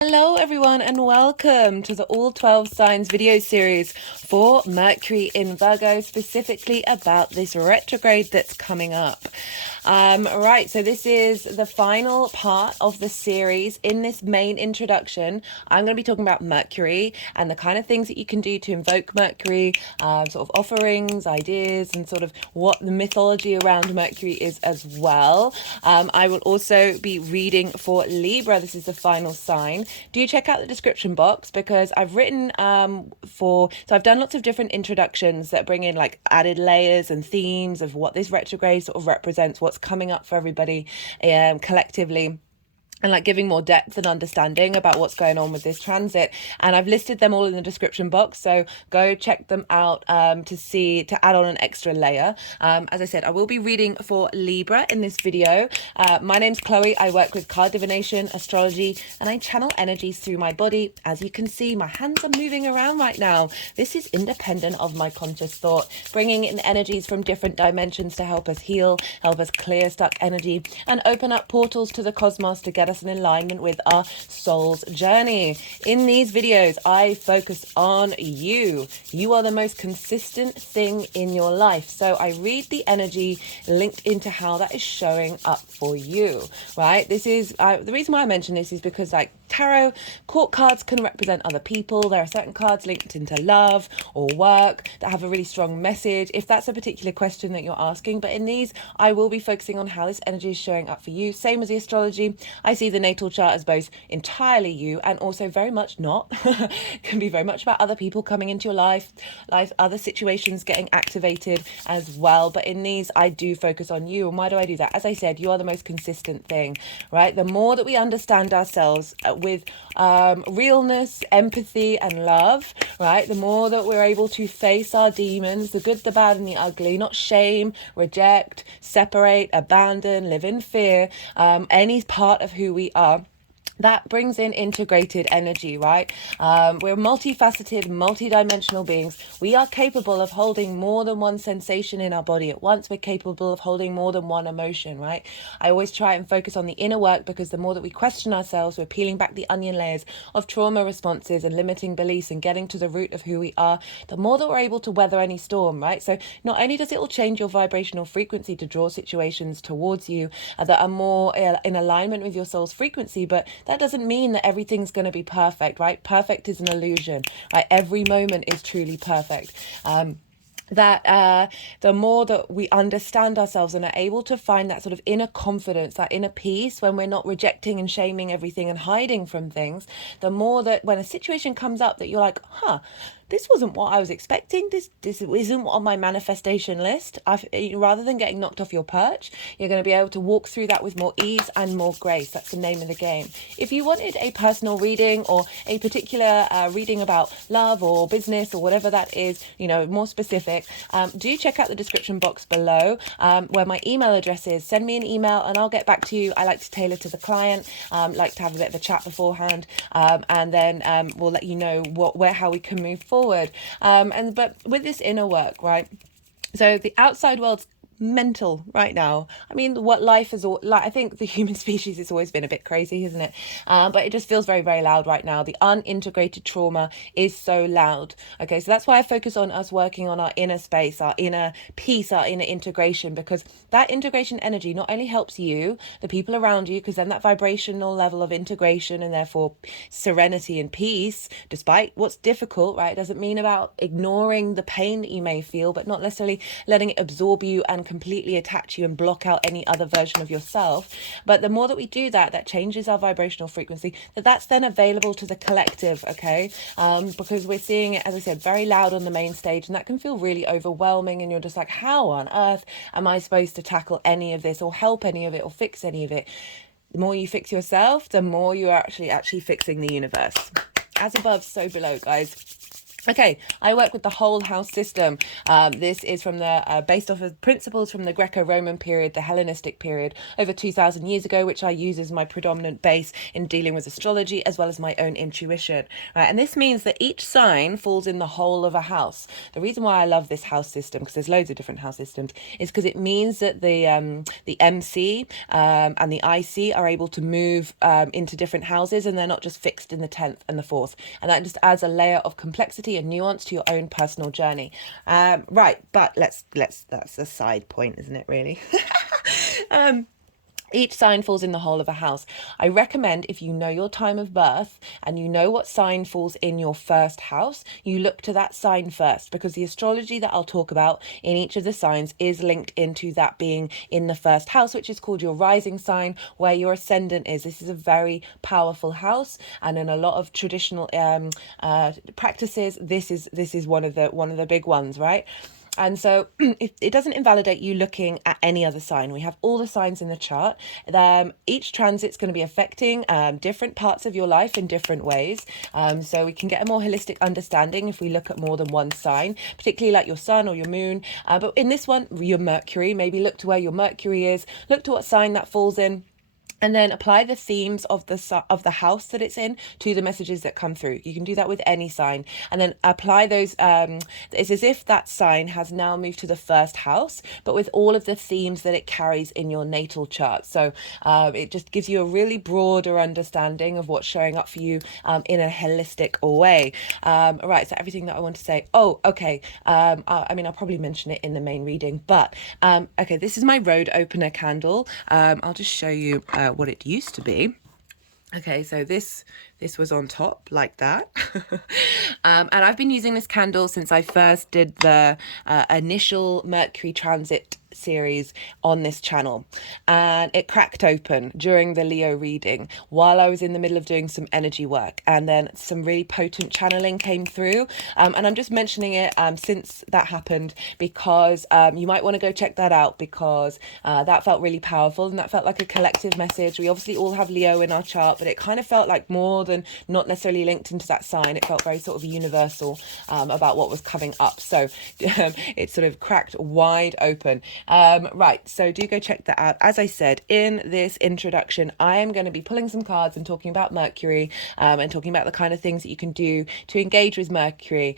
Hello everyone and welcome to the All 12 Signs video series for Mercury in Virgo, specifically about this retrograde that's coming up. Right, so this is the final part of the series. In this main introduction, I'm going to be talking about Mercury and the kind of things that you can do to invoke Mercury, sort of offerings, ideas, and sort of what the mythology around Mercury is as well. I will also be reading for Libra. This is the final sign. Do check out the description box because I've written so I've done lots of different introductions that bring in like added layers and themes of what this retrograde sort of represents, what's coming up for everybody collectively, and like giving more depth and understanding about what's going on with this transit. And I've listed them all in the description box, so go check them out to add on an extra layer. As I said, I will be reading for Libra in this video. My name's Chloe. I work with card divination, astrology, and I channel energies through my body. As you can see, my hands are moving around right now. This is independent of my conscious thought, bringing in energies from different dimensions to help us heal, help us clear stuck energy, and open up portals to the cosmos to get us in alignment with our soul's journey. In these videos, I focus on you. You are the most consistent thing in your life. So I read the energy linked into how that is showing up for you, right? This is the reason why I mention this is because like tarot court cards can represent other people. There are certain cards linked into love or work that have a really strong message if that's a particular question that you're asking. But in these, I will be focusing on how this energy is showing up for you. Same as the astrology, I see the natal chart as both entirely you and also very much not. Can be very much about other people coming into your life, other situations getting activated as well. But in these, I do focus on you. And why do I do that? As I said, you are the most consistent thing, right? The more that we understand ourselves with realness, empathy, and love, right? The more that we're able to face our demons, the good, the bad, and the ugly, not shame, reject, separate, abandon, live in fear, any part of who we are. That brings in integrated energy, right? We're multifaceted, multi-dimensional beings. We are capable of holding more than one sensation in our body at once. We're capable of holding more than one emotion, right? I always try and focus on the inner work because the more that we question ourselves, we're peeling back the onion layers of trauma responses and limiting beliefs and getting to the root of who we are, the more that we're able to weather any storm, right? So not only does it all change your vibrational frequency to draw situations towards you that are more in alignment with your soul's frequency, but that doesn't mean that everything's going to be perfect, right? Perfect is an illusion, right? Every moment is truly perfect. The more that we understand ourselves and are able to find that sort of inner confidence, that inner peace when we're not rejecting and shaming everything and hiding from things, the more that when a situation comes up that you're like, this wasn't what I was expecting. This isn't on my manifestation list. Rather than getting knocked off your perch, you're going to be able to walk through that with more ease and more grace. That's the name of the game. If you wanted a personal reading or a particular reading about love or business or whatever that is, more specific, do check out the description box below where my email address is. Send me an email and I'll get back to you. I like to tailor to the client, like to have a bit of a chat beforehand, and then we'll let you know how we can move forward. But with this inner work, right? So the outside world's mental right now. I mean, what life is all like, I think the human species has always been a bit crazy, isn't it? But it just feels very, very loud right now. The unintegrated trauma is so loud. Okay, so that's why I focus on us working on our inner space, our inner peace, our inner integration, because that integration energy not only helps you, the people around you, because then that vibrational level of integration and therefore serenity and peace, despite what's difficult, right? It doesn't mean about ignoring the pain that you may feel, but not necessarily letting it absorb you and completely attach you and block out any other version of yourself. But the more that we do that changes our vibrational frequency, that's then available to the collective, okay? Because we're seeing it, as I said, very loud on the main stage, and that can feel really overwhelming, and you're just like, how on earth am I supposed to tackle any of this or help any of it or fix any of it? The more you fix yourself, the more you're actually fixing the universe. As above, so below, guys. Okay, I work with the whole house system. This is from the based off of principles from the Greco-Roman period, the Hellenistic period, over 2,000 years ago, which I use as my predominant base in dealing with astrology as well as my own intuition. Right, and this means that each sign falls in the whole of a house. The reason why I love this house system, because there's loads of different house systems, is because it means that the MC and the IC are able to move into different houses, and they're not just fixed in the 10th and the 4th, and that just adds a layer of complexity and nuance to your own personal journey. Right, but let's that's a side point, isn't it, really? Each sign falls in the whole of a house. I recommend, if you know your time of birth and you know what sign falls in your first house, you look to that sign first, because the astrology that I'll talk about in each of the signs is linked into that being in the first house, which is called your rising sign, where your ascendant is. This is a very powerful house, and in a lot of traditional practices, this is one of the big ones, right? And so it doesn't invalidate you looking at any other sign. We have all the signs in the chart. Each transit's going to be affecting different parts of your life in different ways. So we can get a more holistic understanding if we look at more than one sign, particularly like your sun or your moon. But in this one, your Mercury, maybe look to where your Mercury is, look to what sign that falls in, and then apply the themes of the house that it's in to the messages that come through. You can do that with any sign, and then apply those. It's as if that sign has now moved to the first house, but with all of the themes that it carries in your natal chart. So it just gives you a really broader understanding of what's showing up for you in a holistic way. Right, so everything that I want to say. Oh, okay. I mean, I'll probably mention it in the main reading, but okay, this is my road opener candle. I'll just show you what it used to be. Okay, so this was on top like that. And I've been using this candle since I first did the initial Mercury transit series on this channel, and it cracked open during the Leo reading while I was in the middle of doing some energy work, and then some really potent channeling came through, and I'm just mentioning it since that happened because you might want to go check that out, because that felt really powerful, and that felt like a collective message. We obviously all have Leo in our chart, but it kind of felt like more than not necessarily linked into that sign. It felt very sort of universal about what was coming up, so it sort of cracked wide open. Right, so do go check that out. As I said in this introduction, I am going to be pulling some cards and talking about Mercury, and talking about the kind of things that you can do to engage with Mercury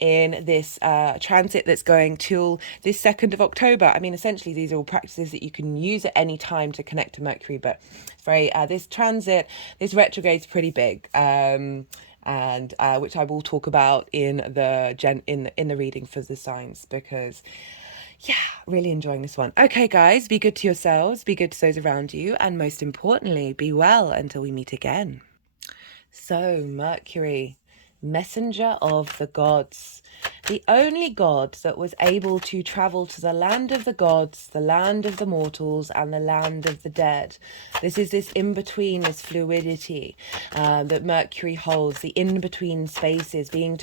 in this transit that's going till this 2nd of October. I mean, essentially, these are all practices that you can use at any time to connect to Mercury, but it's very, this transit, this retrograde is pretty big. And which I will talk about in the reading for the signs, because yeah, really enjoying this one. Okay, guys, be good to yourselves, be good to those around you, and most importantly, be well until we meet again. So, Mercury, messenger of the gods, the only god that was able to travel to the land of the gods, the land of the mortals, and the land of the dead. This is this in-between, this fluidity that Mercury holds, the in-between spaces, being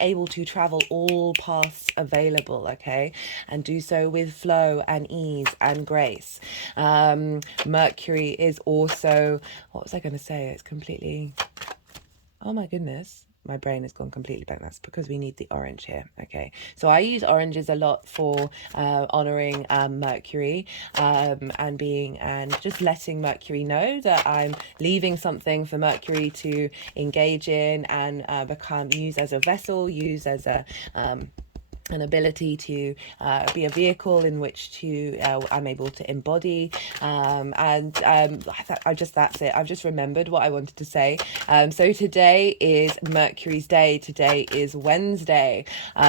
able to travel all paths available, okay, and do so with flow and ease and grace. Mercury is also, what was I going to say? It's completely, oh my goodness, my brain has gone completely blank. That's because we need the orange here. Okay, so I use oranges a lot for honoring Mercury, and just letting Mercury know that I'm leaving something for Mercury to engage in and use as a vessel, use as an ability to be a vehicle in which to I'm able to embody, that's it. I've just remembered what I wanted to say. So today is Mercury's day. Today is Wednesday.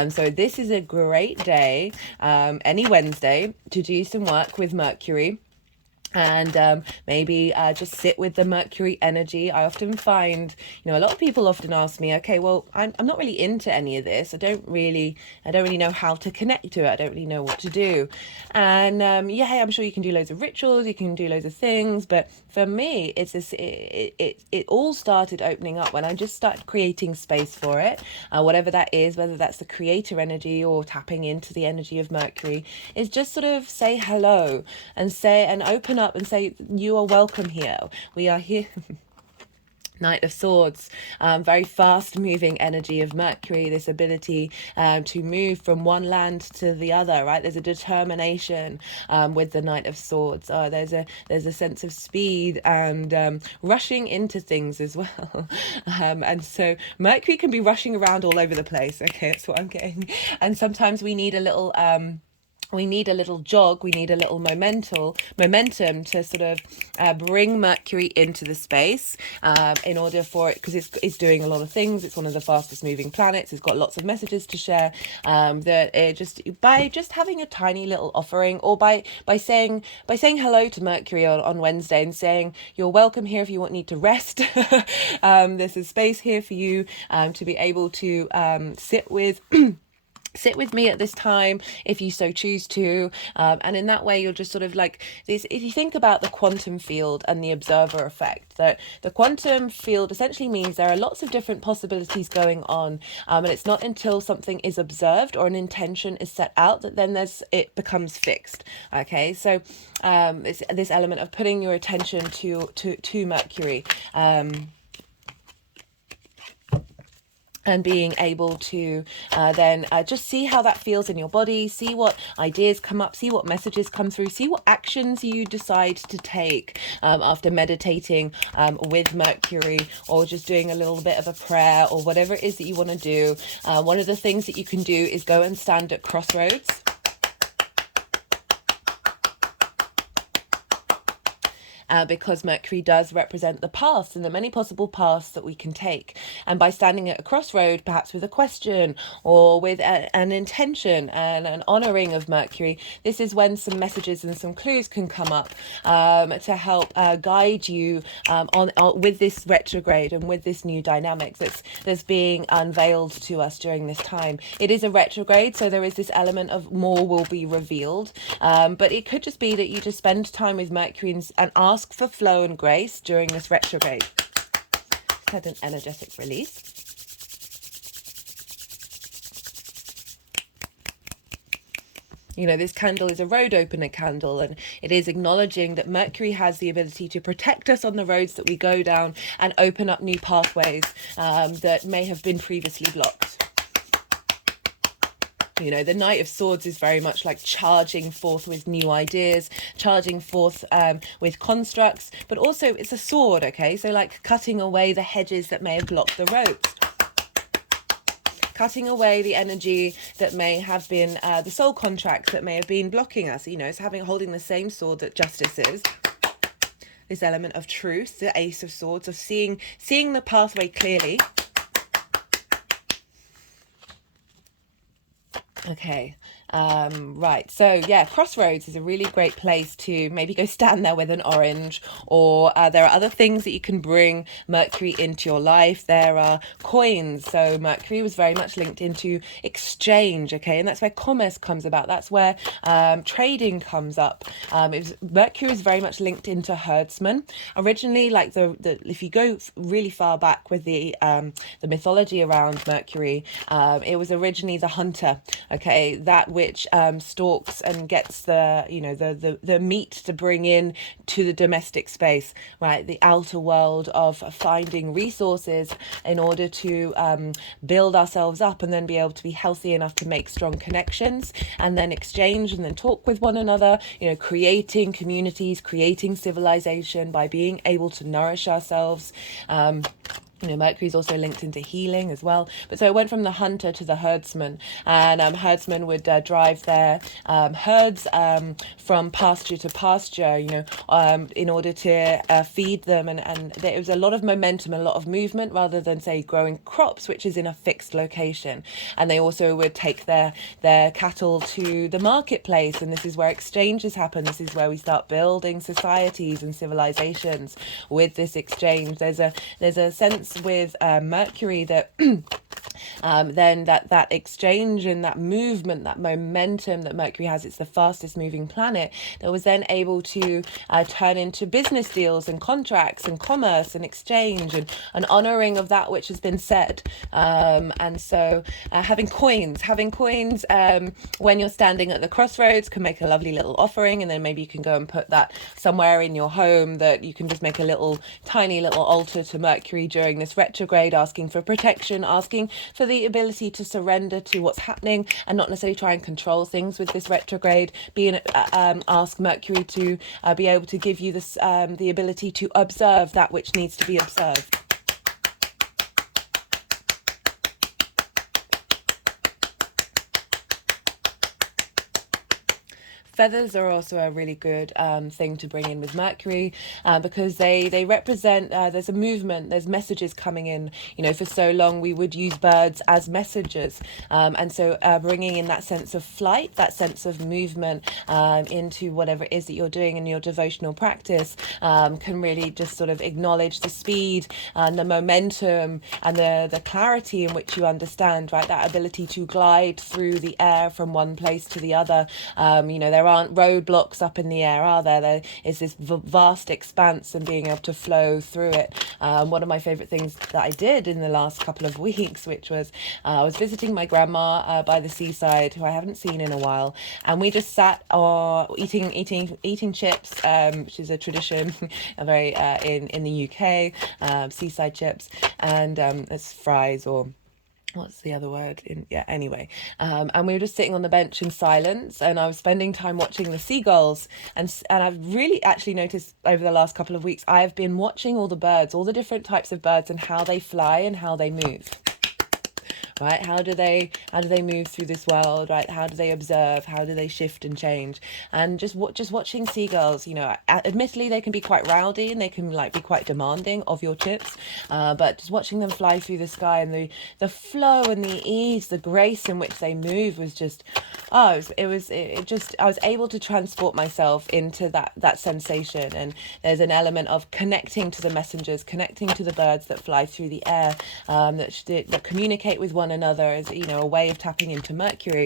So this is a great day, any Wednesday, to do some work with Mercury. And maybe just sit with the Mercury energy. I often find, a lot of people often ask me, okay, well, I'm not really into any of this. I don't really know how to connect to it. I don't really know what to do. And yeah, I'm sure you can do loads of rituals, you can do loads of things, but for me, it's this. It all started opening up when I just started creating space for it, whatever that is, whether that's the creator energy or tapping into the energy of Mercury. Is just sort of say hello and open up and say, you are welcome here. We are here. Knight of Swords, very fast moving energy of Mercury, this ability to move from one land to the other, right? There's a determination with the Knight of Swords. There's a sense of speed and rushing into things as well. And so Mercury can be rushing around all over the place. Okay, that's what I'm getting. And sometimes we need a little jog, we need a little momentum to sort of bring Mercury into the space in order for it, because it's doing a lot of things. It's one of the fastest moving planets. It's got lots of messages to share, that it by just having a tiny little offering, or by saying hello to Mercury on Wednesday and saying you're welcome here if you need to rest. There's a space here for you to be able to sit with me at this time if you so choose to, and in that way you're just sort of like this. If you think about the quantum field and the observer effect, that the quantum field essentially means there are lots of different possibilities going on, and it's not until something is observed or an intention is set out that then it becomes fixed. Okay, so it's this element of putting your attention to Mercury, and being able to then just see how that feels in your body, see what ideas come up, see what messages come through, see what actions you decide to take after meditating with Mercury, or just doing a little bit of a prayer, or whatever it is that you want to do. One of the things that you can do is go and stand at crossroads. Because Mercury does represent the paths and the many possible paths that we can take. And by standing at a crossroad, perhaps with a question or with an intention and an honouring of Mercury, this is when some messages and some clues can come up to help guide you on with this retrograde and with this new dynamics that's being unveiled to us during this time. It is a retrograde, so there is this element of more will be revealed, but it could just be that you just spend time with Mercury and ask for flow and grace during this retrograde. Just had an energetic release. You know, this candle is a road opener candle, and it is acknowledging that Mercury has the ability to protect us on the roads that we go down and open up new pathways that may have been previously blocked. You know, the Knight of Swords is very much like charging forth with new ideas, charging forth with constructs, but also it's a sword, okay? So like cutting away the hedges that may have blocked the roads. Cutting away the energy that may have been the soul contracts that may have been blocking us. You know, it's holding the same sword that justice is. This element of truth, the Ace of Swords, of seeing the pathway clearly. Okay, right, so yeah, crossroads is a really great place to maybe go stand there with an orange, or there are other things that you can bring Mercury into your life. There are coins, so Mercury was very much linked into exchange, okay, and that's where commerce comes about. That's where trading comes up. Mercury was very much linked into herdsmen originally. Like if you go really far back with the mythology around Mercury, it was originally the hunter. Okay, that which stalks and gets the meat to bring in to the domestic space, right? The outer world of finding resources in order to build ourselves up and then be able to be healthy enough to make strong connections and then exchange and then talk with one another, you know, creating communities, creating civilization by being able to nourish ourselves. You know, Mercury is also linked into healing as well. But so it went from the hunter to the herdsman, and herdsmen would drive their herds from pasture to pasture, you know, in order to feed them. And there was a lot of momentum, a lot of movement, rather than, say, growing crops, which is in a fixed location. And they also would take their cattle to the marketplace, and this is where exchanges happen. This is where we start building societies and civilizations with this exchange. There's a sense with Mercury that then that exchange and that movement, that momentum that Mercury has, it's the fastest moving planet, that was then able to turn into business deals and contracts and commerce and exchange and an honoring of that which has been said. And so having coins when you're standing at the crossroads can make a lovely little offering, and then maybe you can go and put that somewhere in your home, that you can just make a little tiny little altar to Mercury during this retrograde, asking for protection, asking for the ability to surrender to what's happening and not necessarily try and control things with this retrograde. Ask Mercury to be able to give you this the ability to observe that which needs to be observed. Feathers are also a really good thing to bring in with Mercury, because they represent, there's a movement, there's messages coming in. You know, for so long we would use birds as messengers, and so bringing in that sense of flight, that sense of movement into whatever it is that you're doing in your devotional practice, can really just sort of acknowledge the speed and the momentum and the clarity in which you understand, right? That ability to glide through the air from one place to the other. You know, there aren't roadblocks up in the air, are there? There is this vast expanse and being able to flow through it. One of my favorite things that I did in the last couple of weeks, which was I was visiting my grandma by the seaside, who I haven't seen in a while, and we just sat eating chips, which is a tradition, a very in the UK, seaside chips, and it's fries, or what's the other word anyway, and we were just sitting on the bench in silence, and I was spending time watching the seagulls, and I've really actually noticed over the last couple of weeks I have been watching all the birds, all the different types of birds, and how they fly and how they move. Right? How do they move through this world? Right? How do they observe? How do they shift and change? And just watching seagulls, you know, admittedly they can be quite rowdy and they can like be quite demanding of your chips, but just watching them fly through the sky, and the flow and the ease, the grace in which they move was just, I was able to transport myself into that sensation. And there's an element of connecting to the messengers, connecting to the birds that fly through the air, that communicate with one another, as you know, a way of tapping into Mercury.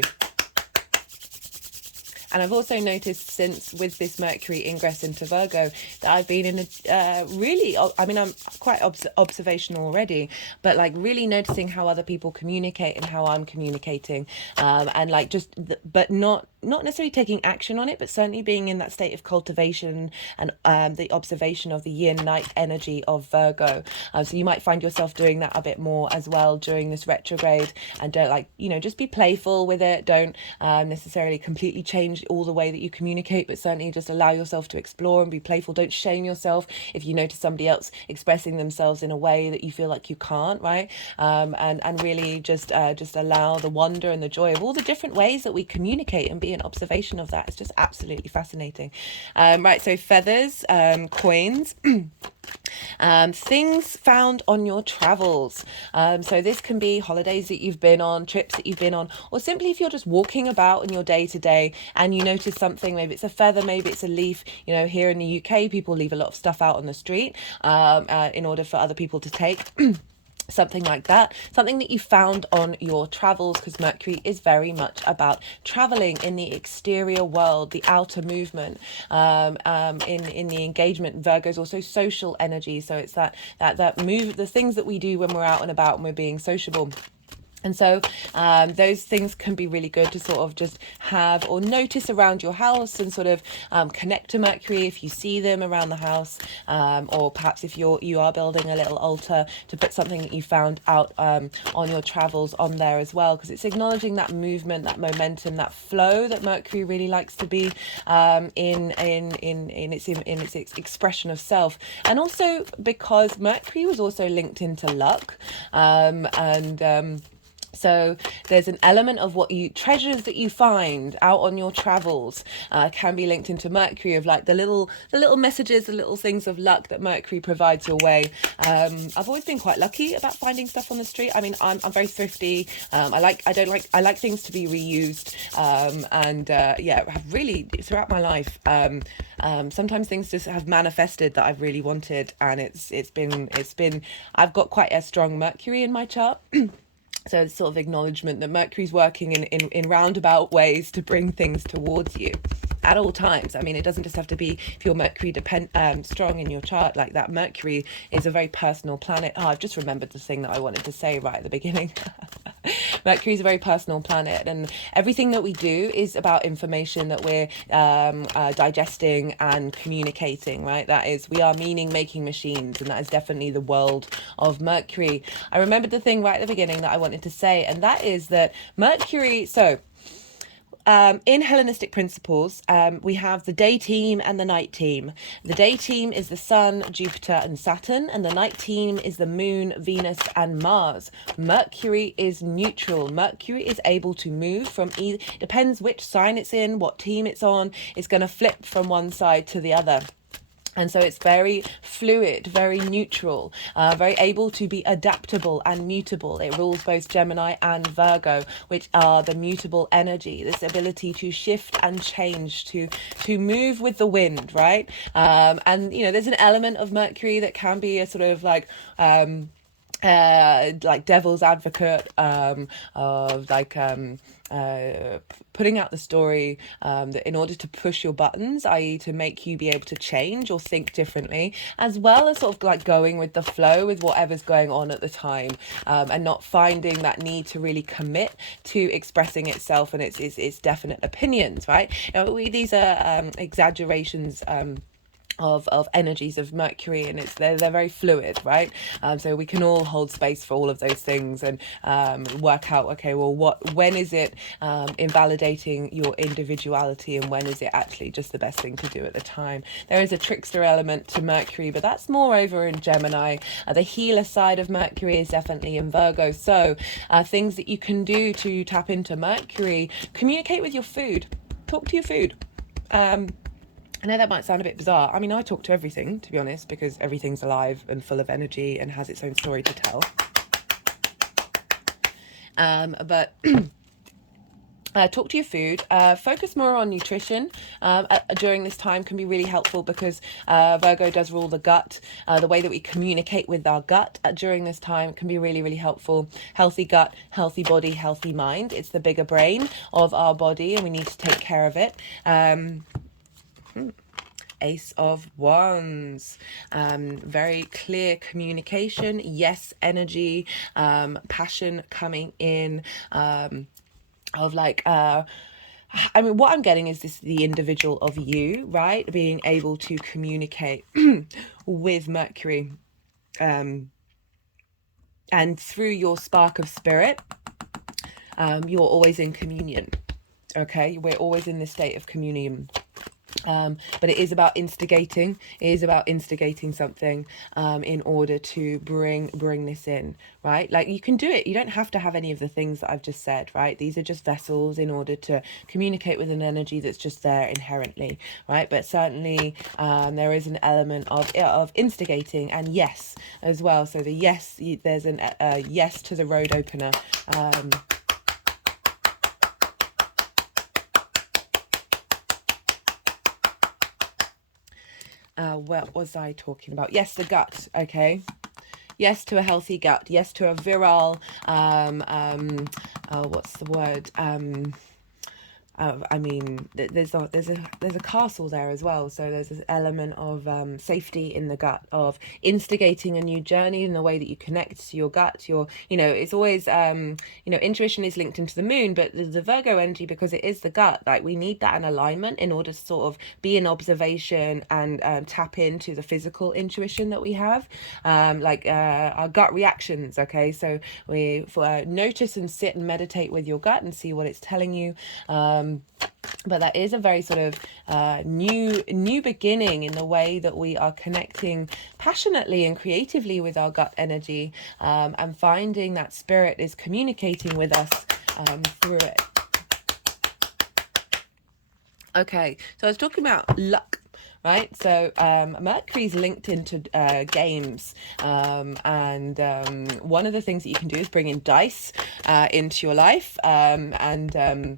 And I've also noticed, since with this Mercury ingress into Virgo, that I've been in a really, I mean, I'm quite observational already, but like really noticing how other people communicate and how I'm communicating, and like just, but not necessarily taking action on it, but certainly being in that state of cultivation and the observation of the yin-night energy of Virgo. So you might find yourself doing that a bit more as well during this retrograde, and don't, like, you know, just be playful with it. Don't necessarily completely change all the way that you communicate, but certainly just allow yourself to explore and be playful. Don't shame yourself if you notice somebody else expressing themselves in a way that you feel like you can't, right? And really just allow the wonder and the joy of all the different ways that we communicate, and be an observation of that. It's just absolutely fascinating. Right, so feathers, coins, things found on your travels. So this can be holidays that you've been on, trips that you've been on, or simply if you're just walking about in your day to day and you notice something, maybe it's a feather, maybe it's a leaf. You know, here in the UK, people leave a lot of stuff out on the street in order for other people to take. Something like that, something that you found on your travels, because Mercury is very much about traveling in the exterior world, the outer movement, in the engagement. Virgo is also social energy, so it's that move, the things that we do when we're out and about and we're being sociable. And so those things can be really good to sort of just have or notice around your house, and sort of connect to Mercury if you see them around the house, or perhaps if you are building a little altar, to put something that you found out on your travels on there as well, because it's acknowledging that movement, that momentum, that flow that Mercury really likes to be in its expression of self. And also because Mercury was also linked into luck, so there's an element of what treasures that you find out on your travels can be linked into Mercury, of like the little messages, the little things of luck that Mercury provides your way. I've always been quite lucky about finding stuff on the street. I mean, I'm very thrifty. I like things to be reused. I've really, throughout my life, sometimes things just have manifested that I've really wanted, and it's been I've got quite a strong Mercury in my chart. So it's sort of acknowledgement that Mercury's working in roundabout ways to bring things towards you at all times. I mean, it doesn't just have to be if you're Mercury strong in your chart like that. Mercury is a very personal planet. Oh, I've just remembered the thing that I wanted to say right at the beginning. Mercury is a very personal planet, and everything that we do is about information that we're digesting and communicating, right? That is, we are meaning making machines, and that is definitely the world of Mercury. I remembered the thing right at the beginning that I wanted to say, and that is that Mercury, in Hellenistic principles, we have the day team and the night team. The day team is the Sun, Jupiter, and Saturn, and the night team is the Moon, Venus, and Mars. Mercury is neutral. Mercury is able to move from either, depends which sign it's in, what team it's on, it's going to flip from one side to the other. And so it's very fluid, very neutral, very able to be adaptable and mutable. It rules both Gemini and Virgo, which are the mutable energy, this ability to shift and change, to move with the wind, right? And, you know, there's an element of Mercury that can be a sort of like devil's advocate, of like putting out the story, that in order to push your buttons, i.e. to make you be able to change or think differently, as well as sort of like going with the flow with whatever's going on at the time, and not finding that need to really commit to expressing itself and its definite opinions, right? You know, these are exaggerations of energies of Mercury, and they're very fluid, right? So we can all hold space for all of those things and work out, okay, well, when is it invalidating your individuality, and when is it actually just the best thing to do at the time? There is a trickster element to Mercury, but that's more over in Gemini. The healer side of Mercury is definitely in Virgo. So things that you can do to tap into Mercury: communicate with your food, talk to your food. I know that might sound a bit bizarre. I mean, I talk to everything, to be honest, because everything's alive and full of energy and has its own story to tell. But talk to your food. Focus more on nutrition during this time can be really helpful, because Virgo does rule the gut. The way that we communicate with our gut during this time can be really, really helpful. Healthy gut, healthy body, healthy mind. It's the bigger brain of our body, and we need to take care of it. Ace of Wands, very clear communication, yes energy, passion coming in, of like I mean, what I'm getting is the individual of you, right, being able to communicate with Mercury, and through your spark of spirit, you're always in communion. Okay, we're always in this state of communion. But it is about instigating. It is about instigating something in order to bring this in, right? Like, you can do it. You don't have to have any of the things that I've just said, right? These are just vessels in order to communicate with an energy that's just there inherently, right? But certainly there is an element of instigating and yes as well. So the yes, there's an yes to the road opener. What was I talking about? Yes, the gut. Okay. Yes to a healthy gut. Yes to a virile, what's the word? I mean, there's a castle there as well. So there's this element of safety in the gut, of instigating a new journey in the way that you connect to your gut. It's always, intuition is linked into the moon, but the Virgo energy, because it is the gut, like, we need that in alignment in order to sort of be in observation and tap into the physical intuition that we have, our gut reactions. Okay, so we notice and sit and meditate with your gut and see what it's telling you. But that is a very sort of new beginning in the way that we are connecting passionately and creatively with our gut energy, and finding that spirit is communicating with us through it. Okay, so I was talking about luck. Right, so Mercury's linked into games, and one of the things that you can do is bring in dice into your life, and I've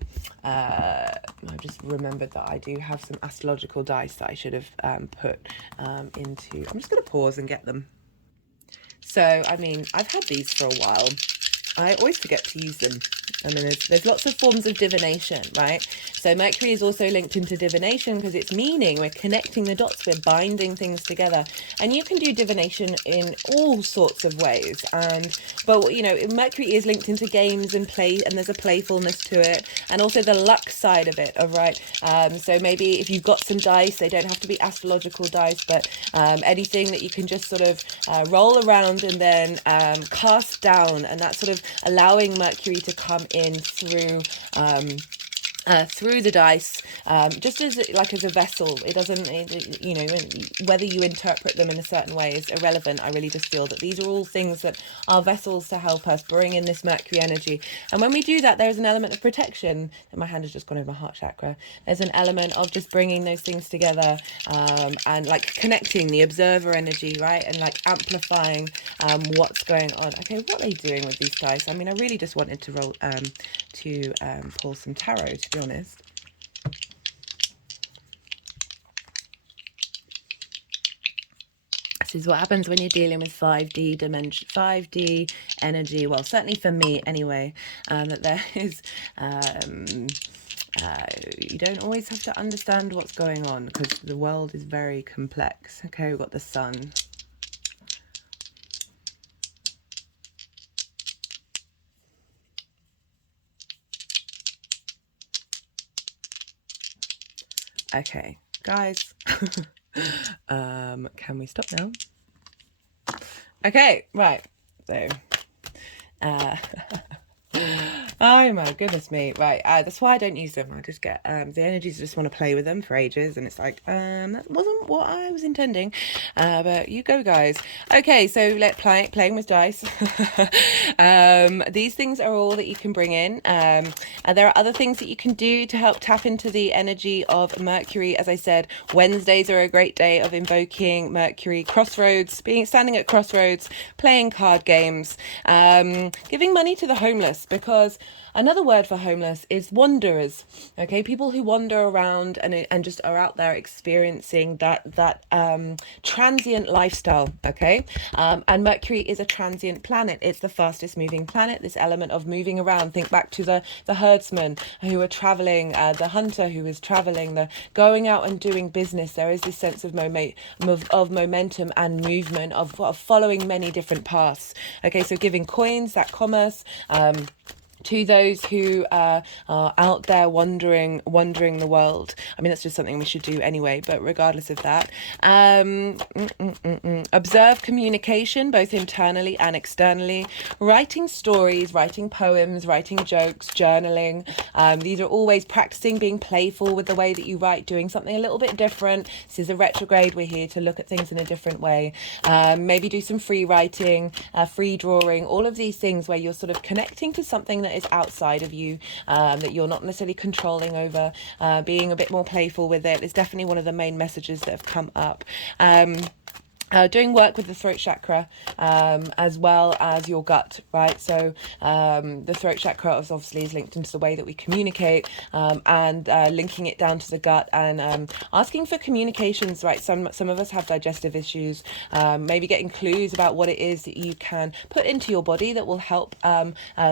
just remembered that I do have some astrological dice that I should have put into. I'm just going to pause and get them. So, I mean, I've had these for a while. I always forget to use them. I mean, there's lots of forms of divination, right? So Mercury is also linked into divination because it's meaning. We're connecting the dots, we're binding things together. And you can do divination in all sorts of ways. But, you know, Mercury is linked into games and play, and there's a playfulness to it. And also the luck side of it, all right? So maybe if you've got some dice, they don't have to be astrological dice, but anything that you can just sort of roll around and then cast down, and that's sort of allowing Mercury to come in through the dice, just as a vessel. It doesn't, you know, whether you interpret them in a certain way is irrelevant. I really just feel that these are all things that are vessels to help us bring in this Mercury energy. And when we do that, there's an element of protection. My hand has just gone over my heart chakra. There's an element of just bringing those things together, and like connecting the observer energy, right? And like amplifying what's going on. Okay, what are they doing with these dice? I mean, I really just wanted to pull some tarot, to be honest. This is what happens when you're dealing with 5D dimension, 5D energy. Well, certainly for me anyway, that there is, you don't always have to understand what's going on because the world is very complex. Okay, we've got the Sun. Okay, guys. Can we stop now? Okay, right. So, oh my goodness me. Right, that's why I don't use them. I just get the energies, just want to play with them for ages, and it's like that wasn't what I was intending, but you go, guys. Okay, so playing with dice. These things are all that you can bring in, and there are other things that you can do to help tap into the energy of Mercury. As I said, Wednesdays are a great day of invoking Mercury. Crossroads, standing at crossroads, playing card games, giving money to the homeless, because another word for homeless is wanderers. Okay, people who wander around and just are out there experiencing that transient lifestyle. Okay, and Mercury is a transient planet. It's the fastest moving planet. This element of moving around. Think back to the herdsman who are traveling, the hunter who is traveling, the going out and doing business. There is this sense of momentum and movement of following many different paths. Okay, so giving coins, that commerce. To those who are out there wandering the world. I mean, that's just something we should do anyway, but regardless of that, observe communication, both internally and externally, writing stories, writing poems, writing jokes, journaling. These are always practicing being playful with the way that you write, doing something a little bit different. This is a retrograde. We're here to look at things in a different way. Maybe do some free writing, free drawing, all of these things where you're sort of connecting to something that is outside of you, that you're not necessarily controlling over, being a bit more playful with it is definitely one of the main messages that have come up. Doing work with the throat chakra, as well as your gut, right? So the throat chakra obviously is linked into the way that we communicate, and linking it down to the gut, and asking for communications, right? Some of us have digestive issues, maybe getting clues about what it is that you can put into your body that will help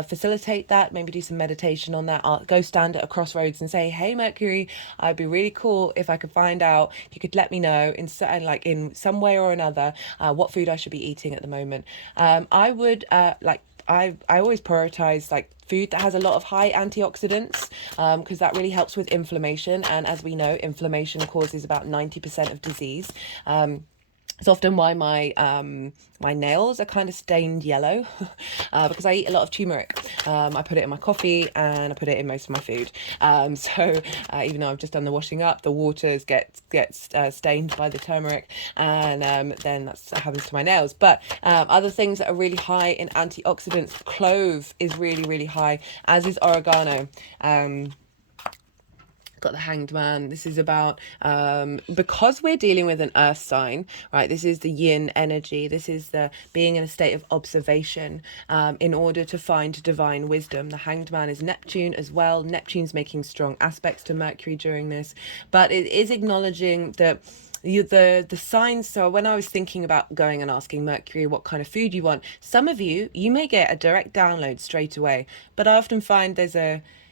facilitate that. Maybe do some meditation on that. Go stand at a crossroads and say, hey Mercury, I'd be really cool if I could find out, if you could let me know in some way or another, what food I should be eating at the moment. I would I always prioritize like food that has a lot of high antioxidants, because that really helps with inflammation, and as we know, inflammation causes about 90% of disease. It's often why my nails are kind of stained yellow, because I eat a lot of turmeric. I put it in my coffee and I put it in most of my food. So even though I've just done the washing up, the waters gets stained by the turmeric, and then that happens to my nails. But other things that are really high in antioxidants, clove is really, really high, as is oregano. Got the Hanged Man. This is about, because we're dealing with an earth sign, right? This is the yin energy. This is the being in a state of observation, in order to find divine wisdom. The Hanged Man is Neptune as well. Neptune's making strong aspects to Mercury during this, but it is acknowledging that the signs. So when I was thinking about going and asking Mercury what kind of food you want, some of you may get a direct download straight away, but I often find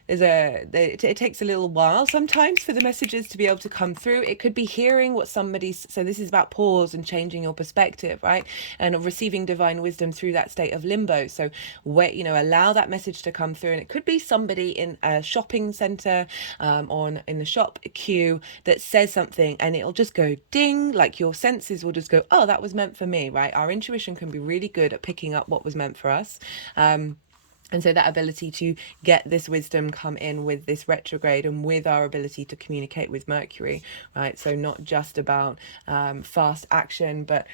it takes a little while sometimes for the messages to be able to come through. It could be hearing what somebody's, so this is about pause and changing your perspective, right? And receiving divine wisdom through that state of limbo. So where, allow that message to come through. And it could be somebody in a shopping center, in the shop queue that says something, and it'll just go ding, like your senses will just go, oh, that was meant for me, right? Our intuition can be really good at picking up what was meant for us. And so that ability to get this wisdom come in with this retrograde and with our ability to communicate with Mercury, right? So not just about fast action, but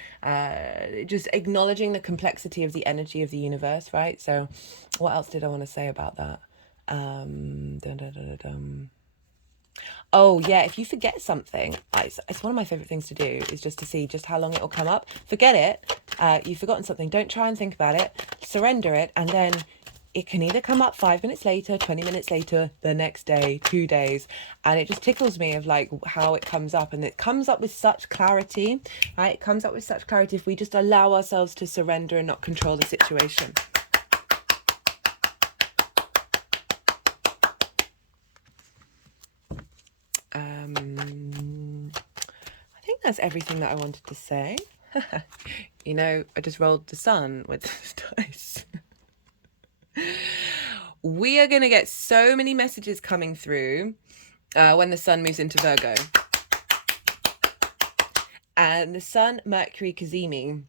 just acknowledging the complexity of the energy of the universe, right? So what else did I want to say about that? Oh yeah, if you forget something, it's one of my favorite things to do, is just to see just how long it will come up. Forget it. You've forgotten something. Don't try and think about it. Surrender it, and then it can either come up 5 minutes later, 20 minutes later, the next day, 2 days. And it just tickles me of like how it comes up. And it comes up with such clarity, right? It comes up with such clarity if we just allow ourselves to surrender and not control the situation. I think that's everything that I wanted to say. I just rolled the sun with this dice. We are going to get so many messages coming through when the sun moves into Virgo. And the sun, Mercury, Cazimi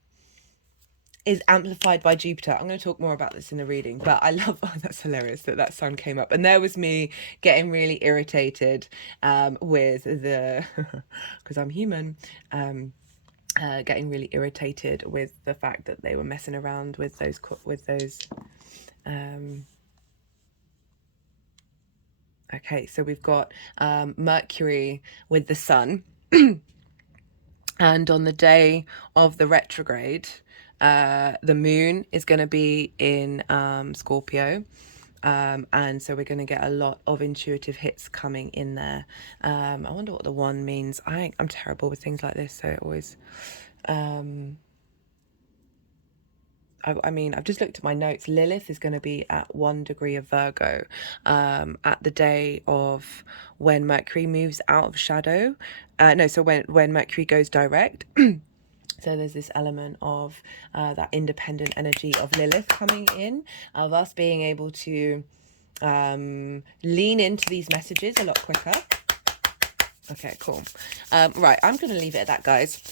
is amplified by Jupiter. I'm going to talk more about this in the reading, but I love, that's hilarious that sun came up. And there was me getting really irritated with the, because I'm human, getting really irritated with the fact that they were messing around with those okay, so we've got Mercury with the sun. And on the day of the retrograde, the moon is going to be in Scorpio. And so we're going to get a lot of intuitive hits coming in there. I wonder what the 1 means. I'm terrible with things like this, so it always... I've just looked at my notes. Lilith is going to be at 1 degree of Virgo at the day of when Mercury moves out of shadow. So when Mercury goes direct. So there's this element of that independent energy of Lilith coming in, of us being able to lean into these messages a lot quicker. Okay, cool. Right, I'm going to leave it at that, guys.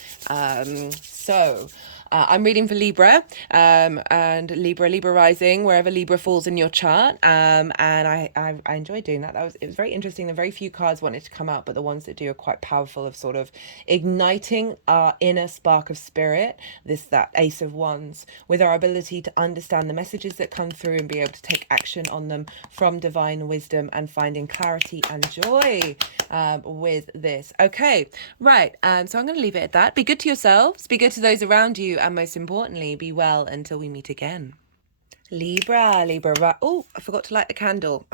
I'm reading for Libra, and Libra rising, wherever Libra falls in your chart. And I enjoyed doing that. It was very interesting. The very few cards wanted to come out, but the ones that do are quite powerful, of sort of igniting our inner spark of spirit, that Ace of Wands, with our ability to understand the messages that come through and be able to take action on them from divine wisdom and finding clarity and joy with this. Okay, right. So I'm going to leave it at that. Be good to yourselves, be good to those around you, and most importantly, be well until we meet again. Libra. Oh, I forgot to light the candle.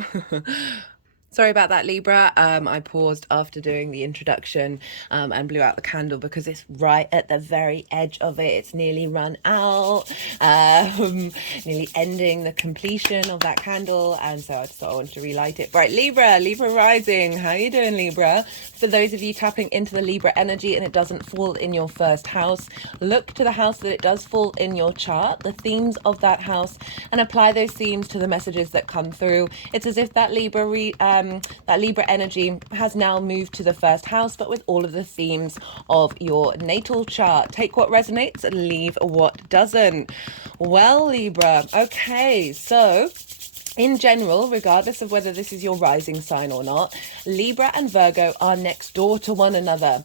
Sorry about that, Libra. I paused after doing the introduction and blew out the candle because it's right at the very edge of it. It's nearly run out, nearly ending the completion of that candle. And so I just thought I wanted to relight it. Right, Libra rising. How you doing, Libra? For those of you tapping into the Libra energy and it doesn't fall in your first house, look to the house that it does fall in your chart, the themes of that house, and apply those themes to the messages that come through. It's as if that Libra energy has now moved to the first house, but with all of the themes of your natal chart. Take what resonates and leave what doesn't. Well, Libra, okay, so in general, regardless of whether this is your rising sign or not, Libra and Virgo are next door to one another.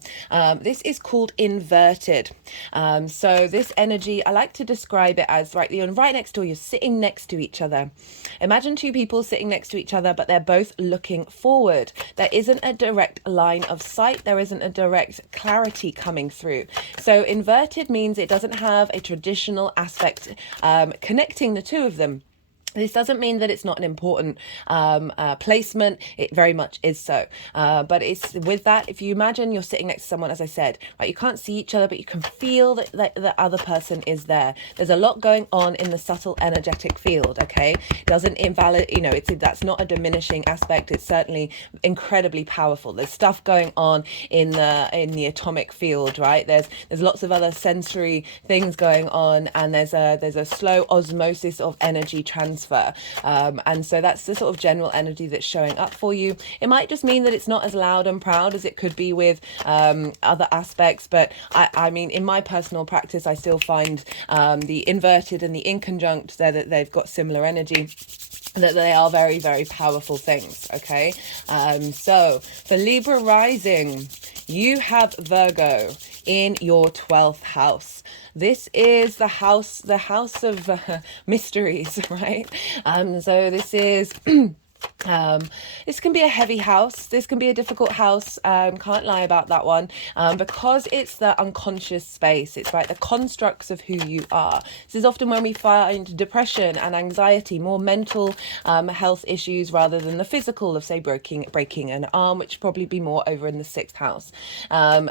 This is called inverted. So this energy, I like to describe it as right next door, you're sitting next to each other. Imagine two people sitting next to each other, but they're both looking forward. There isn't a direct line of sight. There isn't a direct clarity coming through. So inverted means it doesn't have a traditional aspect connecting the two of them. This doesn't mean that it's not an important placement. It very much is so. But it's with that, if you imagine you're sitting next to someone, as I said, right, you can't see each other, but you can feel that the other person is there. There's a lot going on in the subtle energetic field, okay? It doesn't invalidate, that's not a diminishing aspect. It's certainly incredibly powerful. There's stuff going on in the atomic field, right? There's lots of other sensory things going on, and there's a slow osmosis of energy transfer. And so that's the sort of general energy that's showing up for you. It might just mean that it's not as loud and proud as it could be with other aspects, but I mean, in my personal practice, I still find the inverted and the inconjunct there, that they've got similar energy, that they are very, very powerful things. Okay, so for Libra rising, you have Virgo in your 12th house. This is the house of mysteries, right? So this is this can be a heavy house. This can be a difficult house. Can't lie about that one. Because it's the unconscious space. It's right, the constructs of who you are. This is often when we find depression and anxiety, more mental health issues rather than the physical of, say, breaking an arm, which would probably be more over in the 6th house.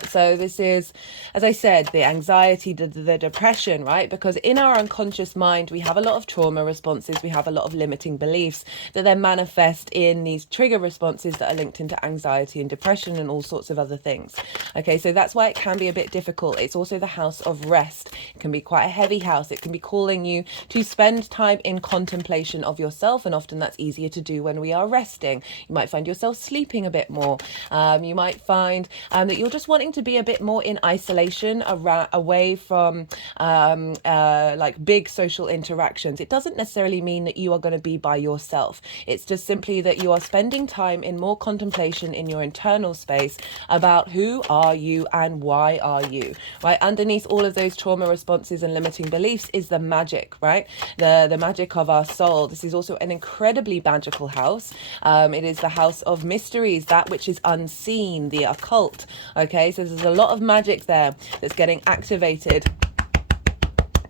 So this is, as I said, the anxiety, the depression, right? Because in our unconscious mind, we have a lot of trauma responses. We have a lot of limiting beliefs that then manifest in these trigger responses that are linked into anxiety and depression and all sorts of other things. Okay, so that's why it can be a bit difficult. It's also the house of rest. It can be quite a heavy house. It can be calling you to spend time in contemplation of yourself, and often that's easier to do when we are resting. You might find yourself sleeping a bit more. You might find that you're just wanting to be a bit more in isolation, away from like big social interactions. It doesn't necessarily mean that you are going to be by yourself. It's just simply that you are spending time in more contemplation in your internal space about who are you and why are you, right? Underneath all of those trauma responses and limiting beliefs is the magic, right? The magic of our soul. This is also an incredibly magical house. It is the house of mysteries, that which is unseen, the occult. Okay, so there's a lot of magic there that's getting activated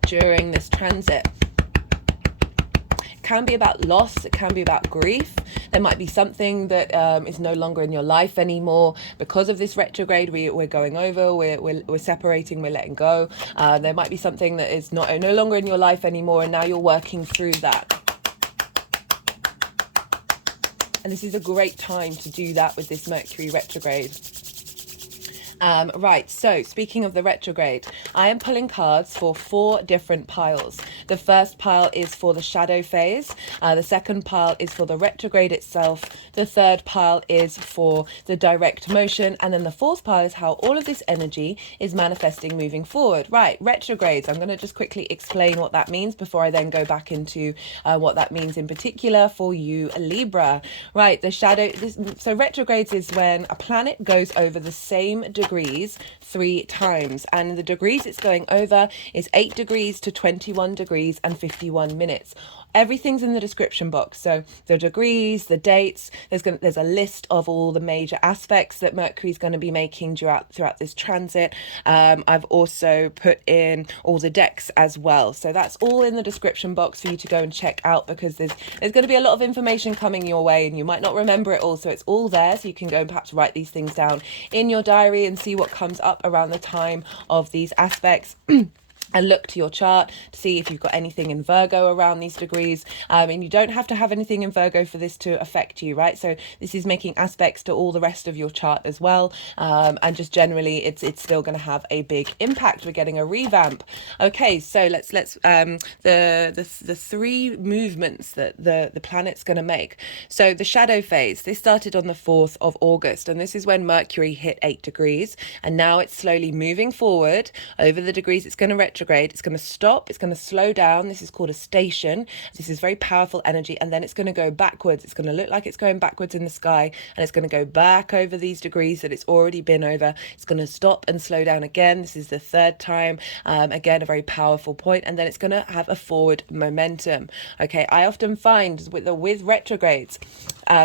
during this transit. Can be about loss, it can be about grief. There might be something that is no longer in your life anymore because of this retrograde. We're going over, we're separating, we're letting go. There might be something that is no longer in your life anymore, and now you're working through that. And this is a great time to do that with this Mercury retrograde. Right, so speaking of the retrograde, I am pulling cards for 4 different piles. The first pile is for the shadow phase. The second pile is for the retrograde itself. The third pile is for the direct motion. And then the fourth pile is how all of this energy is manifesting moving forward. Right, retrogrades. I'm going to just quickly explain what that means before I then go back into what that means in particular for you, Libra. Right, the shadow. So retrogrades is when a planet goes over the same degrees 3 times. And the degrees it's going over is 8 degrees to 21 degrees and 51 minutes. Everything's in the description box. So the degrees, the dates, there's a list of all the major aspects that Mercury's going to be making throughout this transit. I've also put in all the decks as well. So that's all in the description box for you to go and check out, because there's going to be a lot of information coming your way and you might not remember it all. So it's all there. So you can go and perhaps write these things down in your diary and see what comes up around the time of these aspects. And look to your chart to see if you've got anything in Virgo around these degrees. And you don't have to have anything in Virgo for this to affect you, right? So this is making aspects to all the rest of your chart as well. And just generally, it's still going to have a big impact. We're getting a revamp. Okay, so let's the 3 movements that the planet's going to make. So the shadow phase, this started on the 4th of August, and this is when Mercury hit 8 degrees, and now it's slowly moving forward over the degrees. It's going to retrograde. It's going to stop. It's going to slow down. This is called a station. This is very powerful energy, and then it's going to go backwards. It's going to look like it's going backwards in the sky, and it's going to go back over these degrees that it's already been over. It's going to stop and slow down again. This is the 3rd time. Again, a very powerful point, and then it's going to have a forward momentum. Okay, I often find with retrogrades,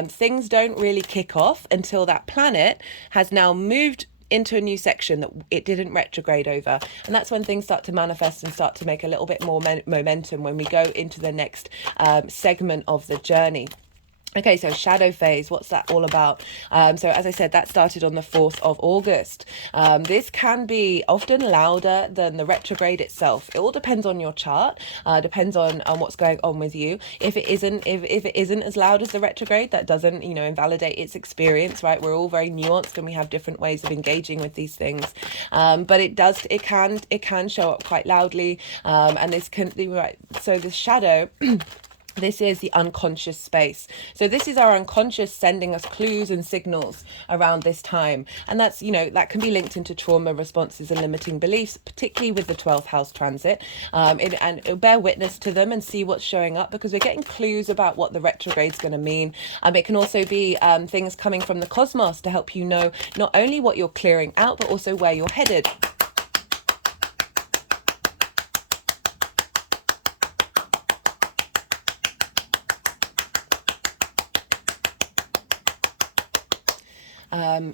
things don't really kick off until that planet has now moved into a new section that it didn't retrograde over. And that's when things start to manifest and start to make a little bit more momentum when we go into the next segment of the journey. Okay, so shadow phase, what's that all about? So as I said, that started on the 4th of August. This can be often louder than the retrograde itself. It all depends on your chart, depends on what's going on with you. If it isn't as loud as the retrograde, that doesn't, invalidate its experience, right? We're all very nuanced and we have different ways of engaging with these things. But it can show up quite loudly. And this can be right. So the shadow this is the unconscious space. So this is our unconscious sending us clues and signals around this time. And that's, that can be linked into trauma responses and limiting beliefs, particularly with the 12th house transit. And bear witness to them and see what's showing up, because we're getting clues about what the retrograde is going to mean. It can also be things coming from the cosmos to help you know not only what you're clearing out, but also where you're headed.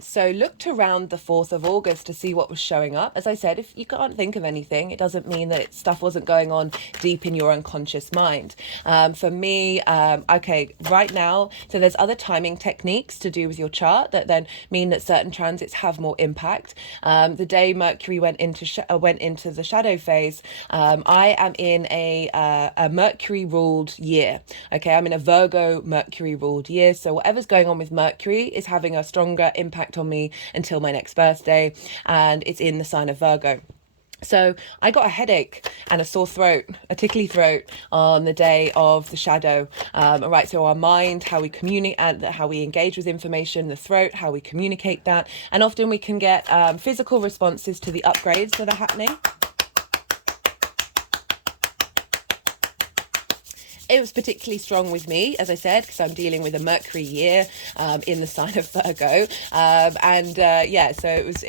So looked around the 4th of August to see what was showing up. As I said, if you can't think of anything, it doesn't mean that stuff wasn't going on deep in your unconscious mind. For me, okay, right now, so there's other timing techniques to do with your chart that then mean that certain transits have more impact. The day Mercury went into the shadow phase, I am in a Mercury ruled year. Okay, I'm in a Virgo Mercury ruled year. So whatever's going on with Mercury is having a stronger impact on me until my next birthday, and it's in the sign of Virgo. So I got a headache and a sore throat, a tickly throat on the day of the shadow. Right, so our mind, how we communicate, how we engage with information, the throat, how we communicate that, and often we can get physical responses to the upgrades that are happening. It was particularly strong with me, as I said, because I'm dealing with a Mercury year in the sign of Virgo. So it was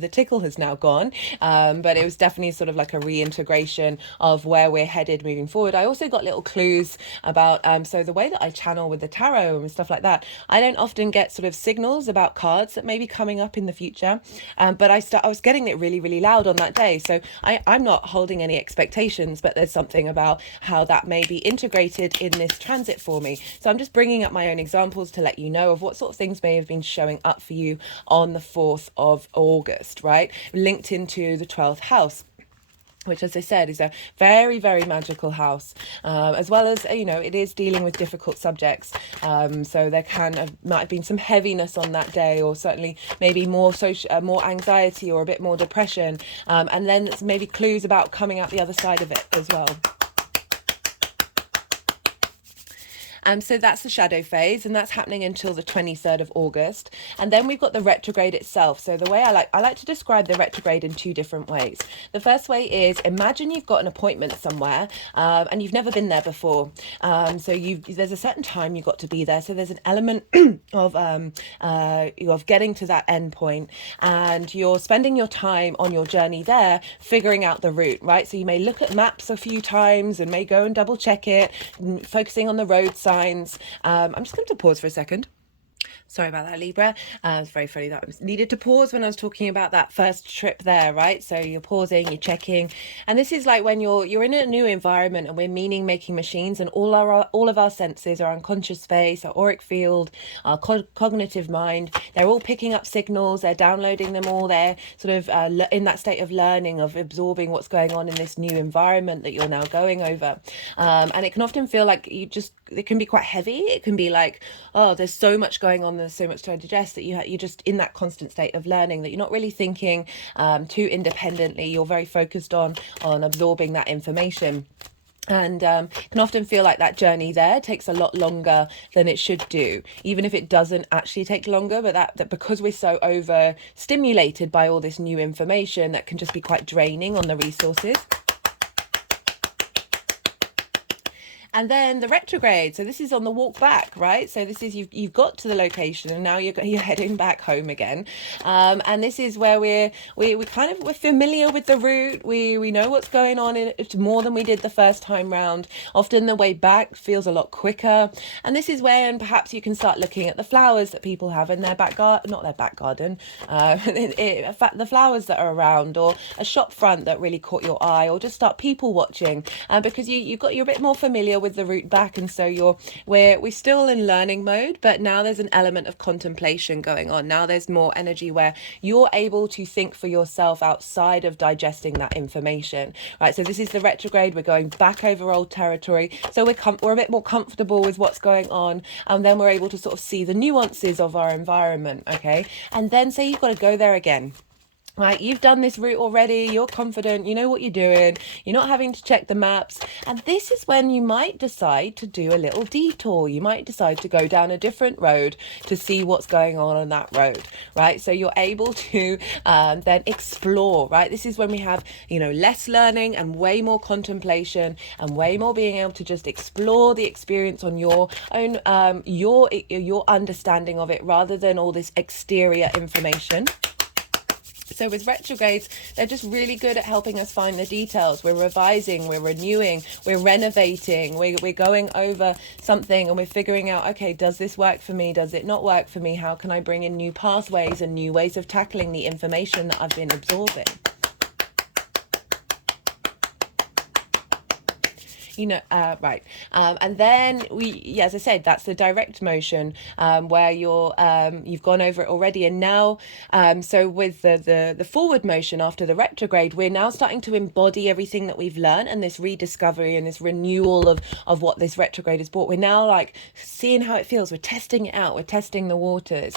the tickle has now gone, but it was definitely sort of like a reintegration of where we're headed moving forward. I also got little clues about, so the way that I channel with the tarot and stuff like that, I don't often get sort of signals about cards that may be coming up in the future. But I was getting it really, really loud on that day. So I'm not holding any expectations, but there's something about how that may be integrated in this transit for me. So I'm just bringing up my own examples to let you know of what sort of things may have been showing up for you on the 4th of August, right? Linked into the 12th house, which, as I said, is a very, very magical house, as well as, it is dealing with difficult subjects. So there might have been some heaviness on that day, or certainly maybe more more anxiety or a bit more depression. And then it's maybe clues about coming out the other side of it as well. So that's the shadow phase, and that's happening until the 23rd of August. And then we've got the retrograde itself. So the way I like to describe the retrograde in two different ways. The first way is, imagine you've got an appointment somewhere and you've never been there before. So there's a certain time you've got to be there. So there's an element of getting to that end point, and you're spending your time on your journey there figuring out the route, right? So you may look at maps a few times and may go and double check it, focusing on the road signs. I'm just going to pause for a second. Sorry about that, Libra. It's very funny that I needed to pause when I was talking about that first trip there, right? So you're pausing, you're checking. And this is like when you're in a new environment and we're meaning-making machines, and all of our senses, our unconscious space, our auric field, our cognitive mind, they're all picking up signals, they're downloading them all, they're sort of in that state of learning, of absorbing what's going on in this new environment that you're now going over. And it can often feel like it can be quite heavy. It can be like, oh, there's so much going on, there's so much to digest, that you're just in that constant state of learning, that you're not really thinking too independently. You're very focused on absorbing that information. And can often feel like that journey there takes a lot longer than it should do, even if it doesn't actually take longer, but that because we're so overstimulated by all this new information, that can just be quite draining on the resources. And then the retrograde, so this is on the walk back, right? So this is you've got to the location and now you're heading back home again, and this is where we're familiar with the route. We know what's going on in it more than we did the first time round. Often the way back feels a lot quicker, and this is when perhaps you can start looking at the flowers that people have in their back garden, not their back garden, the flowers that are around, or a shop front that really caught your eye, or just start people watching, because you're a bit more familiar with the route back, and so we're still in learning mode, but now there's an element of contemplation going on. Now there's more energy where you're able to think for yourself outside of digesting that information, right? So this is the retrograde. We're going back over old territory, so we're a bit more comfortable with what's going on, and then we're able to sort of see the nuances of our environment. Okay, and then say you've got to go there again. Right, you've done this route already, you're confident, you know what you're doing, you're not having to check the maps, and this is when you might decide to do a little detour. You might decide to go down a different road to see what's going on that road, right? So you're able to then explore, right? This is when we have, less learning and way more contemplation and way more being able to just explore the experience on your own, your understanding of it, rather than all this exterior information. So with retrogrades, they're just really good at helping us find the details. We're revising, we're renewing, we're renovating, we're going over something and we're figuring out, okay, does this work for me? Does it not work for me? How can I bring in new pathways and new ways of tackling the information that I've been absorbing? Right. And then as I said, that's the direct motion, where you've gone over it already. And now, so with the forward motion after the retrograde, we're now starting to embody everything that we've learned, and this rediscovery and this renewal of what this retrograde has brought. We're now like seeing how it feels. We're testing it out. We're testing the waters,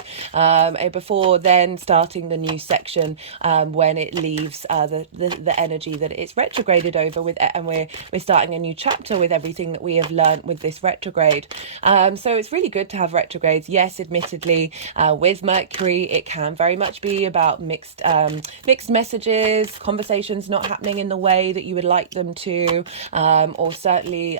before then starting the new section, when it leaves the energy that it's retrograded over with, and we're starting a new chapter with everything that we have learned with this retrograde. So it's really good to have retrogrades. Yes, admittedly, with Mercury, it can very much be about mixed messages, conversations not happening in the way that you would like them to, or certainly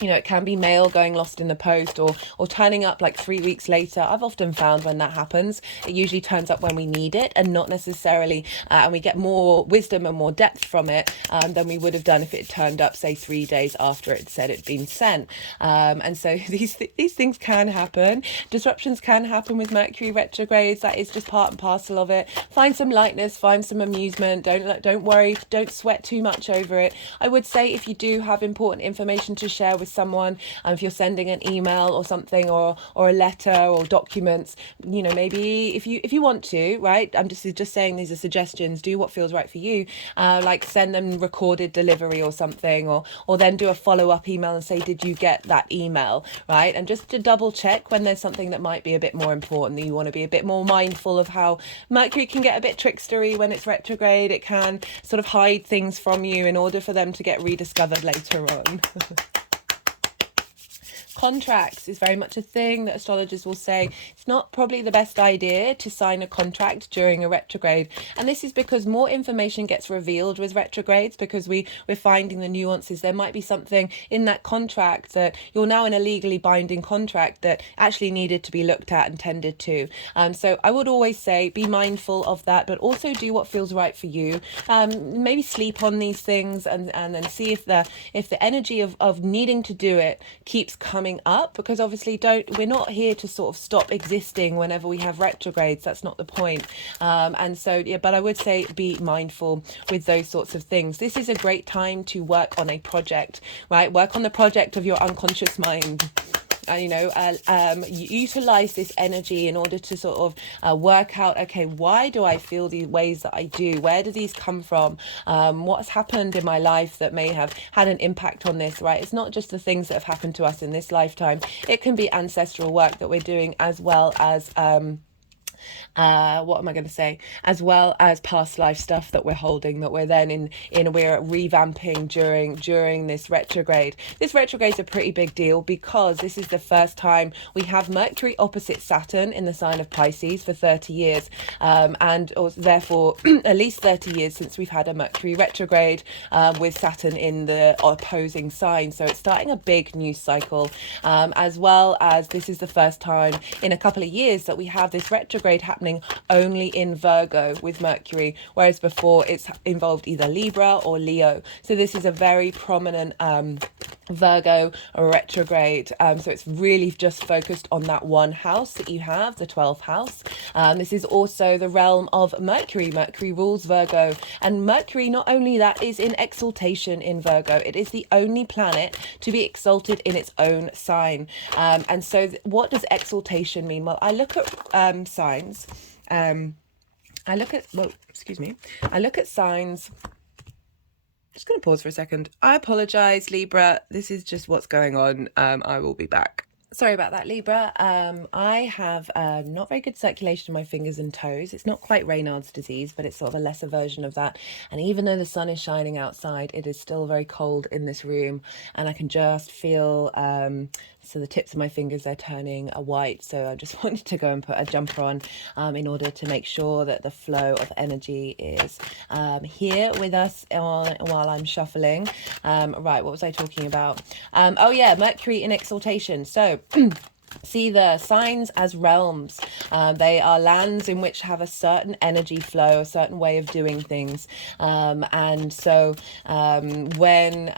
it can be mail going lost in the post, or turning up like 3 weeks later. I've often found when that happens, it usually turns up when we need it, and not necessarily, and we get more wisdom and more depth from it than we would have done if it turned up, say, 3 days after it said it'd been sent. And so these things can happen. Disruptions can happen with Mercury retrogrades. That is just part and parcel of it. Find some lightness, find some amusement. Don't worry, don't sweat too much over it. I would say if you do have important information to share with someone, if you're sending an email or something, or a letter or documents, maybe if you want to, right, I'm just saying these are suggestions, do what feels right for you, like send them recorded delivery or something, or then do a follow-up email and say, did you get that email, right? And just to double check when there's something that might be a bit more important, that you want to be a bit more mindful of how Mercury can get a bit trickstery when it's retrograde. It can sort of hide things from you in order for them to get rediscovered later on. Contracts is very much a thing that astrologers will say it's not probably the best idea to sign a contract during a retrograde. And this is because more information gets revealed with retrogrades, because we're finding the nuances. There might be something in that contract that you're now in a legally binding contract that actually needed to be looked at and tended to. So I would always say be mindful of that, but also do what feels right for you. Maybe sleep on these things and then see if the energy of needing to do it keeps coming up, because obviously we're not here to sort of stop existing whenever we have retrogrades. That's not the point. And so but I would say be mindful with those sorts of things. This is a great time to work on a project, right? Work on the project of your unconscious mind. Utilize this energy in order to sort of work out, okay, why do I feel the ways that I do? Where do these come from? What's happened in my life that may have had an impact on this, right? It's not just the things that have happened to us in this lifetime. It can be ancestral work that we're doing, as well as what am I going to say, as well as past life stuff that we're holding, that we're then we're revamping during this retrograde. This retrograde is a pretty big deal because this is the first time we have Mercury opposite Saturn in the sign of Pisces for 30 years, and therefore at least 30 years since we've had a Mercury retrograde with Saturn in the opposing sign. So it's starting a big news cycle, as well as this is the first time in a couple of years that we have this retrograde happening only in Virgo with Mercury, whereas before it's involved either Libra or Leo. So this is a very prominent Virgo retrograde, so it's really just focused on that one house that you have, the 12th house. This is also the realm of Mercury. Mercury rules Virgo, and Mercury, not only that, is in exaltation in Virgo. It is the only planet to be exalted in its own sign. And so what does exaltation mean? Well, I look at signs. I look at signs. Just going to pause for a second. I apologize, Libra. This is just what's going on. I will be back. Sorry about that, Libra. I have not very good circulation in my fingers and toes. It's not quite Raynaud's disease, but it's sort of a lesser version of that. And even though the sun is shining outside, it is still very cold in this room. And I can just feel, so the tips of my fingers are turning white. So I just wanted to go and put a jumper on in order to make sure that the flow of energy is here with us while I'm shuffling. Right, what was I talking about? Oh yeah, Mercury in exaltation. So see the signs as realms. They are lands in which have a certain energy flow, a certain way of doing things. And so when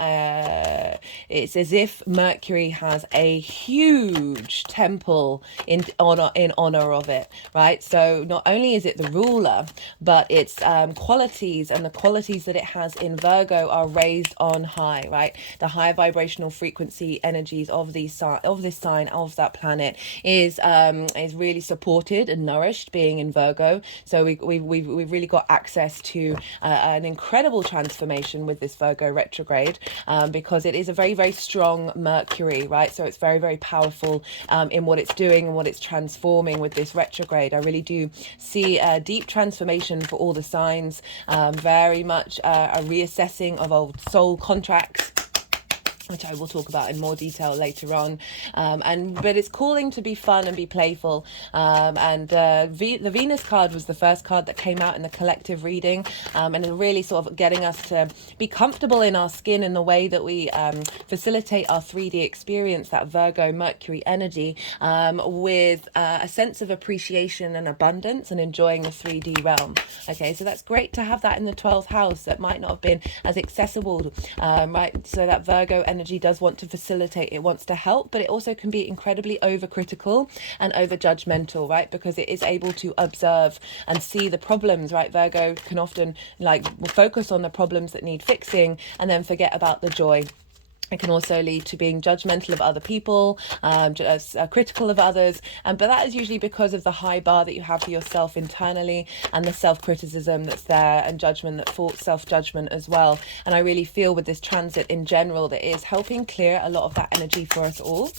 it's as if Mercury has a huge temple in honor of it, right? So not only is it the ruler, but its qualities and the qualities that it has in Virgo are raised on high, right? The high vibrational frequency energies of this sign, of that planet is really supported and nourished being in Virgo. So we've really got access to an incredible transformation with this Virgo retrograde, because it is a very, very strong Mercury, right? So it's very, very powerful in what it's doing and what it's transforming with this retrograde. I really do see a deep transformation for all the signs, very much a reassessing of old soul contracts, which I will talk about in more detail later on. But it's calling to be fun and be playful. The Venus card was the first card that came out in the collective reading, and it really sort of getting us to be comfortable in our skin in the way that we facilitate our 3D experience, that Virgo Mercury energy, with a sense of appreciation and abundance and enjoying the 3D realm. Okay, so that's great to have that in the 12th house that might not have been as accessible, right? So that Virgo energy does want to facilitate, it wants to help, but it also can be incredibly overcritical and over judgmental, right? Because it is able to observe and see the problems, right? Virgo can often focus on the problems that need fixing and then forget about the joy. It can also lead to being judgmental of other people, critical of others, but that is usually because of the high bar that you have for yourself internally and the self-criticism that's there and self-judgment as well. And I really feel with this transit in general that it is helping clear a lot of that energy for us all.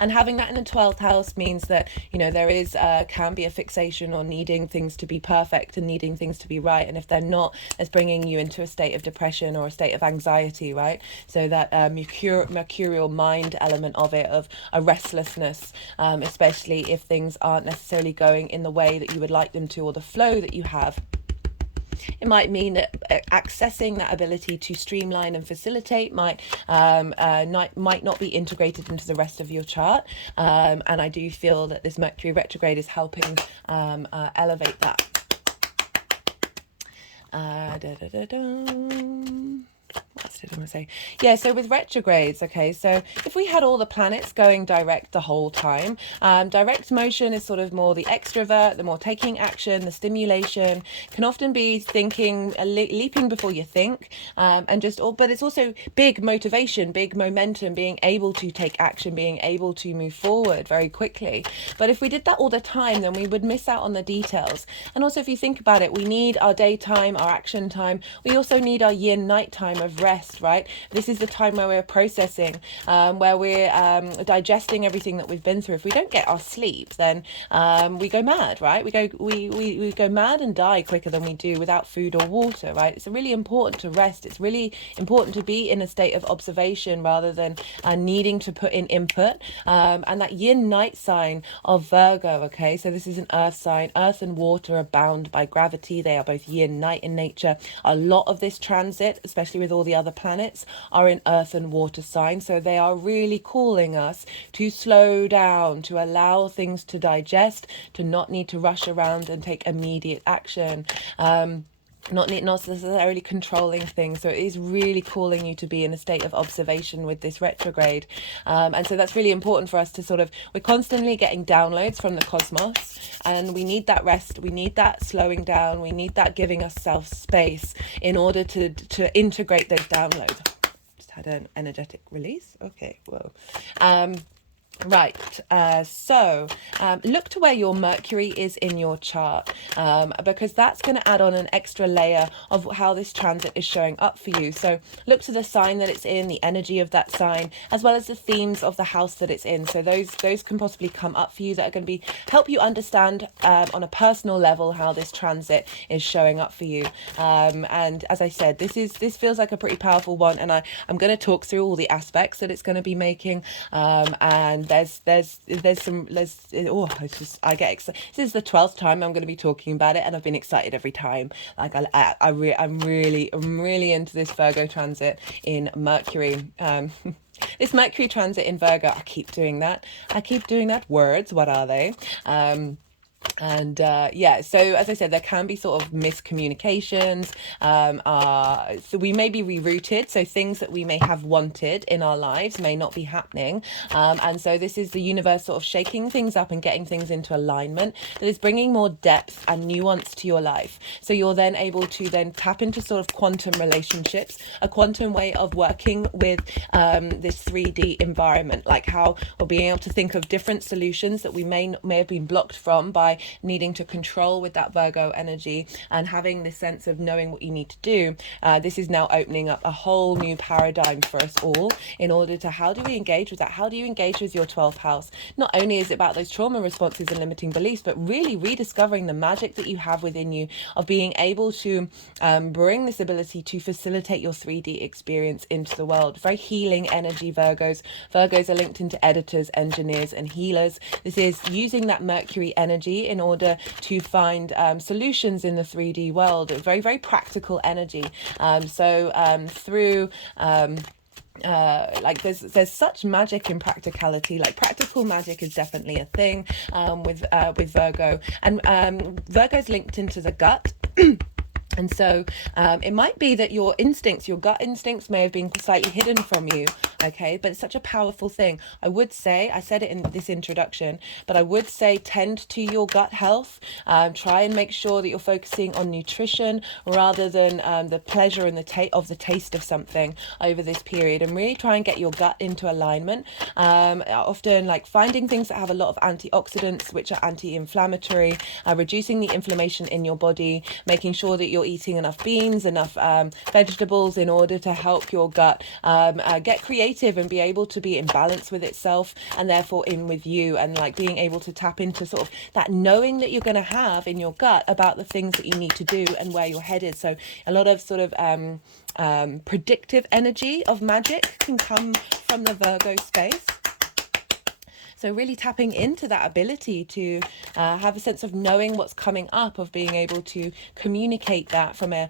And having that in the 12th house means that, there is can be a fixation on needing things to be perfect and needing things to be right. And if they're not, it's bringing you into a state of depression or a state of anxiety, right? So that mercurial mind element of it, of a restlessness, especially if things aren't necessarily going in the way that you would like them to, or the flow that you have. It might mean that accessing that ability to streamline and facilitate might not be integrated into the rest of your chart. And I do feel that this Mercury retrograde is helping elevate that. What else did I want to say? Yeah, so with retrogrades, okay, so if we had all the planets going direct the whole time, direct motion is sort of more the extrovert, the more taking action, the stimulation, can often be thinking, leaping before you think, but it's also big motivation, big momentum, being able to take action, being able to move forward very quickly. But if we did that all the time, then we would miss out on the details. And also, if you think about it, we need our daytime, our action time. We also need our yin nighttime of rest, right? This is the time where we're processing, where we're digesting everything that we've been through. If we don't get our sleep, then we go mad, right? We go mad and die quicker than we do without food or water, right? It's really important to rest. It's really important to be in a state of observation rather than needing to put in input. And that yin night sign of Virgo, okay, so this is an earth sign. Earth and water are bound by gravity. They are both yin night in nature. A lot of this transit, especially with all the other planets, are in earth and water signs, so they are really calling us to slow down, to allow things to digest, to not need to rush around and take immediate action. Not necessarily controlling things. So it is really calling you to be in a state of observation with this retrograde. And so that's really important for us to sort of, we're constantly getting downloads from the cosmos, and we need that rest. We need that slowing down. We need that giving ourselves space in order to integrate those downloads. Just had an energetic release. Okay, whoa. Right, so look to where your Mercury is in your chart, because that's going to add on an extra layer of how this transit is showing up for you. So look to the sign that it's in, the energy of that sign, as well as the themes of the house that it's in. So those can possibly come up for you, that are going to help you understand on a personal level how this transit is showing up for you. And as I said, this feels like a pretty powerful one, and I'm going to talk through all the aspects that it's going to be making, and there's some, I get excited. This is the 12th time I'm going to be talking about it, and I've been excited every time. Like I'm really into this Virgo transit in Mercury. This Mercury transit in Virgo, I keep doing that. Words, what are they? Yeah, so as I said, there can be sort of miscommunications. So we may be rerouted, so things that we may have wanted in our lives may not be happening. And so this is the universe sort of shaking things up and getting things into alignment that is bringing more depth and nuance to your life. So you're then able to then tap into sort of quantum relationships, a quantum way of working with this 3D environment, like how we're being able to think of different solutions that we may have been blocked from by needing to control with that Virgo energy, and having this sense of knowing what you need to do. This is now opening up a whole new paradigm for us all in order to, how do we engage with that? How do you engage with your 12th house? Not only is it about those trauma responses and limiting beliefs, but really rediscovering the magic that you have within you of being able to bring this ability to facilitate your 3D experience into the world. Very healing energy, Virgos. Virgos are linked into editors, engineers, and healers. This is using that Mercury energy in order to find solutions in the 3D world. A very, very practical energy. Through like there's such magic in practicality. Like practical magic is definitely a thing with Virgo, and Virgo's linked into the gut. And so it might be that your gut instincts may have been slightly hidden from you, okay? But it's such a powerful thing. I would say, I said it in this introduction, but I would say tend to your gut health. Try and make sure that you're focusing on nutrition rather than the pleasure and the taste of something over this period, and really try and get your gut into alignment. Often like finding things that have a lot of antioxidants, which are anti-inflammatory, reducing the inflammation in your body, making sure that you're eating enough beans, enough vegetables in order to help your gut get creative and be able to be in balance with itself, and therefore in with you, and like being able to tap into sort of that knowing that you're going to have in your gut about the things that you need to do and where you're headed. So a lot of sort of predictive energy of magic can come from the Virgo space. So really tapping into that ability to have a sense of knowing what's coming up, of being able to communicate that from a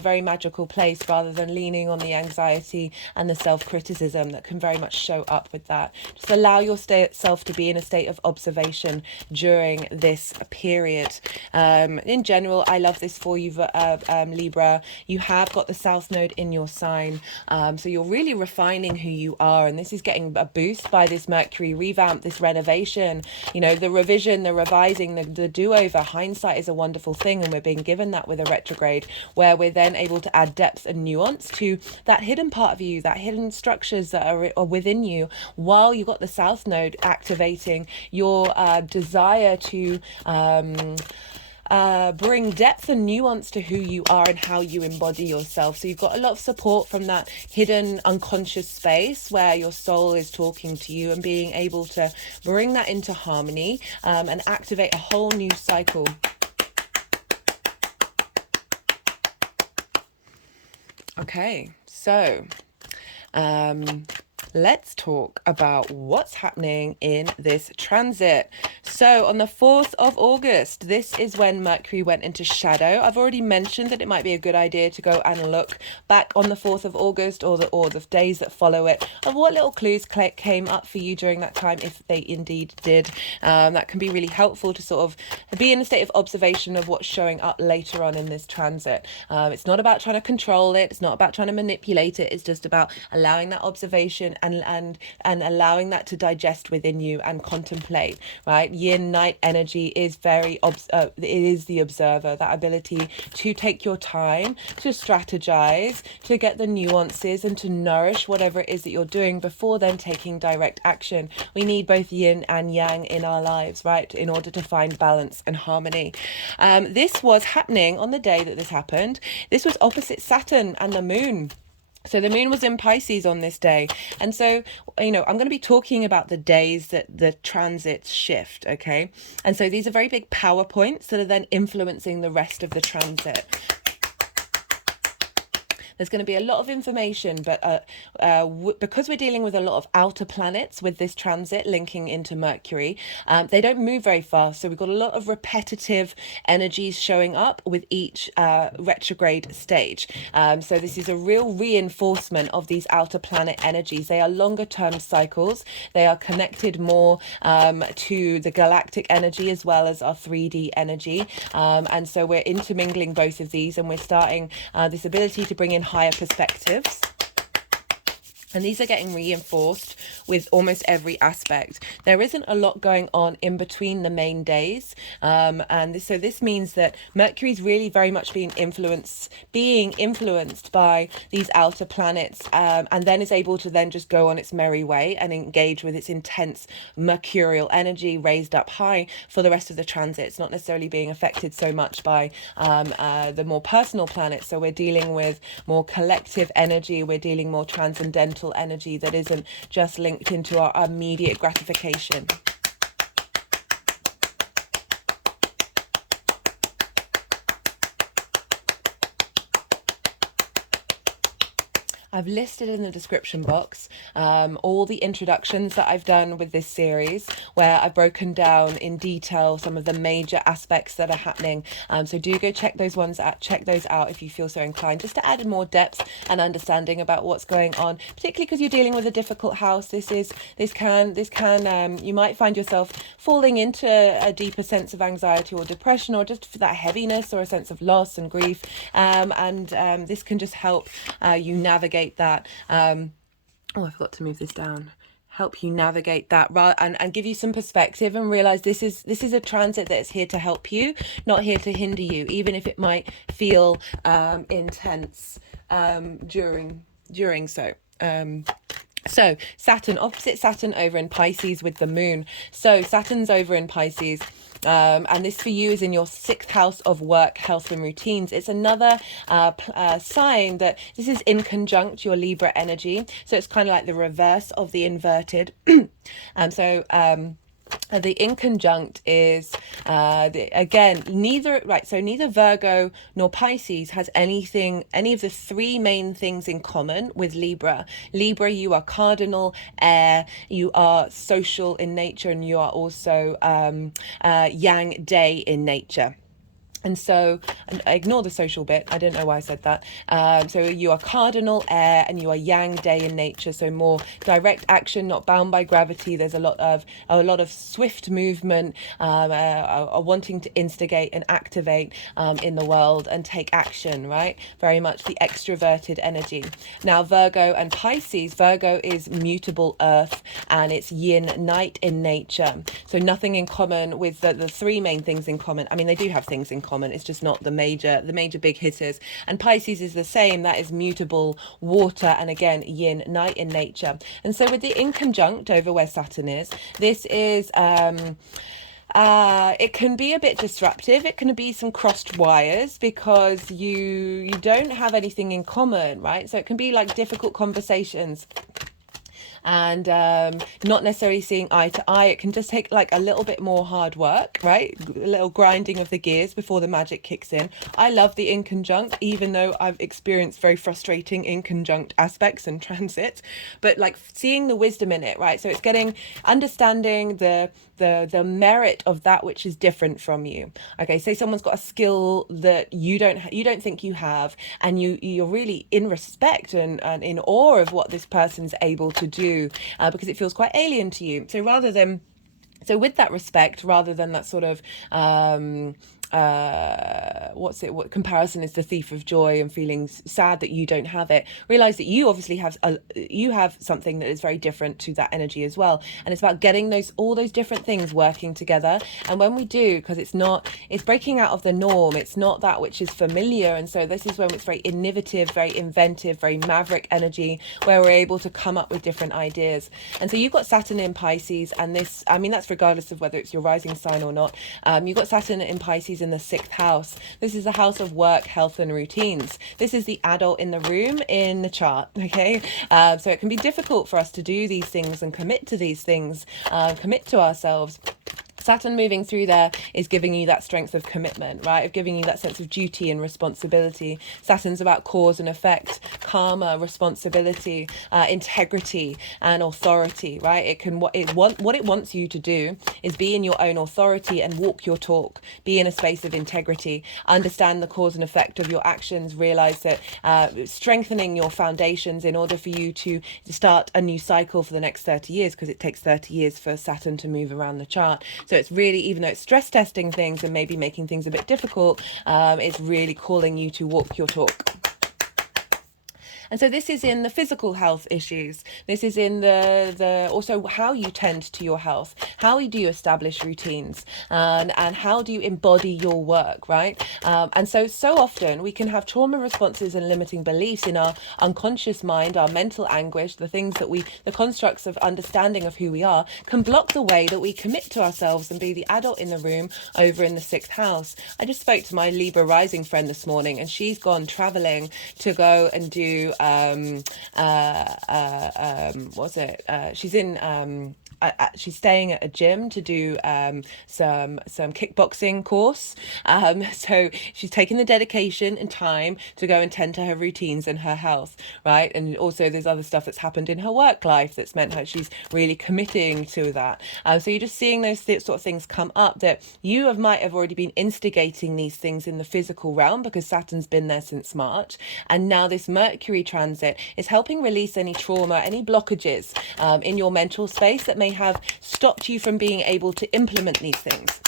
very magical place, rather than leaning on the anxiety and the self-criticism that can very much show up with that. Just allow yourself to be in a state of observation during this period. In general, I love this for you, Libra. You have got the South Node in your sign, so you're really refining who you are, and this is getting a boost by this Mercury revamp, this renovation, the revision, the revising, the do-over. Hindsight is a wonderful thing, and we're being given that with a retrograde, where we're then able to add depth and nuance to that hidden part of you, that hidden structures that are within you, while you've got the South Node activating your desire to bring depth and nuance to who you are and how you embody yourself. So you've got a lot of support from that hidden unconscious space where your soul is talking to you, and being able to bring that into harmony and activate a whole new cycle. Okay, so let's talk about what's happening in this transit. So on the 4th of August, this is when Mercury went into shadow. I've already mentioned that it might be a good idea to go and look back on the 4th of August or the days that follow it, of what little clues came up for you during that time, if they indeed did. That can be really helpful to sort of be in a state of observation of what's showing up later on in this transit. It's not about trying to control it. It's not about trying to manipulate it. It's just about allowing that observation and allowing that to digest within you and contemplate, right? Yin night energy is very it is the observer, that ability to take your time, to strategize, to get the nuances, and to nourish whatever it is that you're doing before then taking direct action. We need both yin and yang in our lives, right, in order to find balance and harmony. This was happening on the day that this happened. This was opposite Saturn and the moon. So the moon was in Pisces on this day. And so, I'm going to be talking about the days that the transits shift, okay? And so these are very big power points that are then influencing the rest of the transit. There's going to be a lot of information, but because we're dealing with a lot of outer planets with this transit linking into Mercury, they don't move very fast. So we've got a lot of repetitive energies showing up with each retrograde stage. So this is a real reinforcement of these outer planet energies. They are longer term cycles. They are connected more to the galactic energy as well as our 3D energy. And so we're intermingling both of these, and we're starting this ability to bring in higher perspectives. And these are getting reinforced with almost every aspect. There isn't a lot going on in between the main days. So this means that Mercury's really very much being influenced by these outer planets, and then is able to then just go on its merry way and engage with its intense mercurial energy raised up high for the rest of the transit. It's not necessarily being affected so much by the more personal planets. So we're dealing with more collective energy. We're dealing more transcendental energy that isn't just linked into our immediate gratification. I've listed in the description box all the introductions that I've done with this series, where I've broken down in detail some of the major aspects that are happening. So do go check those out if you feel so inclined, just to add more depth and understanding about what's going on, particularly because you're dealing with a difficult house. This can you might find yourself falling into a deeper sense of anxiety or depression, or just for that heaviness or a sense of loss and grief. This can just help you navigate that. I forgot to move this down. Help you navigate that and give you some perspective, and realize this is a transit that is here to help you, not here to hinder you, even if it might feel intense during so. So Saturn, opposite Saturn over in Pisces with the moon. So Saturn's over in Pisces. And this for you is in your 6th house of work, health and routines. It's another sign that this is in conjunct your Libra energy. So it's kind of like the reverse of the inverted. The inconjunct is neither Virgo nor Pisces has any of the 3 main things in common with Libra. Libra, you are cardinal air, you are social in nature, and you are also yang day in nature. And so, ignore the social bit. I don't know why I said that. So you are cardinal air and you are yang day in nature. So more direct action, not bound by gravity. There's a lot of swift movement, wanting to instigate and activate in the world and take action, right? Very much the extroverted energy. Now Virgo and Pisces. Virgo is mutable earth and it's yin night in nature. So nothing in common with the 3 main things in common. I mean, they do have things in common. It's just not the major big hitters. And Pisces is the same. That is mutable water, and again yin night in nature. And so with the inconjunct over where Saturn is, this is It can be a bit disruptive. It can be some crossed wires because you don't have anything in common, right? So it can be like difficult conversations and not necessarily seeing eye to eye. It can just take like a little bit more hard work, right? A little grinding of the gears before the magic kicks in. I love the inconjunct, even though I've experienced very frustrating inconjunct aspects and transits, but like seeing the wisdom in it, right? So it's getting understanding the merit of that which is different from you. Okay, say someone's got a skill that you don't think you have, and you're really in respect and in awe of what this person's able to do, because it feels quite alien to you. So with that respect, rather than that sort of what comparison is the thief of joy, and feeling sad that you don't have it, realize that you obviously have something that is very different to that energy as well. And it's about getting all those different things working together. And when we do, because it's breaking out of the norm, it's not that which is familiar. And so this is when it's very innovative, very inventive, very maverick energy, where we're able to come up with different ideas. And so you've got Saturn in Pisces, and this, I mean, that's regardless of whether it's your rising sign or not. You've got Saturn in Pisces in the 6th house. This is the house of work, health, and routines. This is the adult in the room in the chart. Okay, so it can be difficult for us to do these things and commit to these things, commit to ourselves. Saturn moving through there is giving you that strength of commitment, right? Of giving you that sense of duty and responsibility. Saturn's about cause and effect, karma, responsibility, integrity, and authority, right? What it wants you to do is be in your own authority and walk your talk. Be in a space of integrity. Understand the cause and effect of your actions. Realize that strengthening your foundations in order for you to start a new cycle for the next 30 years, because it takes 30 years for Saturn to move around the chart. So it's really, even though it's stress testing things and maybe making things a bit difficult, it's really calling you to walk your talk. And so this is in the physical health issues. This is in the also how you tend to your health. How do you establish routines? And how do you embody your work, right? And so often we can have trauma responses and limiting beliefs in our unconscious mind, our mental anguish, the things that the constructs of understanding of who we are can block the way that we commit to ourselves and be the adult in the room over in the 6th house. I just spoke to my Libra rising friend this morning, and she's gone traveling to go and do she's in she's staying at a gym to do some kickboxing course. So she's taking the dedication and time to go and tend to her routines and her health, right? And also there's other stuff that's happened in her work life that's meant her she's really committing to that. So you're just seeing those sort of things come up, that you might have already been instigating these things in the physical realm, because Saturn's been there since March, and now this Mercury transit is helping release any trauma, any blockages in your mental space that may have stopped you from being able to implement these things.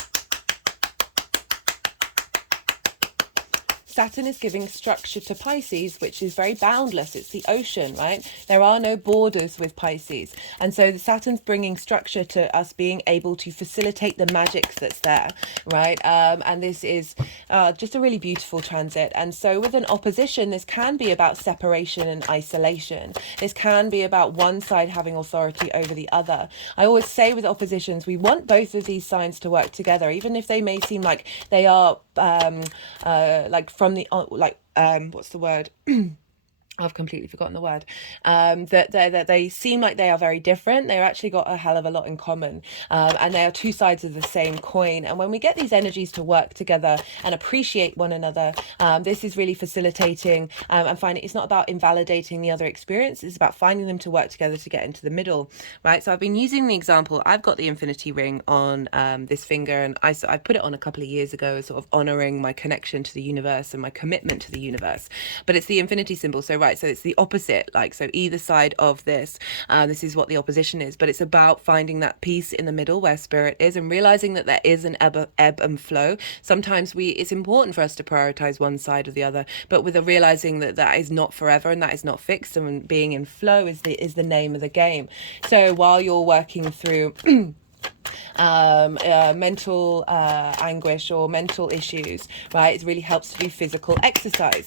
Saturn is giving structure to Pisces, which is very boundless. It's the ocean, right? There are no borders with Pisces. And so the Saturn's bringing structure to us being able to facilitate the magic that's there, right? And this is just a really beautiful transit. And so with an opposition, this can be about separation and isolation. This can be about one side having authority over the other. I always say with oppositions, we want both of these signs to work together, even if they may seem like they are like from the what's the word? I've completely forgotten the word. That they seem like they are very different. They've actually got a hell of a lot in common, and they are two sides of the same coin. And when we get these energies to work together and appreciate one another, this is really facilitating and finding it's not about invalidating the other experience. It's about finding them to work together to get into the middle, right? So I've been using the example. I've got the infinity ring on this finger, and I put it on a couple of years ago, sort of honoring my connection to the universe and my commitment to the universe. But it's the infinity symbol, so right, so it's the opposite, like, so either side of this is what the opposition is, but it's about finding that peace in the middle where spirit is, and realizing that there is an ebb and flow. Sometimes it's important for us to prioritize one side or the other, but with a realizing that is not forever and that is not fixed, and being in flow is the name of the game. So while you're working through mental anguish or mental issues, right, it really helps to do physical exercise.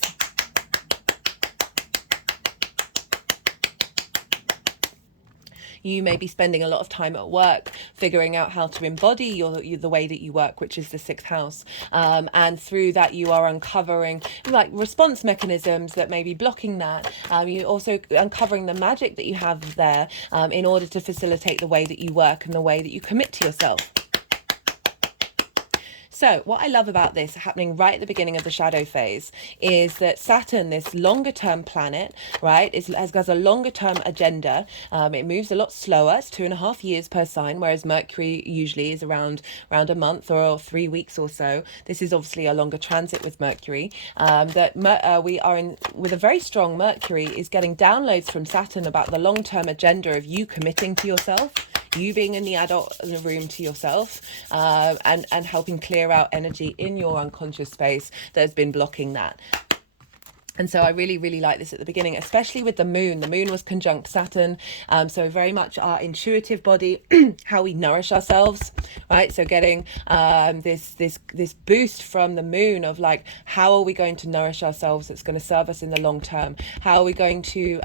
You may be spending a lot of time at work figuring out how to embody the way that you work, which is the 6th house. And through that, you are uncovering like response mechanisms that may be blocking that. You're also uncovering the magic that you have there in order to facilitate the way that you work and the way that you commit to yourself. So what I love about this happening right at the beginning of the shadow phase is that Saturn, this longer term planet, right, has a longer term agenda. It moves a lot slower. It's 2.5 years per sign, whereas Mercury usually is around a month or 3 weeks or so. This is obviously a longer transit with Mercury. We are in with a very strong Mercury is getting downloads from Saturn about the long term agenda of you committing to yourself, you being in the adult in the room to yourself, and helping clear out energy in your unconscious space that has been blocking that. And so I really, really like this at the beginning, especially with the moon. The moon was conjunct Saturn. So very much our intuitive body, how we nourish ourselves, right? So getting this boost from the moon of like, how are we going to nourish ourselves that's going to serve us in the long term? How are we going to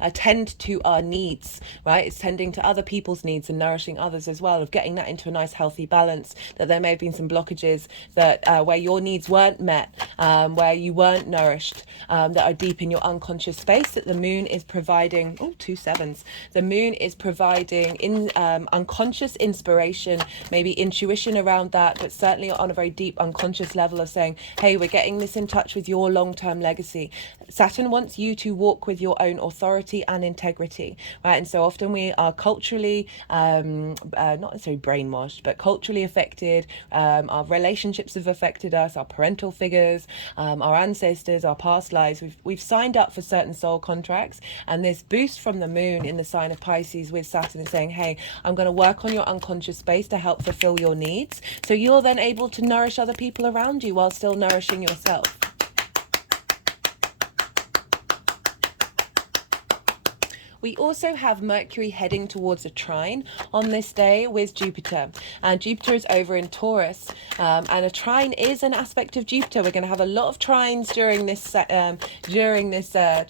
attend to our needs, right? It's tending to other people's needs and nourishing others as well, of getting that into a nice healthy balance, that there may have been some blockages that where your needs weren't met, where you weren't nourished, that are deep in your unconscious space, that the moon is providing. Oh, 2 sevens. The moon is providing in unconscious inspiration, maybe intuition around that, but certainly on a very deep unconscious level of saying, hey, we're getting this in touch with your long-term legacy. Saturn wants you to walk with your own authority and integrity, right? And so often we are culturally, not necessarily brainwashed, but culturally affected. Our relationships have affected us, our parental figures, our ancestors, our past lives. We've signed up for certain soul contracts, and this boost from the moon in the sign of Pisces with Saturn is saying, hey, I'm going to work on your unconscious space to help fulfill your needs, so you're then able to nourish other people around you while still nourishing yourself. We also have Mercury heading towards a trine on this day with Jupiter, and Jupiter is over in Taurus, and a trine is an aspect of Jupiter. We're going to have a lot of trines during this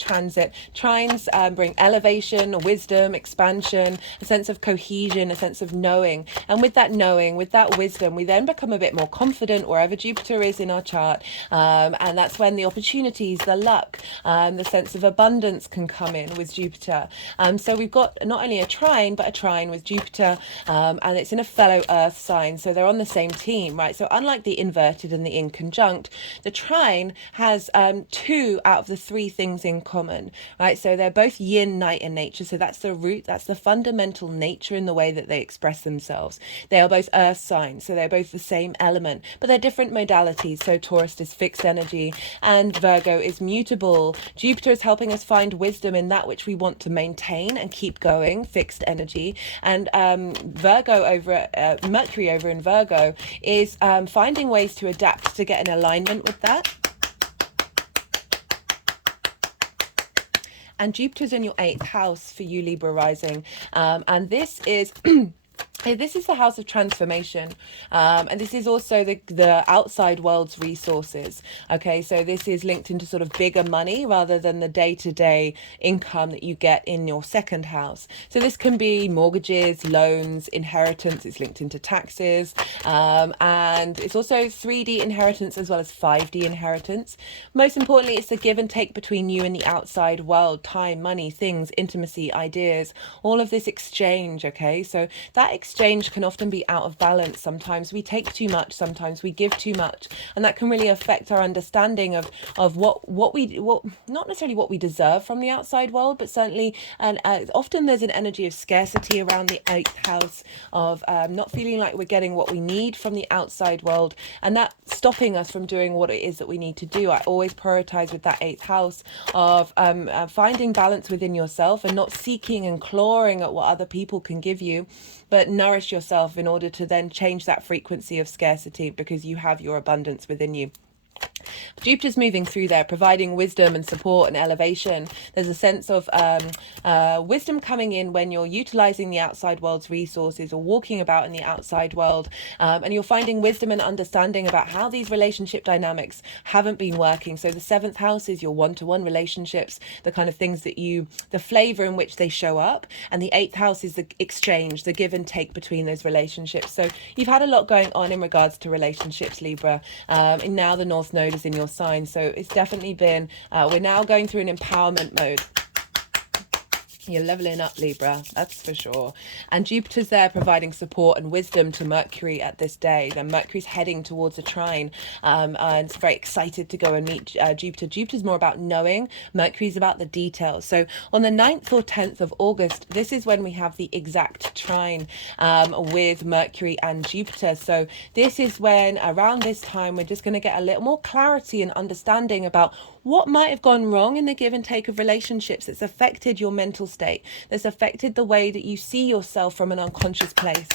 transit. Trines bring elevation, wisdom, expansion, a sense of cohesion, a sense of knowing, and with that knowing, with that wisdom, we then become a bit more confident wherever Jupiter is in our chart, and that's when the opportunities, the luck, the sense of abundance can come in with Jupiter. So we've got not only a trine, but a trine with Jupiter, and it's in a fellow Earth sign, so they're on the same team, right? So unlike the inverted and the inconjunct, the trine has 2 out of the 3 things in common, right? So they're both yin, night in nature, so that's the root, that's the fundamental nature in the way that they express themselves. They are both Earth signs, so they're both the same element, but they're different modalities. So Taurus is fixed energy and Virgo is mutable. Jupiter is helping us find wisdom in that which we want to maintain and keep going, fixed energy, and Mercury over in Virgo is finding ways to adapt to get in alignment with that. And Jupiter's in your 8th house for you, Libra rising, and this is this is the house of transformation, and this is also the outside world's resources. Okay, so this is linked into sort of bigger money rather than the day-to-day income that you get in your 2nd house. So this can be mortgages, loans, inheritance. It's linked into taxes, and it's also 3D inheritance as well as 5D inheritance. Most importantly, it's the give and take between you and the outside world, time, money, things, intimacy, ideas, all of this exchange. Okay, so that exchange can often be out of balance. Sometimes we take too much, sometimes we give too much, and that can really affect our understanding of what not necessarily what we deserve from the outside world, but certainly, and often there's an energy of scarcity around the 8th house of not feeling like we're getting what we need from the outside world, and that stopping us from doing what it is that we need to do. I always prioritize with that 8th house of finding balance within yourself and not seeking and clawing at what other people can give you, but nourish yourself in order to then change that frequency of scarcity, because you have your abundance within you. Jupiter's moving through there, providing wisdom and support and elevation. There's a sense of wisdom coming in when you're utilizing the outside world's resources or walking about in the outside world, and you're finding wisdom and understanding about how these relationship dynamics haven't been working. So the 7th house is your one-to-one relationships, the kind of things that the flavor in which they show up, and the 8th house is the exchange, the give and take between those relationships. So you've had a lot going on in regards to relationships, Libra, and now the North Node is in your sign, so it's definitely been we're now going through an empowerment mode. You're leveling up, Libra, that's for sure. And Jupiter's there providing support and wisdom to Mercury at this day. Then Mercury's heading towards a trine, and it's very excited to go and meet Jupiter. Jupiter's more about knowing, Mercury's about the details. So on the 9th or 10th of August, this is when we have the exact trine with Mercury and Jupiter. So this is when, around this time, we're just going to get a little more clarity and understanding about what might have gone wrong in the give and take of relationships that's affected your mental state, that's affected the way that you see yourself from an unconscious place.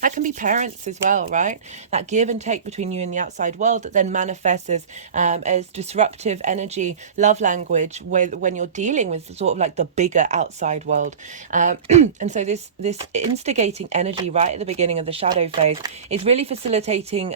That can be parents as well, right? That give and take between you and the outside world that then manifests as disruptive energy, love language, when you're dealing with sort of like the bigger outside world. And so this instigating energy right at the beginning of the shadow phase is really facilitating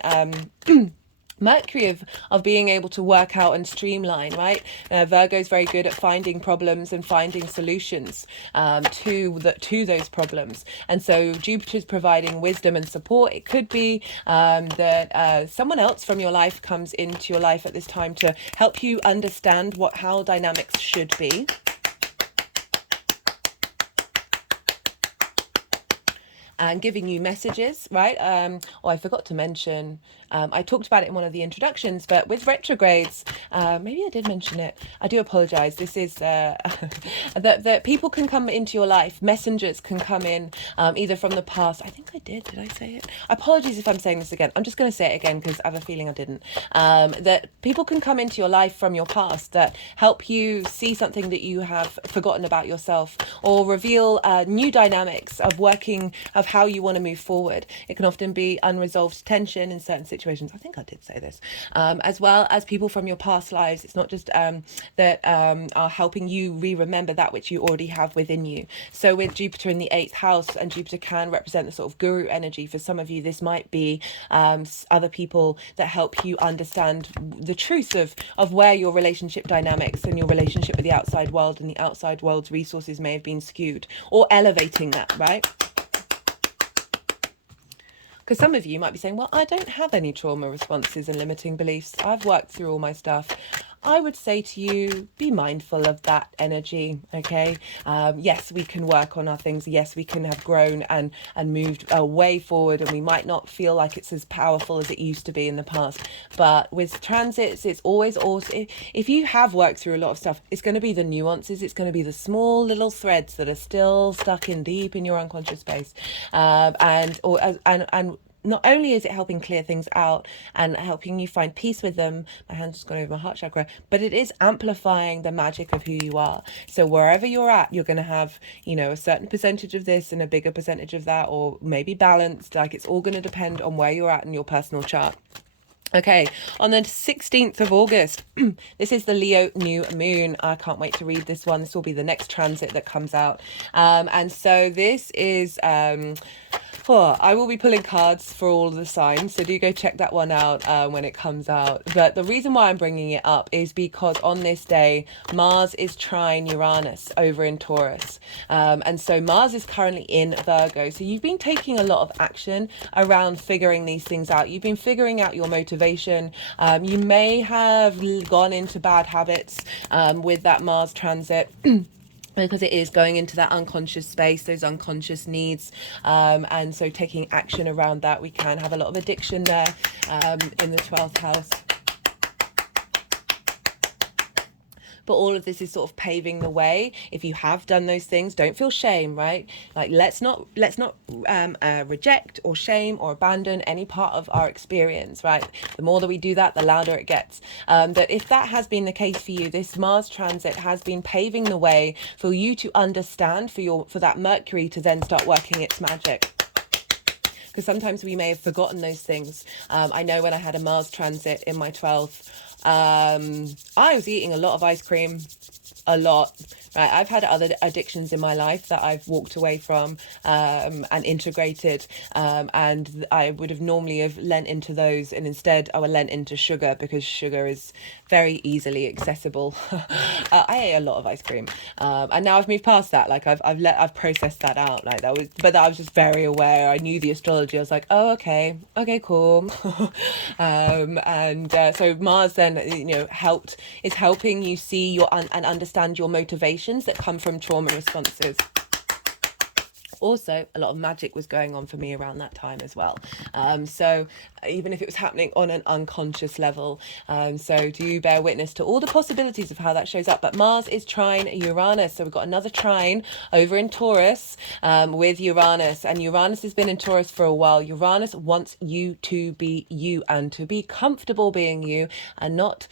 Mercury of being able to work out and streamline, right? Virgo is very good at finding problems and finding solutions to those problems. And so Jupiter's providing wisdom and support. It could be that someone else from your life comes into your life at this time to help you understand how dynamics should be. And giving you messages, right? I forgot to mention, I talked about it in one of the introductions, but with retrogrades, maybe I did mention it. I do apologize. This is that people can come into your life. Messengers can come in either from the past. I think I did. Did I say it? Apologies if I'm saying this again. I'm just going to say it again because I have a feeling I didn't. That people can come into your life from your past that help you see something that you have forgotten about yourself, or reveal new dynamics of how you want to move forward. It can often be unresolved tension in certain situations. I think I did say this. As well as people from your past lives. It's not just that are helping you remember that which you already have within you. So with Jupiter in the 8th house, and Jupiter can represent the sort of guru energy. For some of you, this might be other people that help you understand the truth of where your relationship dynamics and your relationship with the outside world and the outside world's resources may have been skewed, or elevating that, right? Because some of you might be saying, well, I don't have any trauma responses and limiting beliefs. I've worked through all my stuff. I would say to you, be mindful of that energy, okay? Yes, we can work on our things. Yes, we can have grown and moved way forward, and we might not feel like it's as powerful as it used to be in the past. But with transits, it's always also, if you have worked through a lot of stuff, it's going to be the nuances. It's going to be the small little threads that are still stuck in deep in your unconscious space. And not only is it helping clear things out and helping you find peace with them, my hand's just gone over my heart chakra, but it is amplifying the magic of who you are. So wherever you're at, you're going to have, a certain percentage of this and a bigger percentage of that, or maybe balanced. Like, it's all going to depend on where you're at in your personal chart. Okay, on the 16th of August, this is the Leo new moon. I can't wait to read this one. This will be the next transit that comes out. And so this is... I will be pulling cards for all of the signs, so do go check that one out when it comes out. But the reason why I'm bringing it up is because on this day, Mars is trine Uranus over in Taurus. And so Mars is currently in Virgo. So you've been taking a lot of action around figuring these things out. You've been figuring out your motivation. You may have gone into bad habits with that Mars transit. Because it is going into that unconscious space, those unconscious needs. And so taking action around that, we can have a lot of addiction there in the 12th house. But all of this is sort of paving the way. If you have done those things, don't feel shame, right? Like, let's not reject or shame or abandon any part of our experience, right? The more that we do that, the louder it gets. That if that has been the case for you, this Mars transit has been paving the way for you to understand, for that Mercury to then start working its magic. because sometimes we may have forgotten those things. I know when I had a Mars transit in my 12th, I was eating a lot of ice cream, a lot. Right, I've had other addictions in my life that I've walked away from and integrated, and I would have normally have lent into those, and instead I would lent into sugar because sugar is very easily accessible. I ate a lot of ice cream, and now I've moved past that. Like I've processed that out. Like that was, but I was just very aware. I knew the astrology. I was like, oh, okay, cool. So Mars then, is helping you see your and understand your motivations that come from trauma responses. Also, a lot of magic was going on for me around that time as well. So even if it was happening on an unconscious level, so do bear witness to all the possibilities of how that shows up. But Mars is trine Uranus. So we've got another trine over in Taurus with Uranus. And Uranus has been in Taurus for a while. Uranus wants you to be you and to be comfortable being you and not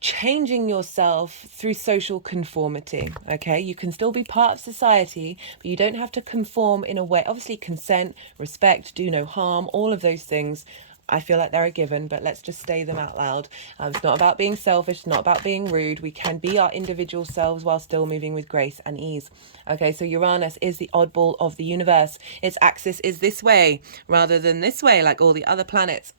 changing yourself through social conformity. Okay, you can still be part of society, but you don't have to conform in a way. Obviously, consent, respect, do no harm, all of those things, I feel like they're a given, but let's just say them out loud. It's not about being selfish, it's not about being rude. We can be our individual selves while still moving with grace and ease. Okay, so Uranus is the oddball of the universe. Its axis is this way rather than this way, like all the other planets.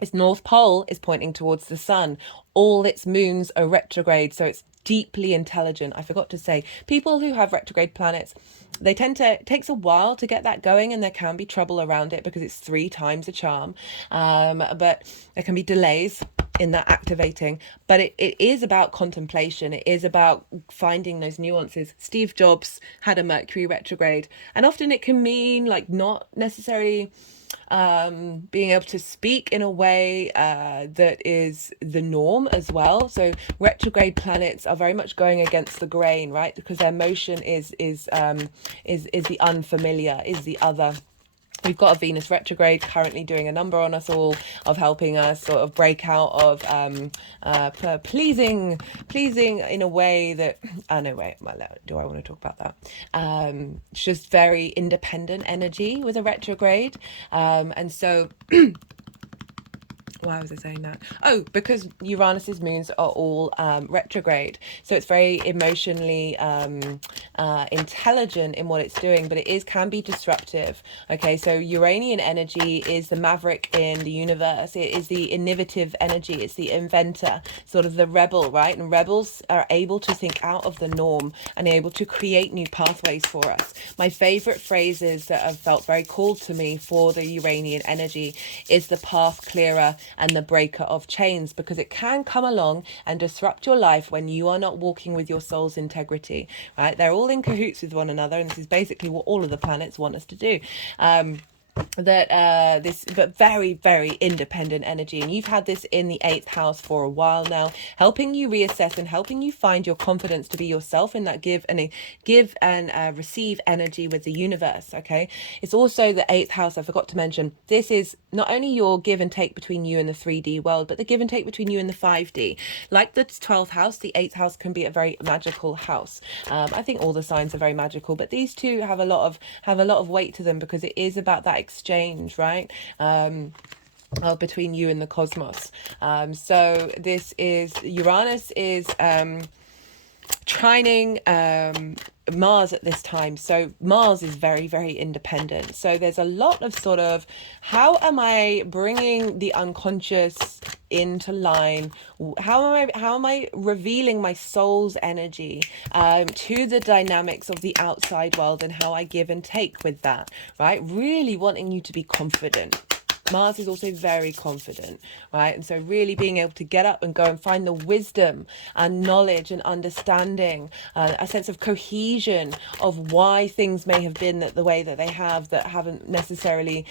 Its north pole is pointing towards the sun. All its moons are retrograde, so it's deeply intelligent. I forgot to say, people who have retrograde planets, they tend to, it takes a while to get that going, and there can be trouble around it because it's 3 times a charm. But there can be delays in that activating, but it is about contemplation. It is about finding those nuances. Steve Jobs had a Mercury retrograde, and often it can mean like not necessarily being able to speak in a way that is the norm as well. So retrograde planets are very much going against the grain, right? Because their motion is the unfamiliar, is the other. We've got a Venus retrograde currently doing a number on us all, of helping us sort of break out of pleasing in a way that, no, wait, do I want to talk about that? It's just very independent energy with a retrograde. And so... Why was I saying that? Oh, because Uranus's moons are all retrograde. So it's very emotionally intelligent in what it's doing, but it can be disruptive. Okay, so Uranian energy is the maverick in the universe. It is the innovative energy. It's the inventor, sort of the rebel, right? And rebels are able to think out of the norm and able to create new pathways for us. My favorite phrases that have felt very called to me for the Uranian energy is the path clearer and the breaker of chains, because it can come along and disrupt your life when you are not walking with your soul's integrity, right? They're all in cahoots with one another, and this is basically what all of the planets want us to do. But very, very independent energy, and you've had this in the 8th house for a while now, helping you reassess and helping you find your confidence to be yourself in that give and receive energy with the universe. Okay, it's also the 8th house. I forgot to mention, this is not only your give and take between you and the 3D world, but the give and take between you and the 5D. Like the 12th house, the 8th house can be a very magical house. I think all the signs are very magical, but these two have a lot of weight to them, because it is about that exchange, right? Between you and the cosmos. So this is Uranus is trining Mars at this time. So Mars is very, very independent. So there's a lot of sort of, how am I bringing the unconscious into line? How am I revealing my soul's energy to the dynamics of the outside world, and how I give and take with that, right? Really wanting you to be confident. Mars is also very confident, right? And so really being able to get up and go and find the wisdom and knowledge and understanding, a sense of cohesion of why things may have been the way that they have, that haven't necessarily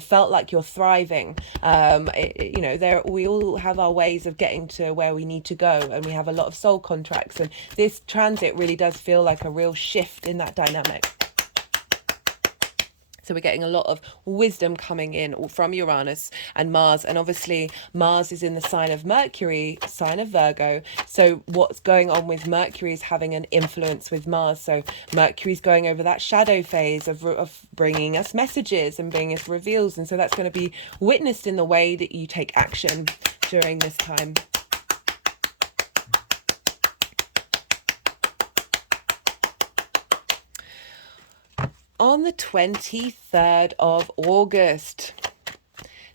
felt like you're thriving. We all have our ways of getting to where we need to go, and we have a lot of soul contracts, and this transit really does feel like a real shift in that dynamic. So we're getting a lot of wisdom coming in from Uranus and Mars. And obviously Mars is in the sign of Mercury, sign of Virgo. So what's going on with Mercury is having an influence with Mars. So Mercury's going over that shadow phase of bringing us messages and bringing us reveals. And so that's going to be witnessed in the way that you take action during this time. On the 23rd of August,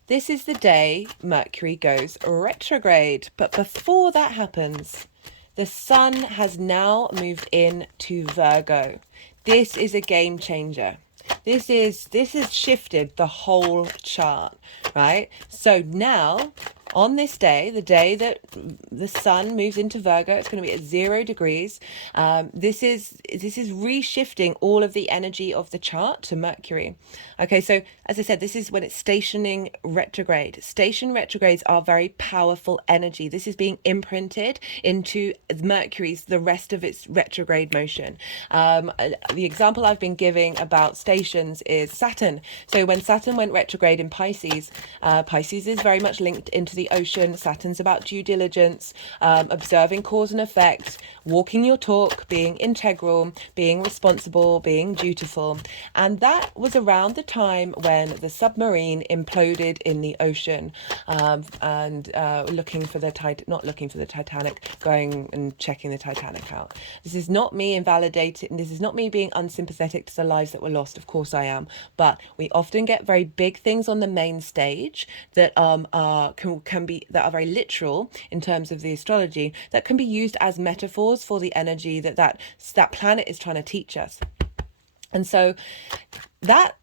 this is the day Mercury goes retrograde. But before that happens, the Sun has now moved into Virgo. This is a game changer. This has shifted the whole chart, right? So now, on this day, the day that the Sun moves into Virgo, it's going to be at 0 degrees. This is reshifting all of the energy of the chart to Mercury. Okay, so as I said, this is when it's stationing retrograde. Station retrogrades are very powerful energy. This is being imprinted into Mercury's, the rest of its retrograde motion. The example I've been giving about stations is Saturn. So when Saturn went retrograde in Pisces, Pisces is very much linked into the ocean. Saturn's about due diligence, observing cause and effect, walking your talk, being integral, being responsible, being dutiful. And that was around the time when the submarine imploded in the ocean, and looking for the not looking for the Titanic, going and checking the Titanic out. This is not me invalidating, this is not me being unsympathetic to the lives that were lost. Of course I am, but we often get very big things on the main stage that can be, that are very literal in terms of the astrology, that can be used as metaphors for the energy that planet is trying to teach us. And so that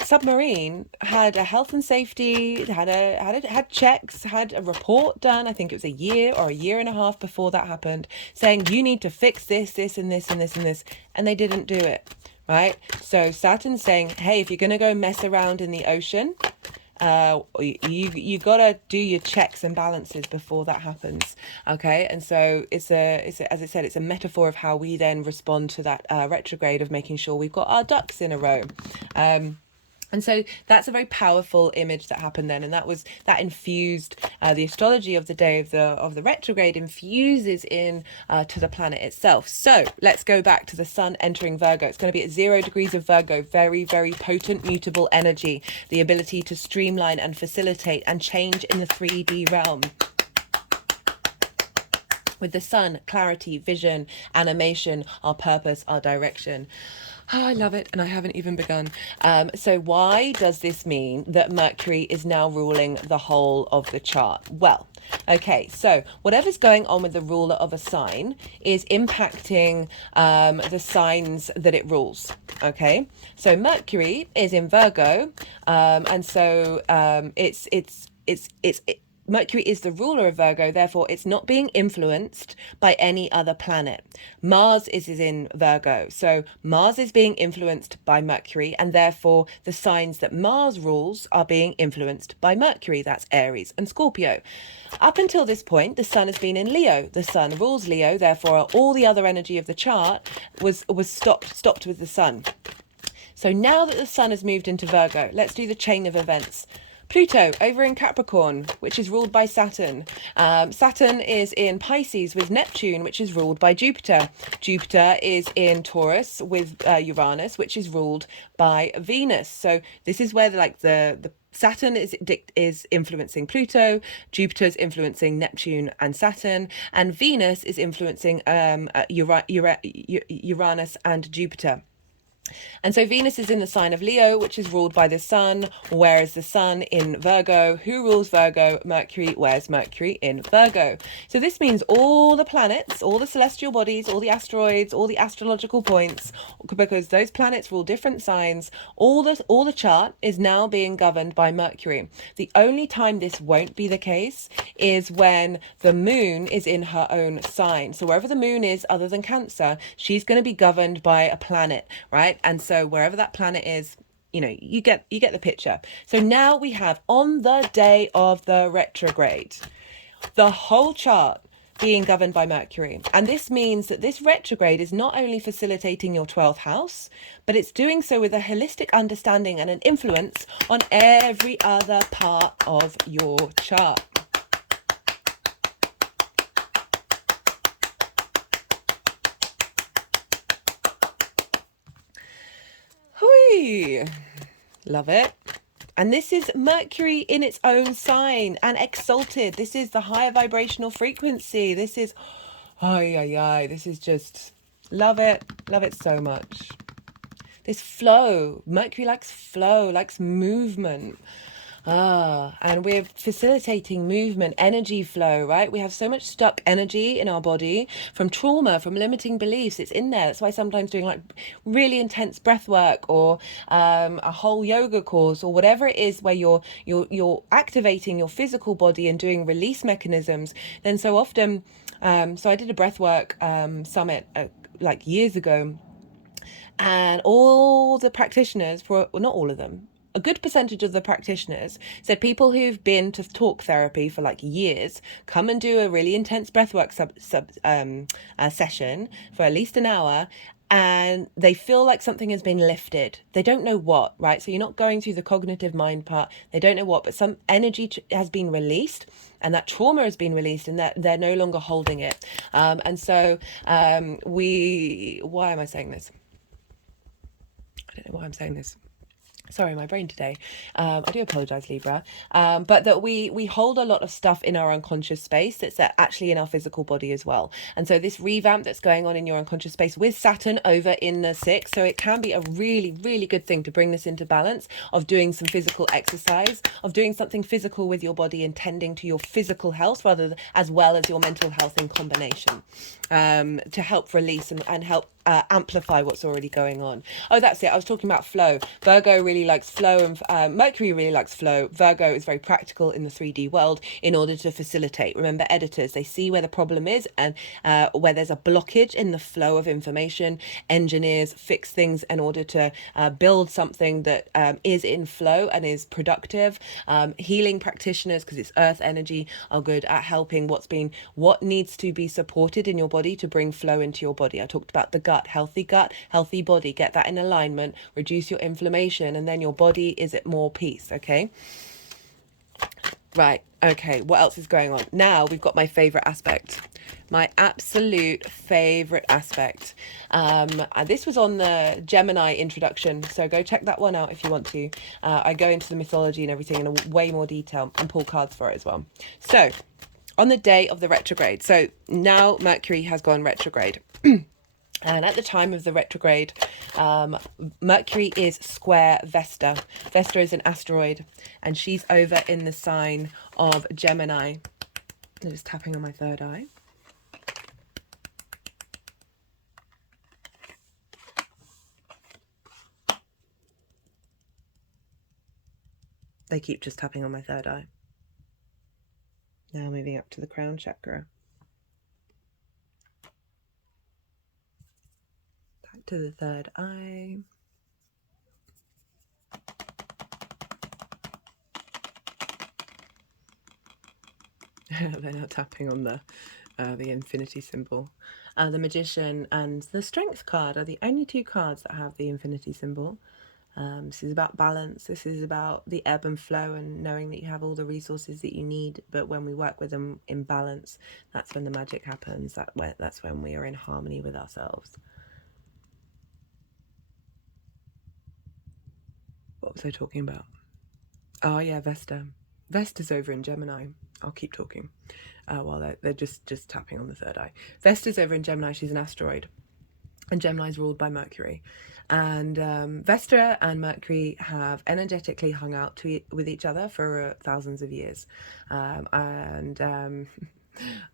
submarine had a health and safety, had checks, had a report done. I think it was a year or a year and a half before that happened, saying you need to fix this, this, and this, and this, and this, and they didn't do it. Right? So Saturn's saying, hey, if you're going to go mess around in the ocean, you gotta do your checks and balances before that happens. Okay, and so it's as I said, it's a metaphor of how we then respond to that retrograde, of making sure we've got our ducks in a row. And so that's a very powerful image that happened then, and that infused the astrology of the day of the retrograde infuses in to the planet itself. So let's go back to the Sun entering Virgo. It's going to be at 0 degrees of Virgo. Very, very potent, mutable energy. The ability to streamline and facilitate and change in the 3D realm. With the Sun, clarity, vision, animation, our purpose, our direction. Oh, I love it, and I haven't even begun. So why does this mean that Mercury is now ruling the whole of the chart? Well, okay, so whatever's going on with the ruler of a sign is impacting the signs that it rules. Okay, so Mercury is in Virgo, and so Mercury is the ruler of Virgo, therefore it's not being influenced by any other planet. Mars is in Virgo, so Mars is being influenced by Mercury, and therefore the signs that Mars rules are being influenced by Mercury. That's Aries and Scorpio. Up until this point, the Sun has been in Leo. The Sun rules Leo, therefore all the other energy of the chart was stopped with the Sun. So now that the Sun has moved into Virgo, let's do the chain of events. Pluto over in Capricorn, which is ruled by Saturn. Saturn is in Pisces with Neptune, which is ruled by Jupiter. Jupiter is in Taurus with Uranus, which is ruled by Venus. So this is where the Saturn is influencing Pluto, Jupiter's influencing Neptune and Saturn, and Venus is influencing Uranus and Jupiter. And so Venus is in the sign of Leo, which is ruled by the Sun, whereas the Sun in Virgo. Who rules Virgo? Mercury. Where's Mercury in Virgo? So this means all the planets, all the celestial bodies, all the asteroids, all the astrological points, because those planets rule different signs, all the chart is now being governed by Mercury. The only time this won't be the case is when the moon is in her own sign. So wherever the moon is, other than Cancer, she's going to be governed by a planet, right? And so wherever that planet is, you get the picture. So now we have, on the day of the retrograde, the whole chart, being governed by Mercury. And this means that this retrograde is not only facilitating your 12th house, but it's doing so with a holistic understanding and an influence on every other part of your chart. Hui! Love it. And this is Mercury in its own sign and exalted. This is the higher vibrational frequency. This is, this is just, love it so much. This flow, Mercury likes flow, likes movement. And we're facilitating movement, energy flow, right? We have so much stuck energy in our body from trauma, from limiting beliefs. It's in there. That's why sometimes doing like really intense breath work or a whole yoga course or whatever it is where you're activating your physical body and doing release mechanisms, then so often, so I did a breath work summit like years ago, and all the practitioners, well, not all of them, a good percentage of the practitioners said people who've been to talk therapy for like years come and do a really intense breathwork session for at least an hour, and they feel like something has been lifted. They don't know what, right? So you're not going through the cognitive mind part. They don't know what, but some energy has been released, and that trauma has been released, and that they're no longer holding it. And so why am I saying this? I don't know why I'm saying this. Sorry, my brain today. I do apologize, Libra. But that we hold a lot of stuff in our unconscious space that's actually in our physical body as well. And so this revamp that's going on in your unconscious space with Saturn over in the 6th, so it can be a really, really good thing to bring this into balance, of doing some physical exercise, of doing something physical with your body and tending to your physical health as well as your mental health in combination, to help release and help amplify what's already going on. Oh, that's it. I was talking about flow. Virgo really likes flow, and Mercury really likes flow. Virgo is very practical in the 3D world in order to facilitate. Remember, editors, they see where the problem is and where there's a blockage in the flow of information. Engineers fix things in order to build something that is in flow and is productive. Healing practitioners, because it's earth energy, are good at helping what needs to be supported in your body to bring flow into your body. I talked about the gut, healthy body. Get that in alignment, reduce your inflammation, and then your body is at more peace. Okay, right. Okay, what else is going on now? We've got my favorite aspect, my absolute favorite aspect. This was on the Gemini introduction, so go check that one out if you want to. I go into the mythology and everything in a way more detail and pull cards for it as well. So on the day of the retrograde, so now Mercury has gone retrograde. And at the time of the retrograde, Mercury is square Vesta. Vesta is an asteroid, and she's over in the sign of Gemini. I'm just tapping on my third eye. They keep just tapping on my third eye. Now moving up to the crown chakra. To the third eye. They're now tapping on the infinity symbol. The Magician and the Strength card are the only two cards that have the infinity symbol. This is about balance. This is about the ebb and flow and knowing that you have all the resources that you need, but when we work with them in balance, that's when the magic happens. That's when we are in harmony with ourselves. What was I talking about? Oh yeah, Vesta. Vesta's over in Gemini. I'll keep talking while they're just tapping on the third eye. Vesta's over in Gemini. She's an asteroid, and Gemini is ruled by Mercury. And Vesta and Mercury have energetically hung out with each other for thousands of years. I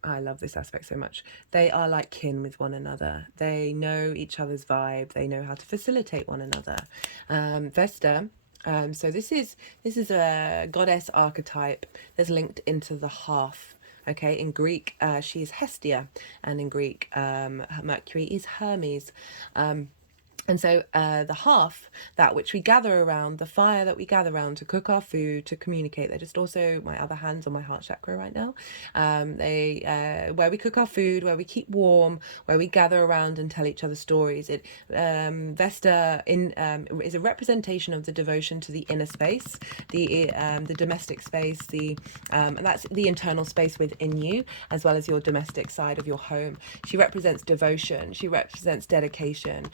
love this aspect so much. They are like kin with one another. They know each other's vibe. They know how to facilitate one another. Vesta, so this is a goddess archetype that's linked into the half. Okay, in Greek, she is Hestia, and in Greek, Mercury is Hermes. And so the half, that which we gather around, the fire that we gather around to cook our food, to communicate, they're just also my other hands on my heart chakra right now. Where we cook our food, where we keep warm, where we gather around and tell each other stories. Vesta is a representation of the devotion to the inner space, the domestic space, and that's the internal space within you, as well as your domestic side of your home. She represents devotion. She represents dedication.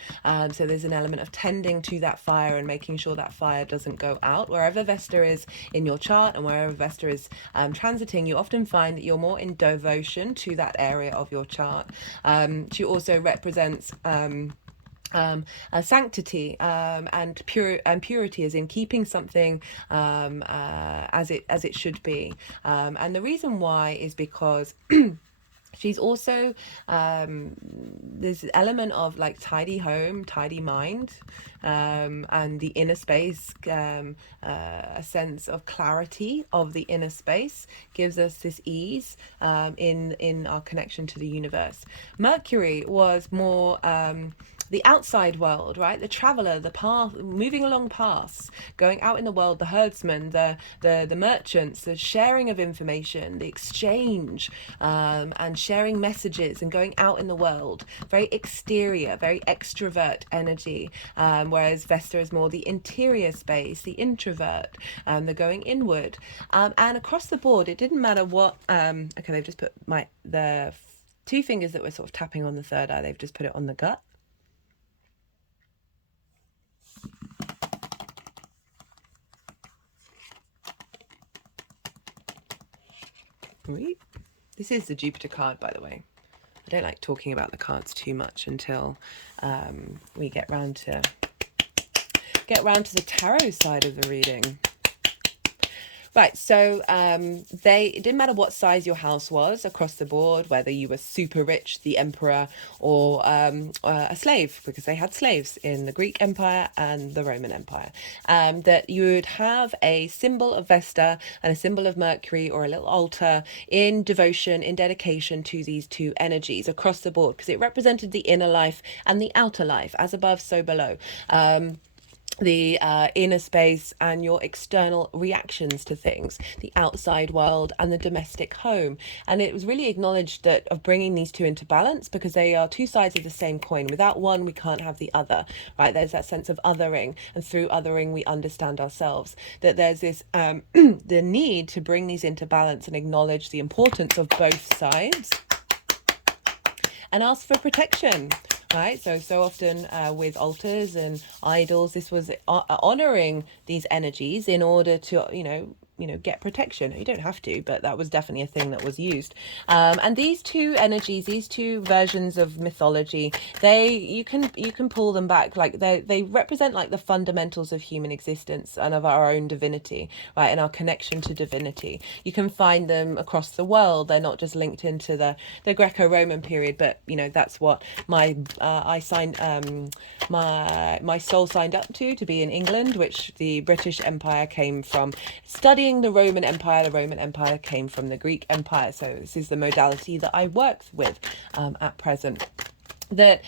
So there's an element of tending to that fire and making sure that fire doesn't go out. Wherever Vesta is in your chart and wherever Vesta is transiting, you often find that you're more in devotion to that area of your chart. She also represents sanctity and purity, as in keeping something as it should be. And the reason why is because she's also this element of like tidy home, tidy mind, and the inner space, a sense of clarity of the inner space gives us this ease in our connection to the universe. Mercury was more the outside world, right? The traveler, the path, moving along paths, going out in the world, the herdsman, the merchants, the sharing of information, the exchange, and sharing messages and going out in the world. Very exterior, very extrovert energy, whereas Vesta is more the interior space, the introvert, the going inward. And across the board, it didn't matter what, okay, they've just put the two fingers that were sort of tapping on the third eye, they've just put it on the gut. This is the Jupiter card, by the way. I don't like talking about the cards too much until we get round to the tarot side of the reading. Right, so it didn't matter what size your house was across the board, whether you were super rich, the emperor, or a slave, because they had slaves in the Greek Empire and the Roman Empire, that you would have a symbol of Vesta and a symbol of Mercury or a little altar in devotion, in dedication to these two energies across the board, because it represented the inner life and the outer life, as above, so below. The inner space and your external reactions to things, the outside world and the domestic home. And it was really acknowledged that of bringing these two into balance, because they are two sides of the same coin. Without one, we can't have the other, right? There's that sense of othering, and through othering, we understand ourselves. That there's this the need to bring these into balance and acknowledge the importance of both sides and ask for protection. Right, so often with altars and idols, this was honoring these energies in order to get protection. You don't have to, but that was definitely a thing that was used. And these two energies, these two versions of mythology, you can pull them back. Like they represent like the fundamentals of human existence and of our own divinity, right, and our connection to divinity. You can find them across the world. They're not just linked into the Greco-Roman period, but that's what my soul signed up to be in England, which the British Empire came from studying the Roman Empire. The Roman Empire came from the Greek Empire. So this is the modality that I work with at present. That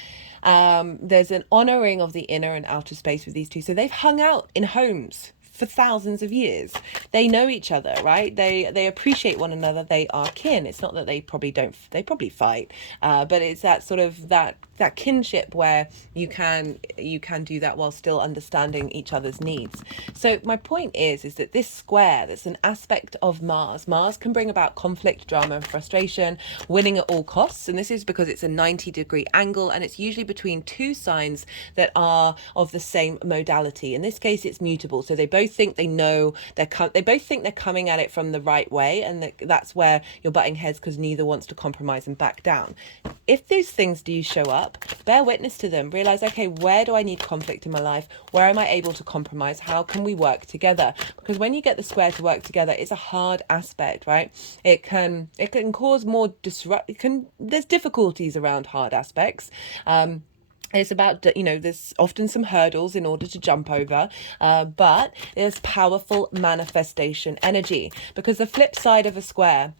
there's an honoring of the inner and outer space with these two. So they've hung out in homes for thousands of years. They know each other, right? They appreciate one another. They are kin. It's not that they probably fight, but it's that sort of that kinship where you can do that while still understanding each other's needs. So my point is that this square, that's an aspect of Mars can bring about conflict, drama, and frustration, winning at all costs. And this is because it's a 90-degree angle, and it's usually between two signs that are of the same modality. In this case, it's mutable. So they both think they know they both think they're coming at it from the right way, and that's where you're butting heads, because neither wants to compromise and back down. If those things do show up, bear witness to them. Realize, okay, where do I need conflict in my life? Where am I able to compromise? How can we work together? Because when you get the square to work together, it's a hard aspect, right? It can cause more there's difficulties around hard aspects. It's about, you know, there's often some hurdles in order to jump over, but there's powerful manifestation energy, because the flip side of a square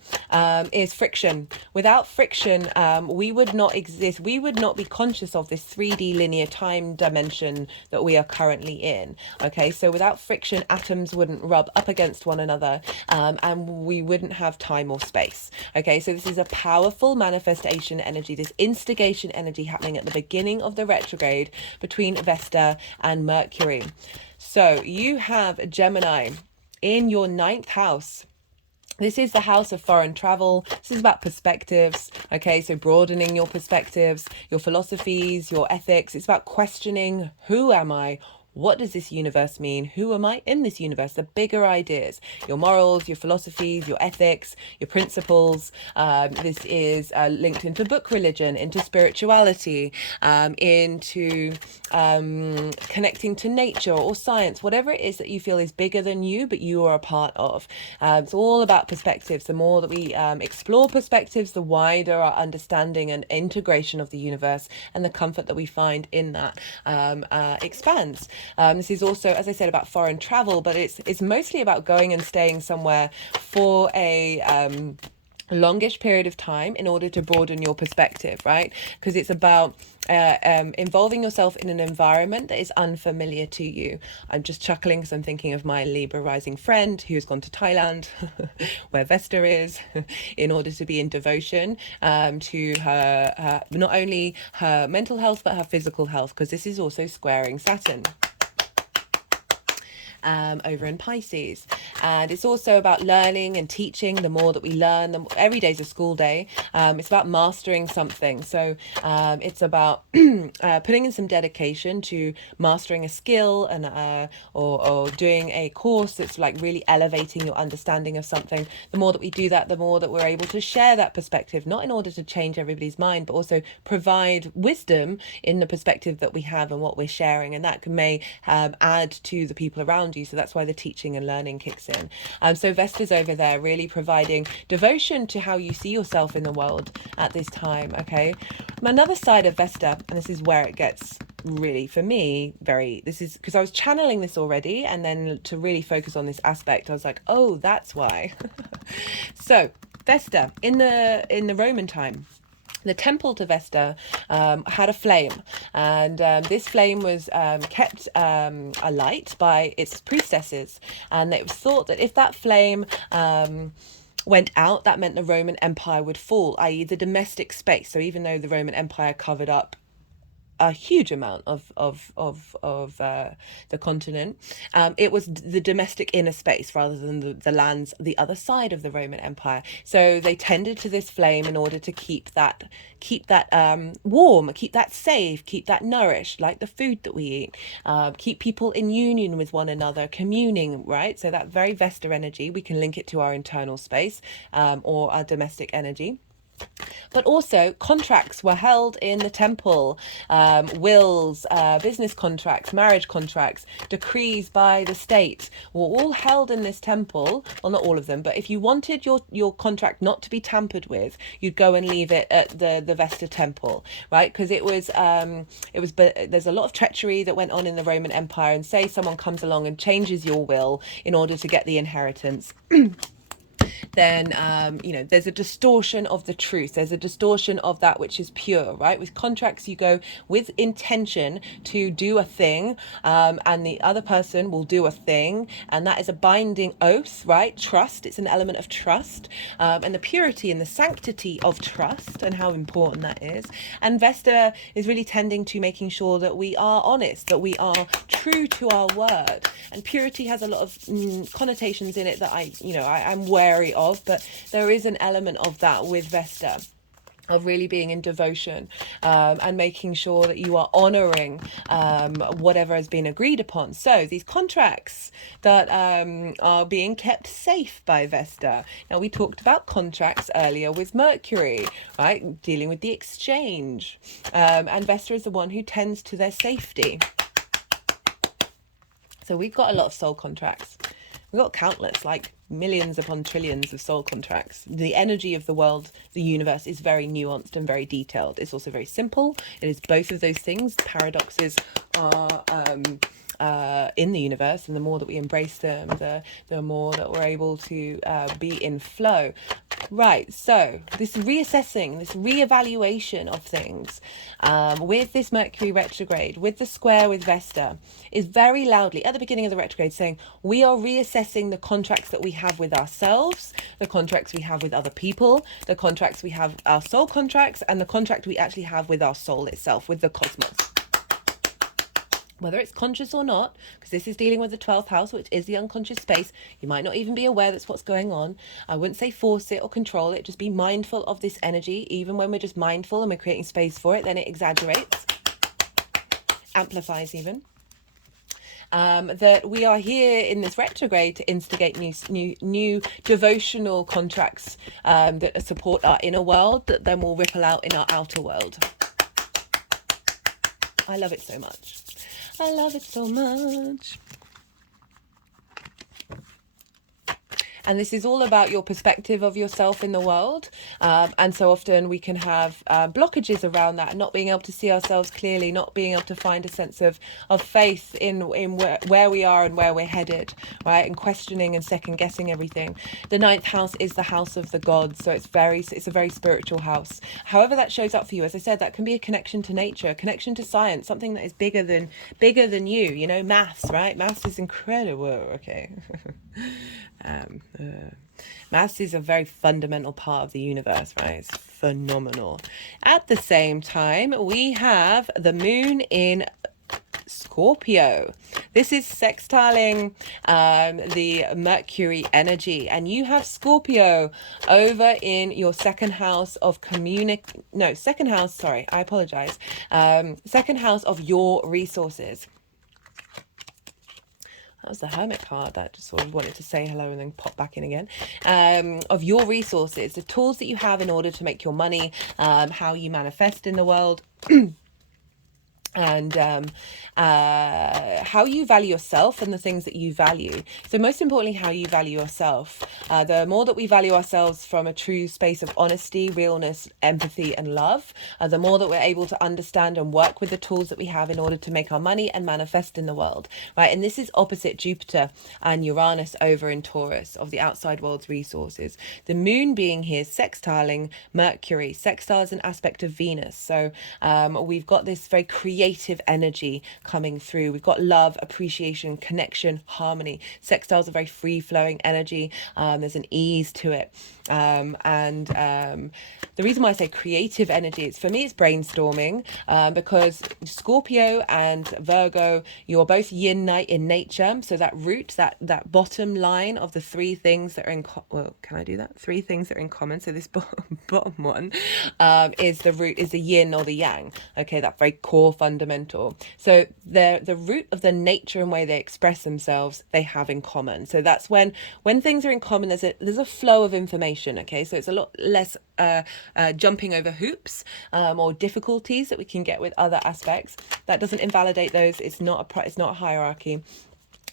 is friction. Without friction, we would not exist. We would not be conscious of this 3D linear time dimension that we are currently in. Okay, so without friction, atoms wouldn't rub up against one another, and we wouldn't have time or space. Okay, so this is a powerful manifestation energy, this instigation energy happening at the beginning of the retrograde between Vesta and Mercury. So you have Gemini in your 9th house. This is the house of foreign travel. This is about perspectives. Okay, so broadening your perspectives, your philosophies, your ethics. It's about questioning, who am I? What does this universe mean? Who am I in this universe? The bigger ideas, your morals, your philosophies, your ethics, your principles. This is linked into book religion, into spirituality, into connecting to nature or science, whatever it is that you feel is bigger than you, but you are a part of. It's all about perspectives. The more that we explore perspectives, the wider our understanding and integration of the universe, and the comfort that we find in that expands. This is also, as I said, about foreign travel, but it's mostly about going and staying somewhere for a longish period of time in order to broaden your perspective, right? Because it's about involving yourself in an environment that is unfamiliar to you. I'm just chuckling because I'm thinking of my Libra rising friend who's gone to Thailand, where Vesta is, in order to be in devotion to her not only her mental health but her physical health, because this is also squaring Saturn over in Pisces. And it's also about learning and teaching. The more that we learn, every day's a school day. It's about mastering something. So it's about putting in some dedication to mastering a skill, and or doing a course that's like really elevating your understanding of something. The more that we do that, the more that we're able to share that perspective, not in order to change everybody's mind, but also provide wisdom in the perspective that we have and what we're sharing. And that may add to the people around you. So that's why the teaching and learning kicks in. So Vesta's over there really providing devotion to how you see yourself in the world at this time. Okay, another side of Vesta, and this is where it gets really, for me, this is because I was channeling this already, and then to really focus on this aspect, I was like, oh, that's why. So Vesta in the Roman time, the temple to Vesta had a flame, and this flame was kept alight by its priestesses, and it was thought that if that flame went out, that meant the Roman Empire would fall, i.e. the domestic space. So even though the Roman Empire covered up a huge amount of the continent, it was the domestic inner space rather than the lands the other side of the Roman Empire. So they tended to this flame in order to keep that warm, keep that safe, keep that nourished, like the food that we eat, keep people in union with one another, communing, right? So that very Vesta energy, we can link it to our internal space, or our domestic energy. But also contracts were held in the temple, wills, business contracts, marriage contracts, decrees by the state were all held in this temple. Well, not all of them, but if you wanted your contract not to be tampered with, you'd go and leave it at the Vesta temple, right? Because there's a lot of treachery that went on in the Roman Empire, and say someone comes along and changes your will in order to get the inheritance. Then there's a distortion of the truth, there's a distortion of that which is pure, right? With contracts, you go with intention to do a thing, and the other person will do a thing, and that is a binding oath, right? Trust, it's an element of trust, and the purity and the sanctity of trust, and how important that is. And Vesta is really tending to making sure that we are honest, that we are true to our word. And purity has a lot of connotations in it that I'm wary of, but there is an element of that with Vesta, of really being in devotion, and making sure that you are honouring whatever has been agreed upon. So these contracts that are being kept safe by Vesta. Now, we talked about contracts earlier with Mercury, right? Dealing with the exchange. And Vesta is the one who tends to their safety. So we've got a lot of soul contracts. We've got countless, like millions upon trillions of soul contracts. The energy of the world, the universe, is very nuanced and very detailed. It's also very simple. It is both of those things. Paradoxes are in the universe, and the more that we embrace them, the more that we're able to be in flow. Right, so this reassessing, this reevaluation of things with this Mercury retrograde, with the square with Vesta, is very loudly at the beginning of the retrograde saying we are reassessing the contracts that we have with ourselves, the contracts we have with other people, the contracts we have, our soul contracts, and the contract we actually have with our soul itself, with the cosmos. Whether it's conscious or not, because this is dealing with the 12th house, which is the unconscious space, you might not even be aware that's what's going on. I wouldn't say force it or control it, just be mindful of this energy. Even when we're just mindful and we're creating space for it, then it exaggerates, amplifies even. That we are here in this retrograde to instigate new devotional contracts that support our inner world, that then will ripple out in our outer world. I love it so much. I love it so much. And this is all about your perspective of yourself in the world. And so often we can have blockages around that, not being able to see ourselves clearly, not being able to find a sense of faith in where we are and where we're headed, right? And questioning and second guessing everything. The 9th house is the house of the gods. So it's a very spiritual house. However that shows up for you, as I said, that can be a connection to nature, a connection to science, something that is bigger than you, you know, maths, right? Maths is incredible. Okay. Maths is a very fundamental part of the universe, right? It's phenomenal. At the same time, we have the moon in Scorpio. This is sextiling the Mercury energy, and you have Scorpio over in your second house of second house of your resources. That was the Hermit card that just sort of wanted to say hello and then pop back in again. Of your resources, the tools that you have in order to make your money, how you manifest in the world. And how you value yourself and the things that you value. So most importantly, how you value yourself. The more that we value ourselves from a true space of honesty, realness, empathy, and love, the more that we're able to understand and work with the tools that we have in order to make our money and manifest in the world, right? And this is opposite Jupiter and Uranus over in Taurus, of the outside world's resources. The moon being here sextiling Mercury. Sextile is an aspect of Venus. So we've got this very creative energy coming through. We've got love, appreciation, connection, harmony. Sextiles are very free-flowing energy. There's an ease to it. The reason why I say creative energy is, for me, it's brainstorming, because Scorpio and Virgo, you're both yin in nature. So that root, that bottom line of the three things that are in, can I do that? Three things that are in common. So this bottom one is the root, is the yin or the yang. Okay, that very core fundamental. So the root of the nature and way they express themselves, they have in common. So that's when things are in common, there's a flow of information. Okay, so it's a lot less jumping over hoops or difficulties that we can get with other aspects. That doesn't invalidate those. It's not a hierarchy.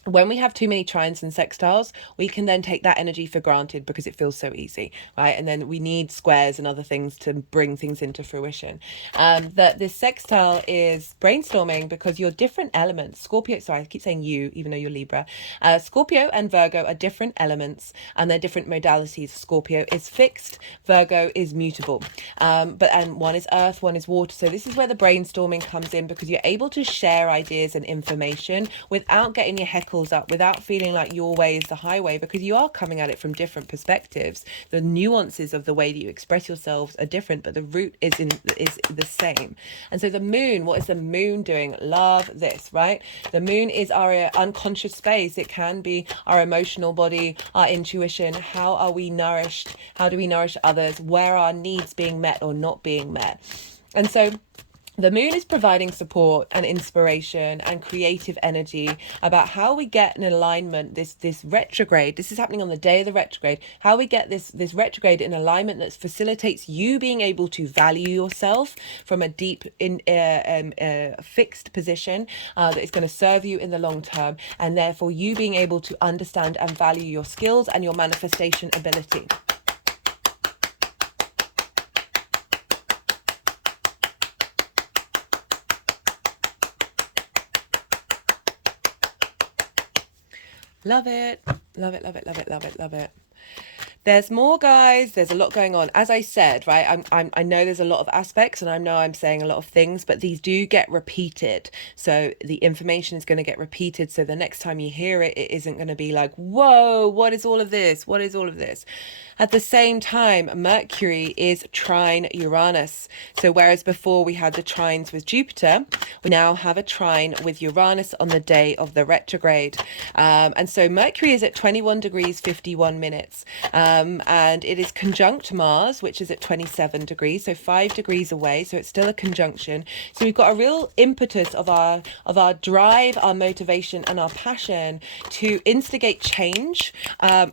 When we have too many trines and sextiles, we can then take that energy for granted because it feels so easy, right? And then we need squares and other things to bring things into fruition. That this sextile is brainstorming because you're different elements. Scorpio, sorry, I keep saying you, even though you're Libra. Scorpio and Virgo are different elements and they're different modalities. Scorpio is fixed, Virgo is mutable. And one is earth, one is water. So this is where the brainstorming comes in, because you're able to share ideas and information without getting your heckles up, without feeling like your way is the highway, because you are coming at it from different perspectives. The nuances of the way that you express yourselves are different, but the root is the same. And so the moon, what is the moon doing? Love this, right? The moon is our unconscious space. It can be our emotional body, our intuition. How are we nourished? How do we nourish others? Where are our needs being met or not being met? And so The moon is providing support and inspiration and creative energy about how we get an alignment, this retrograde. This is happening on the day of the retrograde. How we get this retrograde in alignment that facilitates you being able to value yourself from a deep fixed position that is going to serve you in the long term, and therefore you being able to understand and value your skills and your manifestation ability. Love it. Love it, love it, love it, love it, love it. There's more, guys. There's a lot going on. As I said, right, I know there's a lot of aspects, and I know I'm saying a lot of things, but these do get repeated. So the information is going to get repeated. So the next time you hear it, it isn't going to be like, whoa, what is all of this? What is all of this? At the same time, Mercury is trine Uranus. So whereas before we had the trines with Jupiter, we now have a trine with Uranus on the day of the retrograde. And so Mercury is at 21 degrees 51 minutes. And it is conjunct Mars, which is at 27 degrees, so 5 degrees away. So it's still a conjunction. So we've got a real impetus of our drive, our motivation, and our passion to instigate change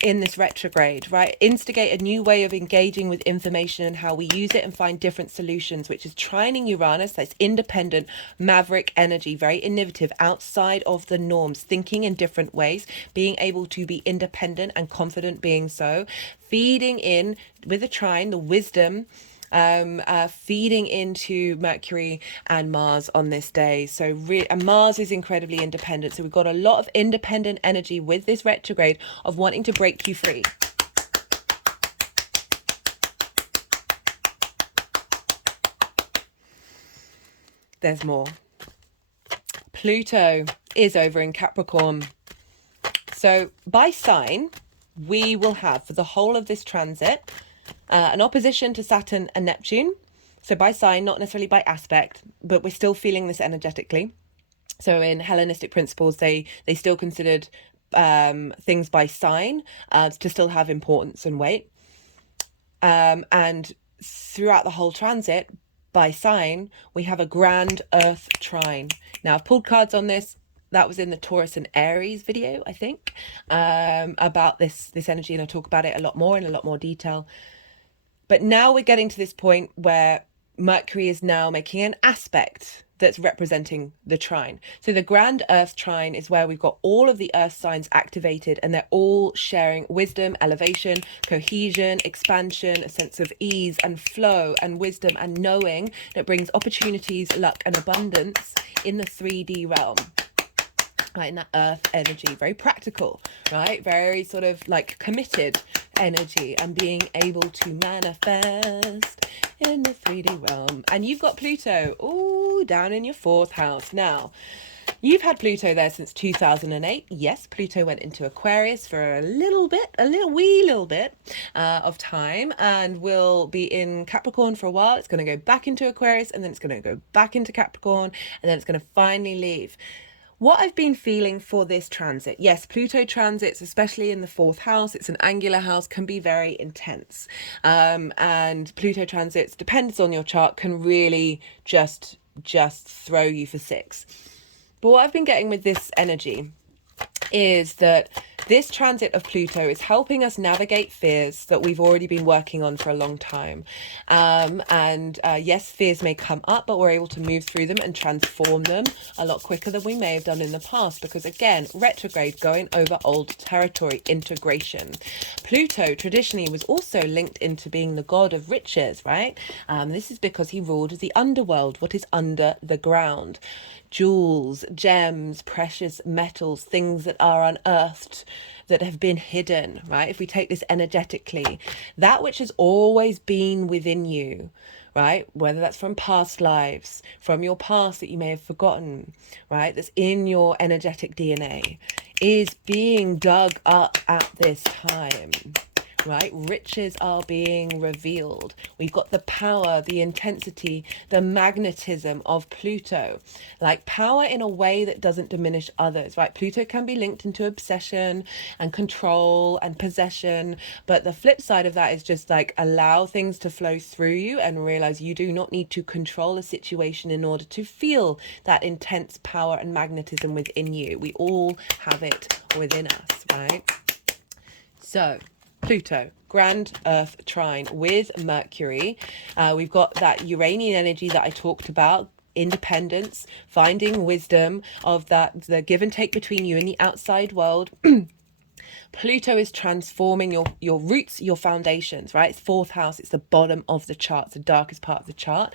in this retrograde, right? Instigate a new way of engaging with information and how we use it and find different solutions, which is trining Uranus. That's independent, maverick energy, very innovative, outside of the norms, thinking in different ways, being able to be independent and confident being so, feeding in with a trine, the wisdom, feeding into Mercury and Mars on this day. So and Mars is incredibly independent. So we've got a lot of independent energy with this retrograde of wanting to break you free. There's more. Pluto is over in Capricorn. So by sign, we will have for the whole of this transit an opposition to Saturn and Neptune. So by sign, not necessarily by aspect, but we're still feeling this energetically. So in Hellenistic principles, they still considered things by sign to still have importance and weight. And throughout the whole transit, by sign, we have a grand Earth trine. Now, I've pulled cards on this. That was in the Taurus and Aries video, I think, about this energy, and I'll talk about it a lot more in a lot more detail. But now we're getting to this point where Mercury is now making an aspect that's representing the trine. So the grand Earth trine is where we've got all of the Earth signs activated, and they're all sharing wisdom, elevation, cohesion, expansion, a sense of ease and flow and wisdom and knowing that brings opportunities, luck and abundance in the 3D realm. Right, in that earth energy, very practical, right? Very sort of like committed energy and being able to manifest in the 3D realm. And you've got Pluto, ooh, down in your 4th house. Now, you've had Pluto there since 2008. Yes, Pluto went into Aquarius for a little bit of time, and will be in Capricorn for a while. It's going to go back into Aquarius, and then it's going to go back into Capricorn, and then it's going to finally leave. What I've been feeling for this transit, yes, Pluto transits, especially in the 4th house, it's an angular house, can be very intense. And Pluto transits, depends on your chart, can really just throw you for 6. But what I've been getting with this energy is that this transit of Pluto is helping us navigate fears that we've already been working on for a long time. Yes, fears may come up, but we're able to move through them and transform them a lot quicker than we may have done in the past. Because again, retrograde, going over old territory, integration. Pluto traditionally was also linked into being the god of riches, right? This is because he ruled the underworld, what is under the ground. Jewels, gems, precious metals, things that are unearthed, that have been hidden, right? If we take this energetically, that which has always been within you, right? Whether that's from past lives, from your past that you may have forgotten, right? That's in your energetic DNA, is being dug up at this time, right? Riches are being revealed. We've got the power, the intensity, the magnetism of Pluto, like power in a way that doesn't diminish others, right? Pluto can be linked into obsession and control and possession, but the flip side of that is just like allow things to flow through you and realize you do not need to control a situation in order to feel that intense power and magnetism within you. We all have it within us, right? So Pluto, grand Earth trine with Mercury. We've got that Uranian energy that I talked about, independence, finding wisdom of that, the give and take between you and the outside world. Pluto is transforming your roots, your foundations, right? It's fourth house. It's the bottom of the chart. It's the darkest part of the chart.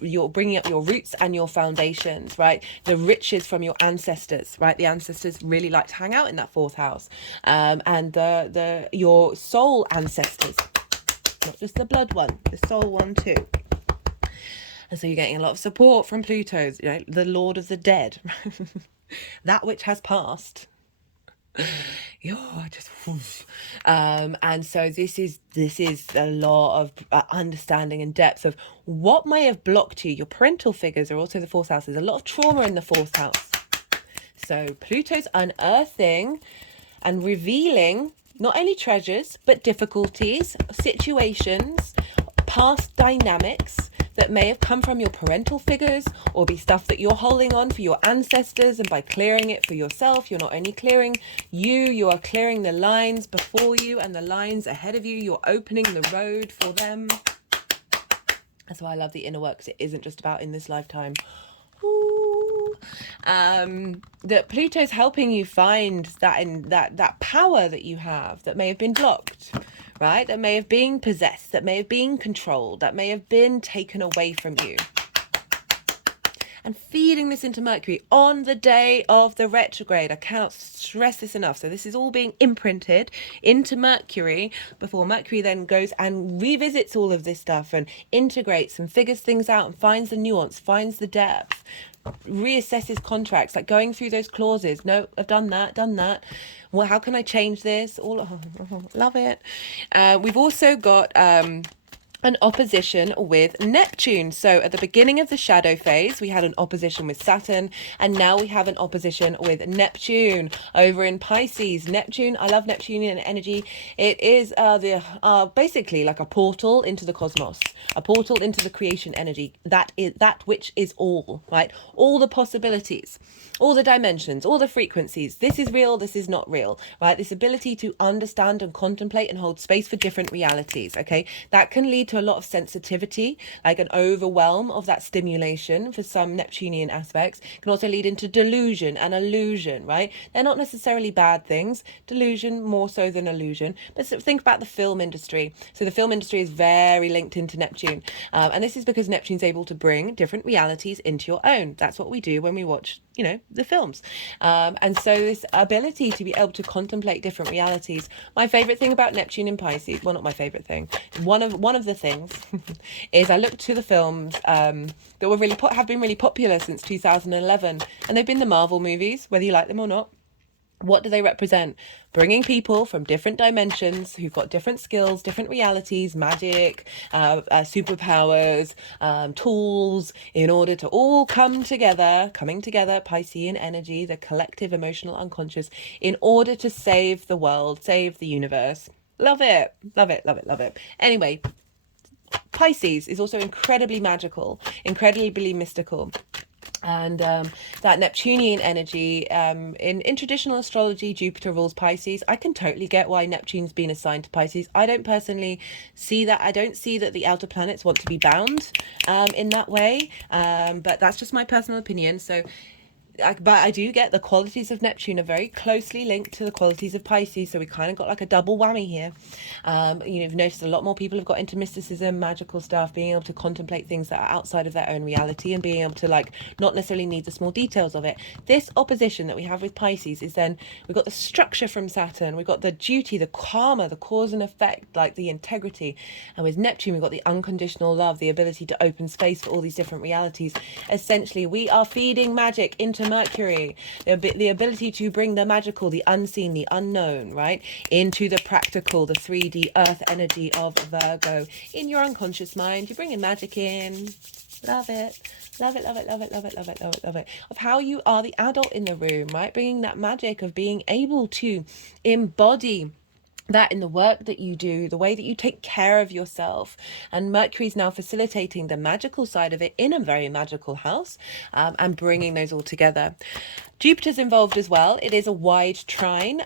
You're bringing up your roots and your foundations, right? The riches from your ancestors, right? The ancestors really like to hang out in that fourth house. And your soul ancestors, not just the blood one, the soul one too. And so you're getting a lot of support from Pluto, you know, the Lord of the Dead, that which has passed. Just and so this is a lot of understanding and depth of what may have blocked you. Your parental figures are also the fourth house. There's a lot of trauma in the fourth house. So Pluto's unearthing and revealing not only treasures but difficulties, situations, past dynamics that may have come from your parental figures, or be stuff that you're holding on for your ancestors. And by clearing it for yourself, you're not only clearing you are clearing the lines before you and the lines ahead of you. You're opening the road for them. That's why I love the inner work, because it isn't just about in this lifetime. That Pluto's helping you find that power that you have that may have been blocked, right? That may have been possessed, that may have been controlled, that may have been taken away from you. And feeding this into Mercury on the day of the retrograde. I cannot stress this enough. So this is all being imprinted into Mercury before Mercury then goes and revisits all of this stuff and integrates and figures things out and finds the nuance, finds the depth, reassesses contracts, like going through those clauses. No, I've done that. Well, how can I change this? Love it. We've also got an opposition with Neptune. So at the beginning of the shadow phase, we had an opposition with Saturn, and now we have an opposition with Neptune over in Pisces. Neptune, I love Neptunian energy. It is basically like a portal into the cosmos, a portal into the creation energy. That is that which is all, right? All the possibilities, all the dimensions, all the frequencies. This is real, this is not real, right? This ability to understand and contemplate and hold space for different realities, okay? That can lead to a lot of sensitivity, like an overwhelm of that stimulation for some Neptunian aspects. It can also lead into delusion and illusion, right? They're not necessarily bad things. Delusion more so than illusion. But think about the film industry. So the film industry is very linked into Neptune. And this is because Neptune's able to bring different realities into your own. That's what we do when we watch, you know, the films. And so this ability to be able to contemplate different realities. My favorite thing about Neptune in Pisces, well, not my favorite thing, one of the things is I looked to the films that were have been really popular since 2011, and they've been the Marvel movies, whether you like them or not. What do they represent? Bringing people from different dimensions who've got different skills, different realities, magic, superpowers, tools, in order to all coming together, Piscean energy, the collective emotional unconscious, in order to save the world, save the universe. Love it. Anyway, Pisces is also incredibly magical, incredibly mystical. And that Neptunian energy, in traditional astrology, Jupiter rules Pisces. I can totally get why Neptune's been assigned to Pisces. I don't personally see that. I don't see that the outer planets want to be bound in that way. But that's just my personal opinion. So but I do get the qualities of Neptune are very closely linked to the qualities of Pisces, so we kind of got like a double whammy here. You've noticed a lot more people have got into mysticism, magical stuff, being able to contemplate things that are outside of their own reality and being able to like not necessarily need the small details of it. This opposition that we have with Pisces is then we've got the structure from Saturn, we've got the duty, the karma, the cause and effect, like the integrity, and with Neptune we've got the unconditional love, the ability to open space for all these different realities. Essentially, we are feeding magic into Mercury, the ability to bring the magical, the unseen, the unknown, right, into the practical, the 3D earth energy of Virgo in your unconscious mind. You're bringing magic in. Love it. Love it, love it, love it, love it, love it, love it, love it. Of how you are the adult in the room, right? Bringing that magic of being able to embody that in the work that you do, the way that you take care of yourself. And Mercury's now facilitating the magical side of it in a very magical house, and bringing those all together. Jupiter's involved as well. It is a wide trine,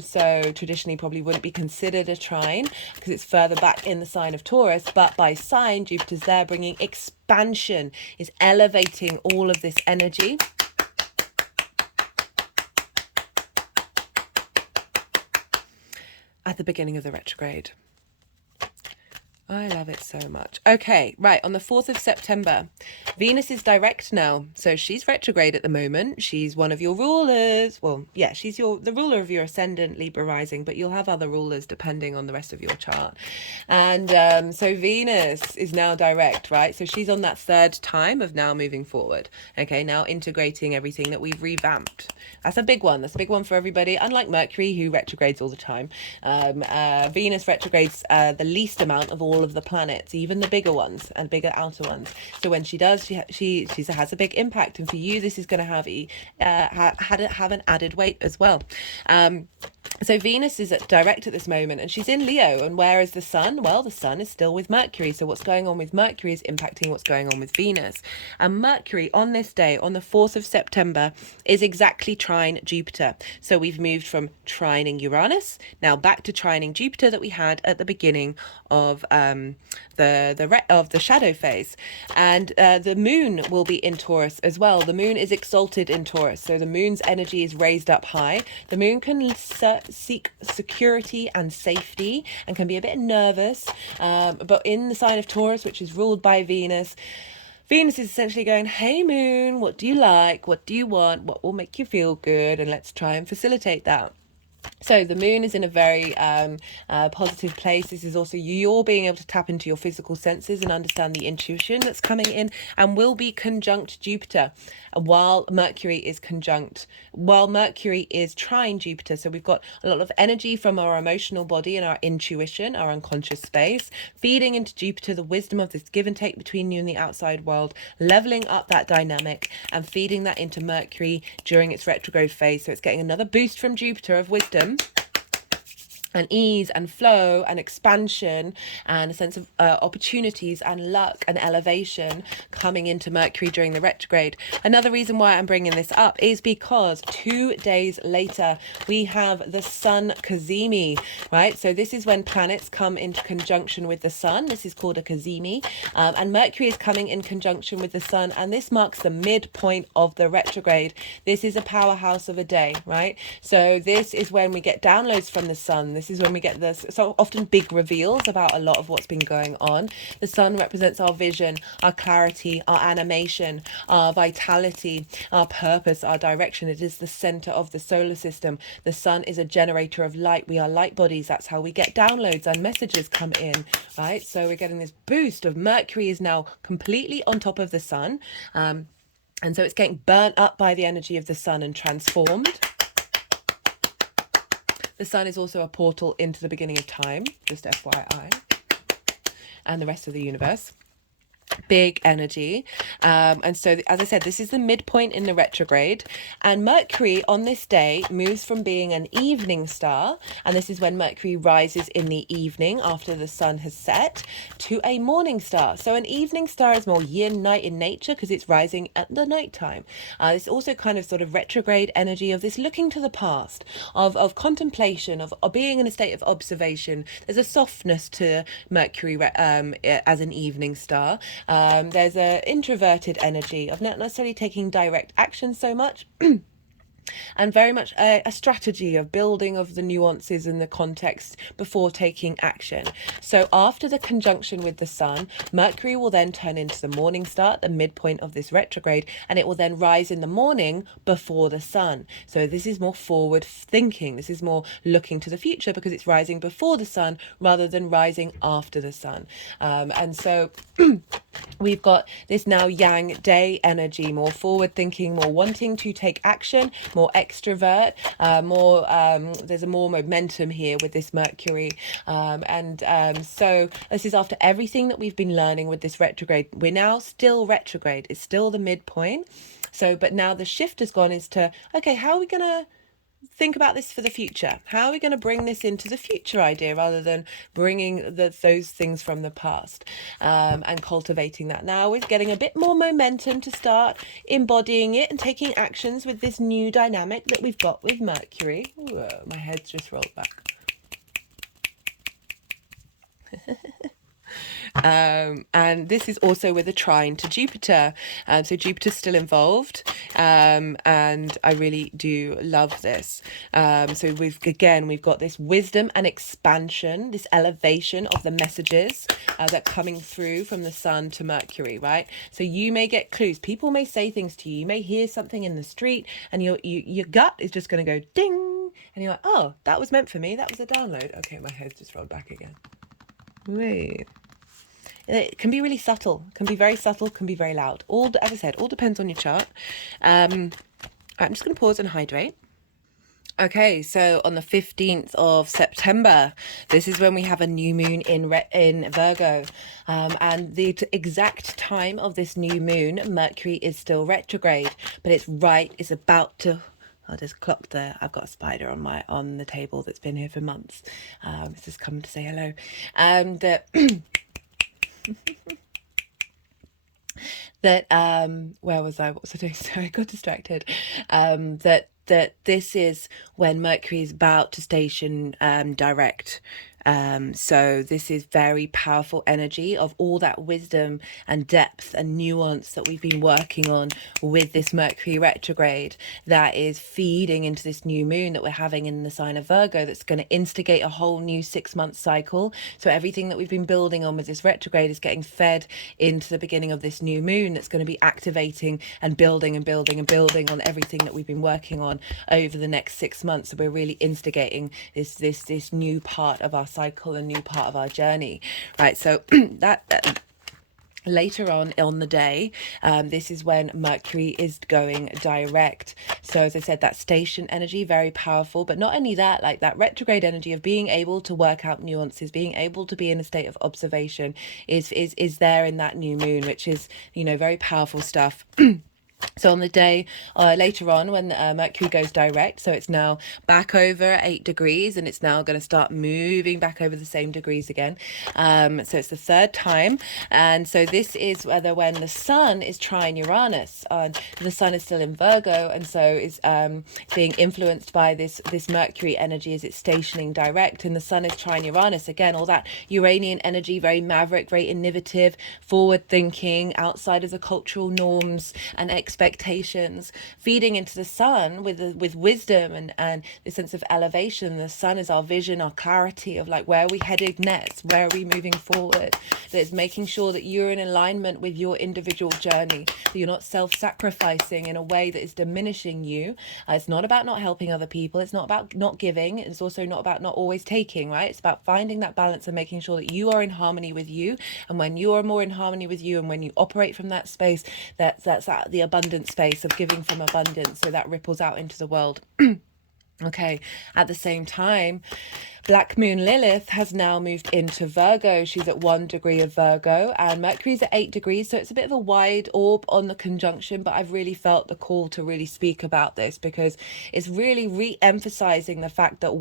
so traditionally probably wouldn't be considered a trine because it's further back in the sign of Taurus, but by sign, Jupiter's there bringing expansion, is elevating all of this energy. At the beginning of the retrograde. I love it so much. Okay, right, on the 4th of September, Venus is direct now. So she's retrograde at the moment. She's one of your rulers. Well, yeah, she's the ruler of your Ascendant, Libra rising, but you'll have other rulers depending on the rest of your chart. And so Venus is now direct, right? So she's on that third time of now moving forward. Okay, now integrating everything that we've revamped. That's a big one. That's a big one for everybody. Unlike Mercury, who retrogrades all the time, Venus retrogrades the least amount of all of the planets, even the bigger ones and bigger outer ones. So when she does, she has a big impact, and for you this is going to have an added weight as well. So Venus is direct at this moment, and she's in Leo. And where is the sun? Well, the sun is still with Mercury. So what's going on with Mercury is impacting what's going on with Venus. And Mercury on this day, on the 4th of September, is exactly trine Jupiter. So we've moved from trining Uranus now back to trining Jupiter that we had at the beginning of the shadow phase. And the moon will be in Taurus as well. The moon is exalted in Taurus, so the moon's energy is raised up high. The moon can seek security and safety and can be a bit nervous, but in the sign of Taurus, which is ruled by Venus, Venus is essentially going, hey moon, what do you like? What do you want? What will make you feel good? And let's try and facilitate that. So the moon is in a very positive place. This is also you're being able to tap into your physical senses and understand the intuition that's coming in, and will be conjunct Jupiter while Mercury is trine Jupiter. So we've got a lot of energy from our emotional body and our intuition, our unconscious space, feeding into Jupiter the wisdom of this give and take between you and the outside world, leveling up that dynamic and feeding that into Mercury during its retrograde phase. So it's getting another boost from Jupiter of wisdom and ease and flow and expansion and a sense of opportunities and luck and elevation coming into Mercury during the retrograde. Another reason why I'm bringing this up is because 2 days later we have the Sun Cazimi, right? So this is when planets come into conjunction with the Sun. This is called a Cazimi, and Mercury is coming in conjunction with the Sun, and this marks the midpoint of the retrograde. This is a powerhouse of a day, right? So this is when we get downloads from the Sun. This is when we get this so often big reveals about a lot of what's been going on. The sun represents our vision, our clarity, our animation, our vitality, our purpose, our direction. It is the center of the solar system. The sun is a generator of light. We are light bodies. That's how we get downloads and messages come in, right? So we're getting this boost of Mercury is now completely on top of the sun. And so it's getting burnt up by the energy of the sun and transformed. The sun is also a portal into the beginning of time, just FYI, and the rest of the universe. Big energy. And so, as I said, this is the midpoint in the retrograde, and Mercury on this day moves from being an evening star, and this is when Mercury rises in the evening after the sun has set, to a morning star. So an evening star is more yin night in nature because it's rising at the nighttime. It's also kind of sort of retrograde energy of this looking to the past, of contemplation, of being in a state of observation. There's a softness to Mercury as an evening star. There's an introverted energy of not necessarily taking direct action so much, and very much a strategy of building of the nuances and the context before taking action. So after the conjunction with the sun, Mercury will then turn into the morning star, the midpoint of this retrograde, and it will then rise in the morning before the sun. So this is more forward thinking. This is more looking to the future because it's rising before the sun rather than rising after the sun. And so we've got this now yang day energy, more forward thinking, more wanting to take action, more extrovert, there's a more momentum here with this Mercury. So this is after everything that we've been learning with this retrograde. We're now still retrograde. It's still the midpoint. So, but now the shift has gone is to, okay, how are we going to think about this for the future? How are we going to bring this into the future idea rather than bringing those things from the past, and cultivating that? Now we're getting a bit more momentum to start embodying it and taking actions with this new dynamic that we've got with Mercury. Ooh, my head's just rolled back. And this is also with a trine to Jupiter. So Jupiter's still involved. And I really do love this. So we've got this wisdom and expansion, this elevation of the messages that are coming through from the sun to Mercury, right? So you may get clues. People may say things to you. You may hear something in the street and your gut is just going to go ding. And you're like, oh, that was meant for me. That was a download. Okay, my head's just rolled back again. Wait. It can be really subtle, can be very subtle, can be very loud. As I said, all depends on your chart. I'm just going to pause and hydrate. Okay, so on the 15th of September, this is when we have a new moon in Virgo. And the exact time of this new moon, Mercury is still retrograde, but it's about to... Oh, there's a clock there. I've got a spider on the table that's been here for months. It's just come to say hello. Where was I? What was I doing? Sorry, I got distracted. That this is when Mercury is about to station direct. So this is very powerful energy of all that wisdom and depth and nuance that we've been working on with this Mercury retrograde that is feeding into this new moon that we're having in the sign of Virgo, that's going to instigate a whole new 6-month cycle. So everything that we've been building on with this retrograde is getting fed into the beginning of this new moon that's going to be activating and building and building and building on everything that we've been working on over the next 6 months. So we're really instigating this new part of our cycle, a new part of our journey, right? So that later on the day, this is when Mercury is going direct. So as I said, that station energy, very powerful, but not only that, like that retrograde energy of being able to work out nuances, being able to be in a state of observation is there in that new moon, which is, very powerful stuff. So on the day later on when Mercury goes direct, so it's now back over 8 degrees and it's now going to start moving back over the same degrees again. So it's the third time. And so this is when the sun is trine Uranus. The sun is still in Virgo, and so is being influenced by this Mercury energy as it's stationing direct, and the sun is trine Uranus. Again, all that Uranian energy, very maverick, very innovative, forward thinking, outside of the cultural norms and expectations, feeding into the sun with wisdom and the sense of elevation. The sun is our vision, our clarity of like, where are we headed next? Where are we moving forward? That is making sure that you're in alignment with your individual journey, that you're not self-sacrificing in a way that is diminishing you. It's not about not helping other people. It's not about not giving. It's also not about not always taking, right? It's about finding that balance and making sure that you are in harmony with you. And when you are more in harmony with you and when you operate from that space, that's the abundant space of giving from abundance, so that ripples out into the world. Okay, at the same time, Black Moon Lilith has now moved into Virgo. She's at 1 degree of Virgo and Mercury's at 8 degrees. So it's a bit of a wide orb on the conjunction, but I've really felt the call to really speak about this because it's really re-emphasizing the fact that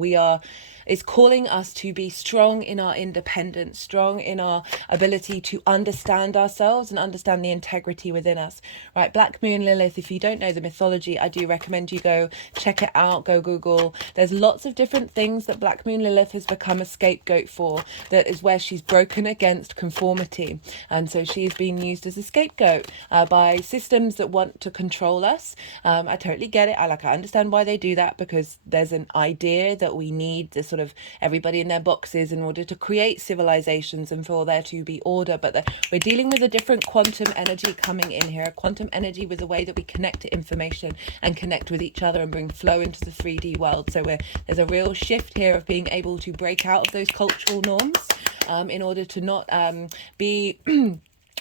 it's calling us to be strong in our independence, strong in our ability to understand ourselves and understand the integrity within us, right? Black Moon Lilith, if you don't know the mythology, I do recommend you go check it out, go Google. There's lots of different things that Black Moon Lilith Lilith has become a scapegoat for. That is where she's broken against conformity. And so she's been used as a scapegoat by systems that want to control us. I totally get it. I understand why they do that, because there's an idea that we need the sort of everybody in their boxes in order to create civilizations and for there to be order. But we're dealing with a different quantum energy coming in here. Quantum energy with the way that we connect to information and connect with each other and bring flow into the 3D world. So there's a real shift here of being able to break out of those cultural norms in order to not be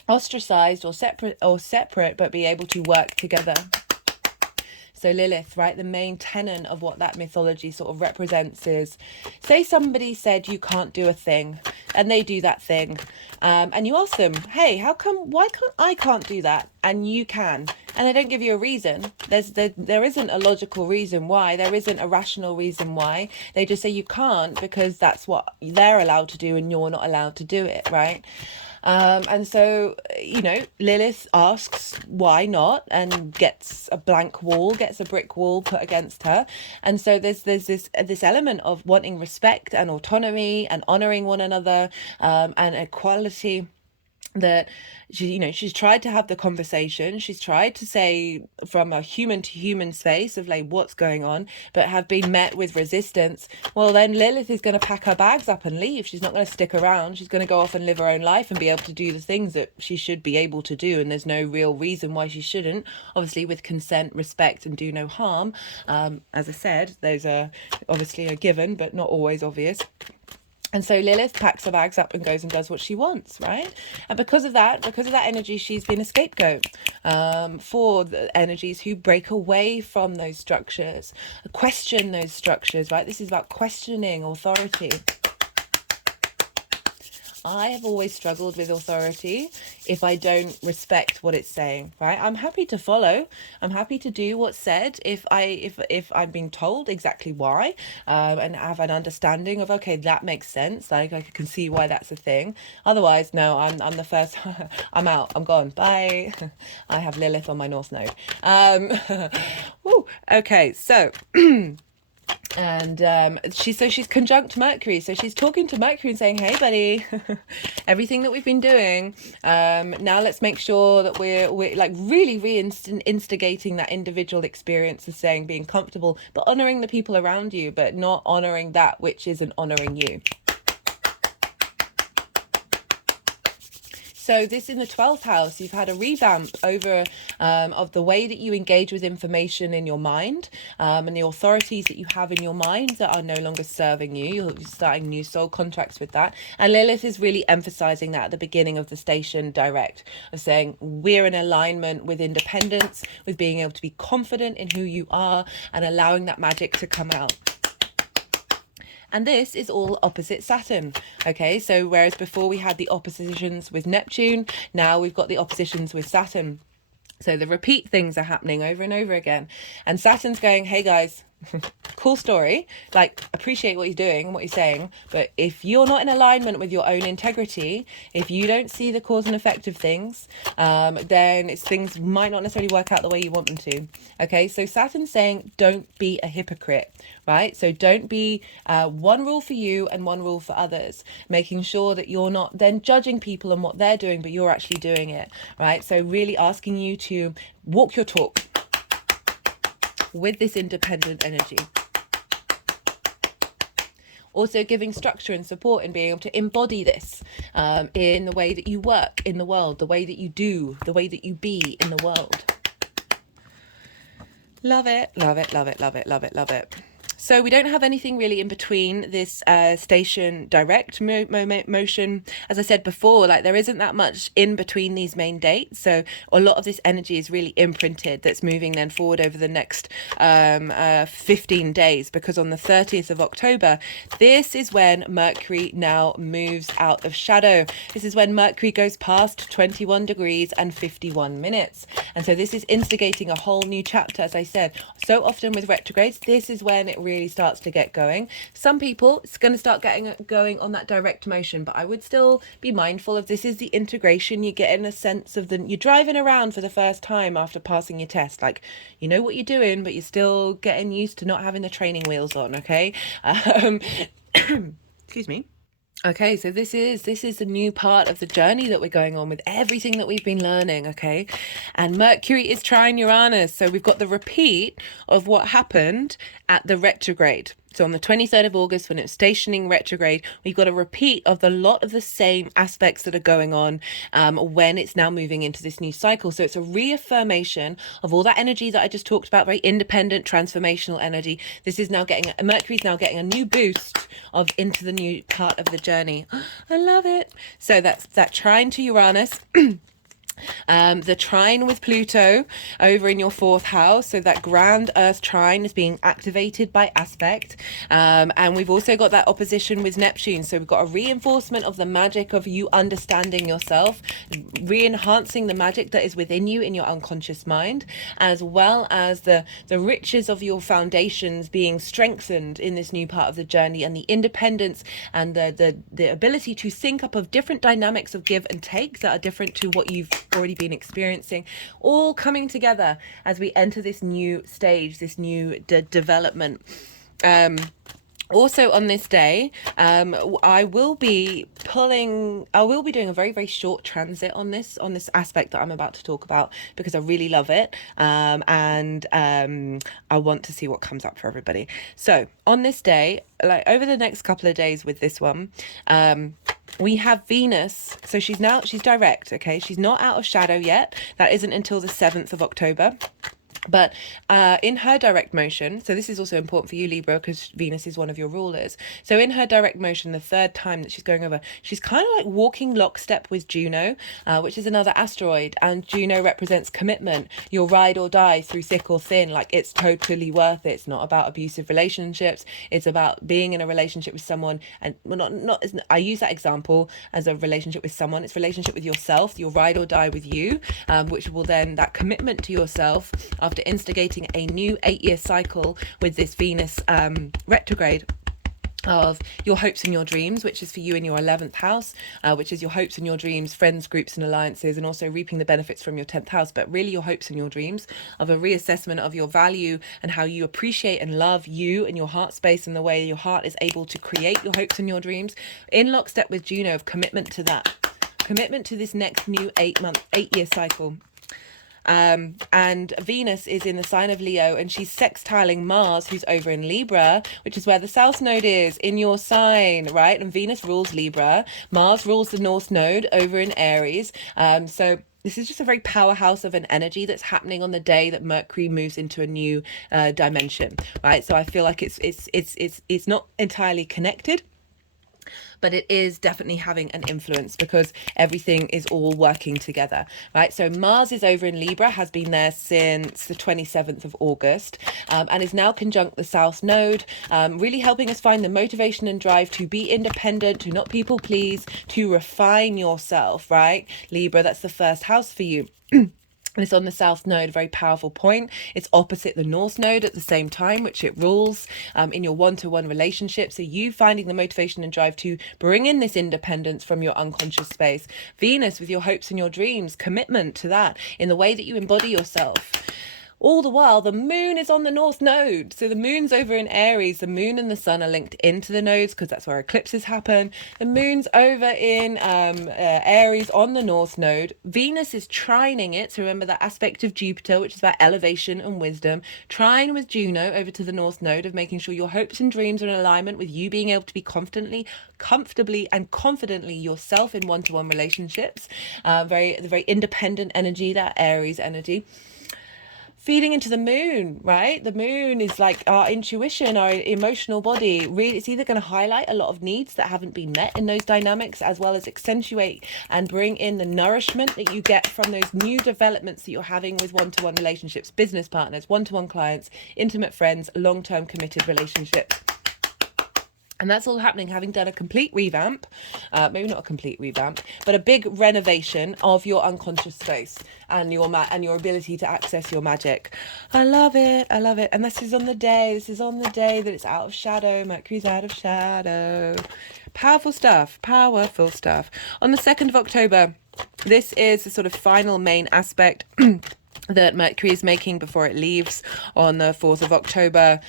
ostracized or separate, but be able to work together. So Lilith, right, the main tenet of what that mythology sort of represents is, say somebody said you can't do a thing, and they do that thing, and you ask them, hey, why can't do that, and you can, and they don't give you a reason. There isn't a logical reason why, there isn't a rational reason why. They just say you can't because that's what they're allowed to do and you're not allowed to do it, right? And so, Lilith asks why not, and gets a blank wall, gets a brick wall put against her. And so there's this element of wanting respect and autonomy and honoring one another, and equality. That she's tried to have the conversation, she's tried to say from a human to human space of like what's going on, but have been met with resistance. Well, then Lilith is going to pack her bags up and leave. She's not going to stick around. She's going to go off and live her own life and be able to do the things that she should be able to do, and there's no real reason why she shouldn't, obviously with consent, respect, and do no harm. As I said, those are obviously a given but not always obvious. And so Lilith packs her bags up and goes and does what she wants, right? And because of that energy, she's been a scapegoat for the energies who break away from those structures, question those structures, right? This is about questioning authority. I have always struggled with authority if I don't respect what it's saying, right? I'm happy to follow. I'm happy to do what's said if I'm being told exactly why, and have an understanding of, okay, that makes sense. Like I can see why that's a thing. Otherwise, no, I'm the first. I'm out. I'm gone. Bye. I have Lilith on my North Node. Woo, okay, so. And she's conjunct Mercury, so she's talking to Mercury and saying, hey buddy, everything that we've been doing, now let's make sure that we're like really instigating that individual experience of saying being comfortable, but honoring the people around you, but not honoring that which isn't honoring you. So this in the 12th house, you've had a revamp over of the way that you engage with information in your mind, and the authorities that you have in your mind that are no longer serving you. You're starting new soul contracts with that. And Lilith is really emphasizing that at the beginning of the station direct, of saying we're in alignment with independence, with being able to be confident in who you are and allowing that magic to come out. And this is all opposite Saturn. Okay, so whereas before we had the oppositions with Neptune, now we've got the oppositions with Saturn. So the repeat things are happening over and over again. And Saturn's going, hey guys, cool story, like appreciate what you're doing and what you're saying, but if you're not in alignment with your own integrity, if you don't see the cause and effect of things, then things might not necessarily work out the way you want them to. Okay, so Saturn's saying don't be a hypocrite, right? So don't be one rule for you and one rule for others, making sure that you're not then judging people and what they're doing, but you're actually doing it, right? So really asking you to walk your talk with this independent energy. Also giving structure and support and being able to embody this in the way that you work in the world, the way that you do, the way that you be in the world. Love it, love it, love it, love it, love it, love it. So we don't have anything really in between this station direct motion. As I said before, like there isn't that much in between these main dates. So a lot of this energy is really imprinted that's moving then forward over the next 15 days, because on the 30th of October, this is when Mercury now moves out of shadow. This is when Mercury goes past 21 degrees and 51 minutes. And so this is instigating a whole new chapter, as I said. So often with retrogrades, this is when it really starts to get going. Some people, it's going to start going on that direct motion, but I would still be mindful of this is the integration. You get in a sense of you're driving around for the first time after passing your test, like you know what you're doing, but you're still getting used to not having the training wheels on. Okay. Excuse me. Okay, so this is a new part of the journey that we're going on with everything that we've been learning, okay? And Mercury is trine Uranus, so we've got the repeat of what happened at the retrograde. So on the 23rd of August, when it was stationing retrograde, we've got a repeat of the lot of the same aspects that are going on when it's now moving into this new cycle. So it's a reaffirmation of all that energy that I just talked about, very independent, transformational energy. This is now getting, Mercury's now getting a new boost of into the new part of the journey. I love it. So that's that trine to Uranus. The trine with Pluto over in your 4th house, so that grand Earth trine is being activated by aspect, and we've also got that opposition with Neptune, so we've got a reinforcement of the magic of you understanding yourself, re-enhancing the magic that is within you in your unconscious mind, as well as the riches of your foundations being strengthened in this new part of the journey, and the independence and the ability to sync up of different dynamics of give and take that are different to what you've already been experiencing, all coming together as we enter this new stage, this new development. Also on this day, I will be doing a very, very short transit on this aspect that I'm about to talk about, because I really love it. And I want to see what comes up for everybody. So on this day, like over the next couple of days with this one, we have Venus. So she's direct, okay? She's not out of shadow yet. That isn't until the 7th of October. But in her direct motion, so this is also important for you, Libra, because Venus is one of your rulers. So in her direct motion, the 3rd time that she's going over, she's kind of like walking lockstep with Juno, which is another asteroid. And Juno represents commitment, your ride or die through thick or thin. Like, it's totally worth it. It's not about abusive relationships. It's about being in a relationship with someone. And well, not I use that example as a relationship with someone. It's a relationship with yourself, your ride or die with you, which will then, that commitment to yourself after instigating a new 8-year cycle with this Venus retrograde of your hopes and your dreams, which is for you in your 11th house, which is your hopes and your dreams, friends, groups and alliances, and also reaping the benefits from your 10th house, but really your hopes and your dreams, of a reassessment of your value and how you appreciate and love you and your heart space, and the way your heart is able to create your hopes and your dreams, in lockstep with Juno, of commitment to that, commitment to this next new 8-year cycle. And Venus is in the sign of Leo, and she's sextiling Mars, who's over in Libra, which is where the South Node is in your sign, right? And Venus rules Libra. Mars rules the North Node over in Aries. So this is just a very powerhouse of an energy that's happening on the day that Mercury moves into a new dimension, right? So I feel like it's not entirely connected, but it is definitely having an influence, because everything is all working together, right? So Mars is over in Libra, has been there since the 27th of August, and is now conjunct the South Node, really helping us find the motivation and drive to be independent, to not people please, to refine yourself, right? Libra, that's the 1st house for you. And it's on the South Node, a very powerful point. It's opposite the North Node at the same time, which it rules in your one-to-one relationship. So you finding the motivation and drive to bring in this independence from your unconscious space. Venus with your hopes and your dreams, commitment to that in the way that you embody yourself. All the while, the moon is on the North Node. So the moon's over in Aries. The moon and the sun are linked into the nodes, because that's where eclipses happen. The moon's over in Aries on the North Node. Venus is trining it. So remember that aspect of Jupiter, which is about elevation and wisdom. Trine with Juno over to the North Node, of making sure your hopes and dreams are in alignment with you being able to be comfortably and confidently yourself in one-to-one relationships. Very independent energy, that Aries energy. Feeding into the moon, right? The moon is like our intuition, our emotional body. Really, it's either going to highlight a lot of needs that haven't been met in those dynamics, as well as accentuate and bring in the nourishment that you get from those new developments that you're having with one-to-one relationships, business partners, one-to-one clients, intimate friends, long-term committed relationships. And that's all happening, having done a complete revamp, maybe not a complete revamp, but a big renovation of your unconscious space and your ability to access your magic. I love it. I love it. And this is on the day that it's out of shadow. Mercury's out of shadow. Powerful stuff. Powerful stuff. On the 2nd of October, this is the sort of final main aspect that Mercury is making before it leaves on the 4th of October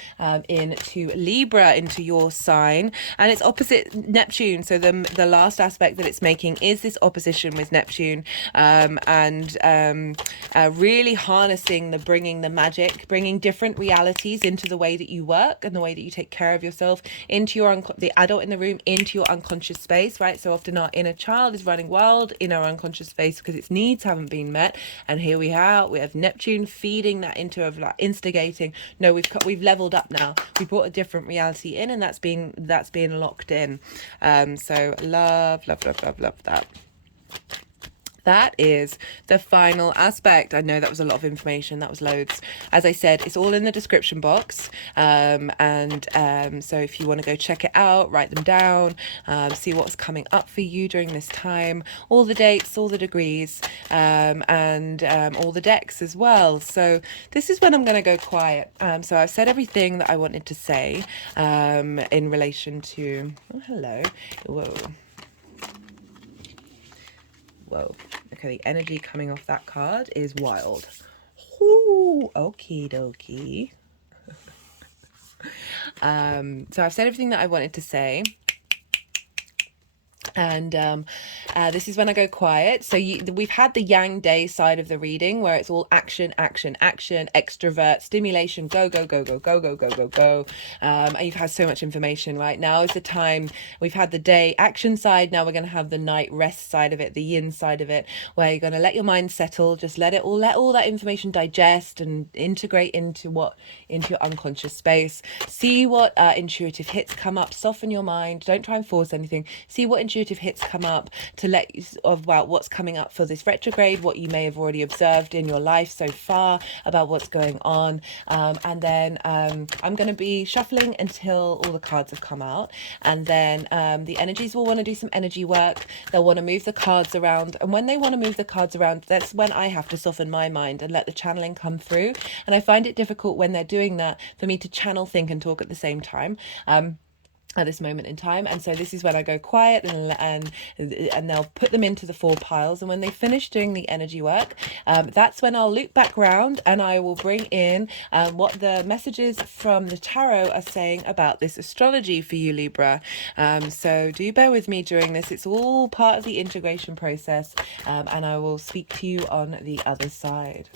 into Libra, into your sign, and it's opposite Neptune. So the last aspect that it's making is this opposition with Neptune, really harnessing bringing the magic, bringing different realities into the way that you work and the way that you take care of yourself, into your the adult in the room, into your unconscious space, right? So often our inner child is running wild in our unconscious space because its needs haven't been met, and here we have Neptune feeding that into like instigating. No, we've leveled up now. We brought a different reality in, and that's being locked in. So love that. That is the final aspect. I know that was a lot of information. That was loads. As I said, it's all in the description box. So if you want to go check it out, write them down, see what's coming up for you during this time, all the dates, all the degrees, and all the decks as well. So this is when I'm going to go quiet. So I've said everything that I wanted to say in relation to... Oh, hello. Whoa. Okay, the energy coming off that card is wild. Ooh, okie dokie. So I've said everything that I wanted to say. And this is when I go quiet. So we've had the Yang Day side of the reading where it's all action, action, action, extrovert, stimulation, go, go, go, go, go, go, go, go, go. And you've had so much information. Right now is the time. We've had the day action side. Now we're going to have the night rest side of it, the yin side of it, where you're going to let your mind settle. Just let all that information digest and integrate into your unconscious space. See what intuitive hits come up. Soften your mind. Don't try and force anything. See what intuitive hits come up to let you about what's coming up for this retrograde, what you may have already observed in your life so far about what's going on, and then I'm going to be shuffling until all the cards have come out, and then the energies will want to do some energy work. They'll want to move the cards around, and when they want to move the cards around, that's when I have to soften my mind and let the channeling come through. And I find it difficult when they're doing that for me to channel, think and talk at the same time. At this moment in time, and so this is when I go quiet, and they'll put them into the 4 piles, and when they finish doing the energy work, that's when I'll loop back around and I will bring in what the messages from the tarot are saying about this astrology for you, Libra. So do bear with me during this. It's all part of the integration process, and I will speak to you on the other side.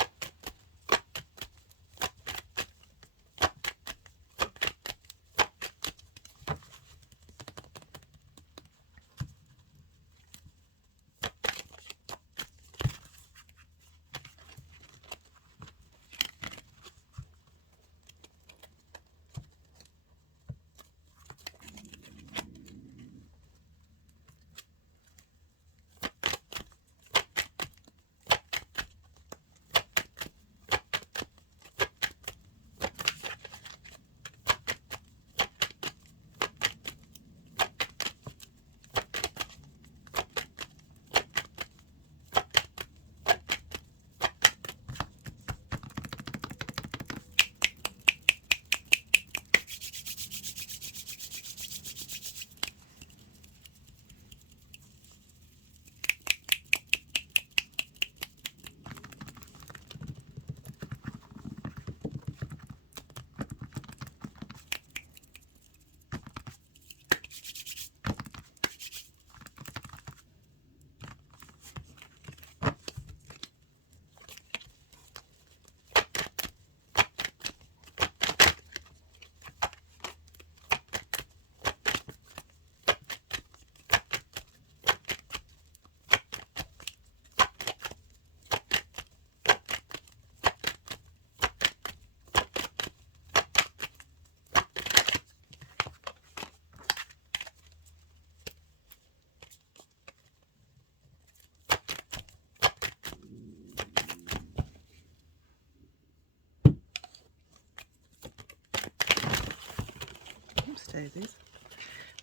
Daisies.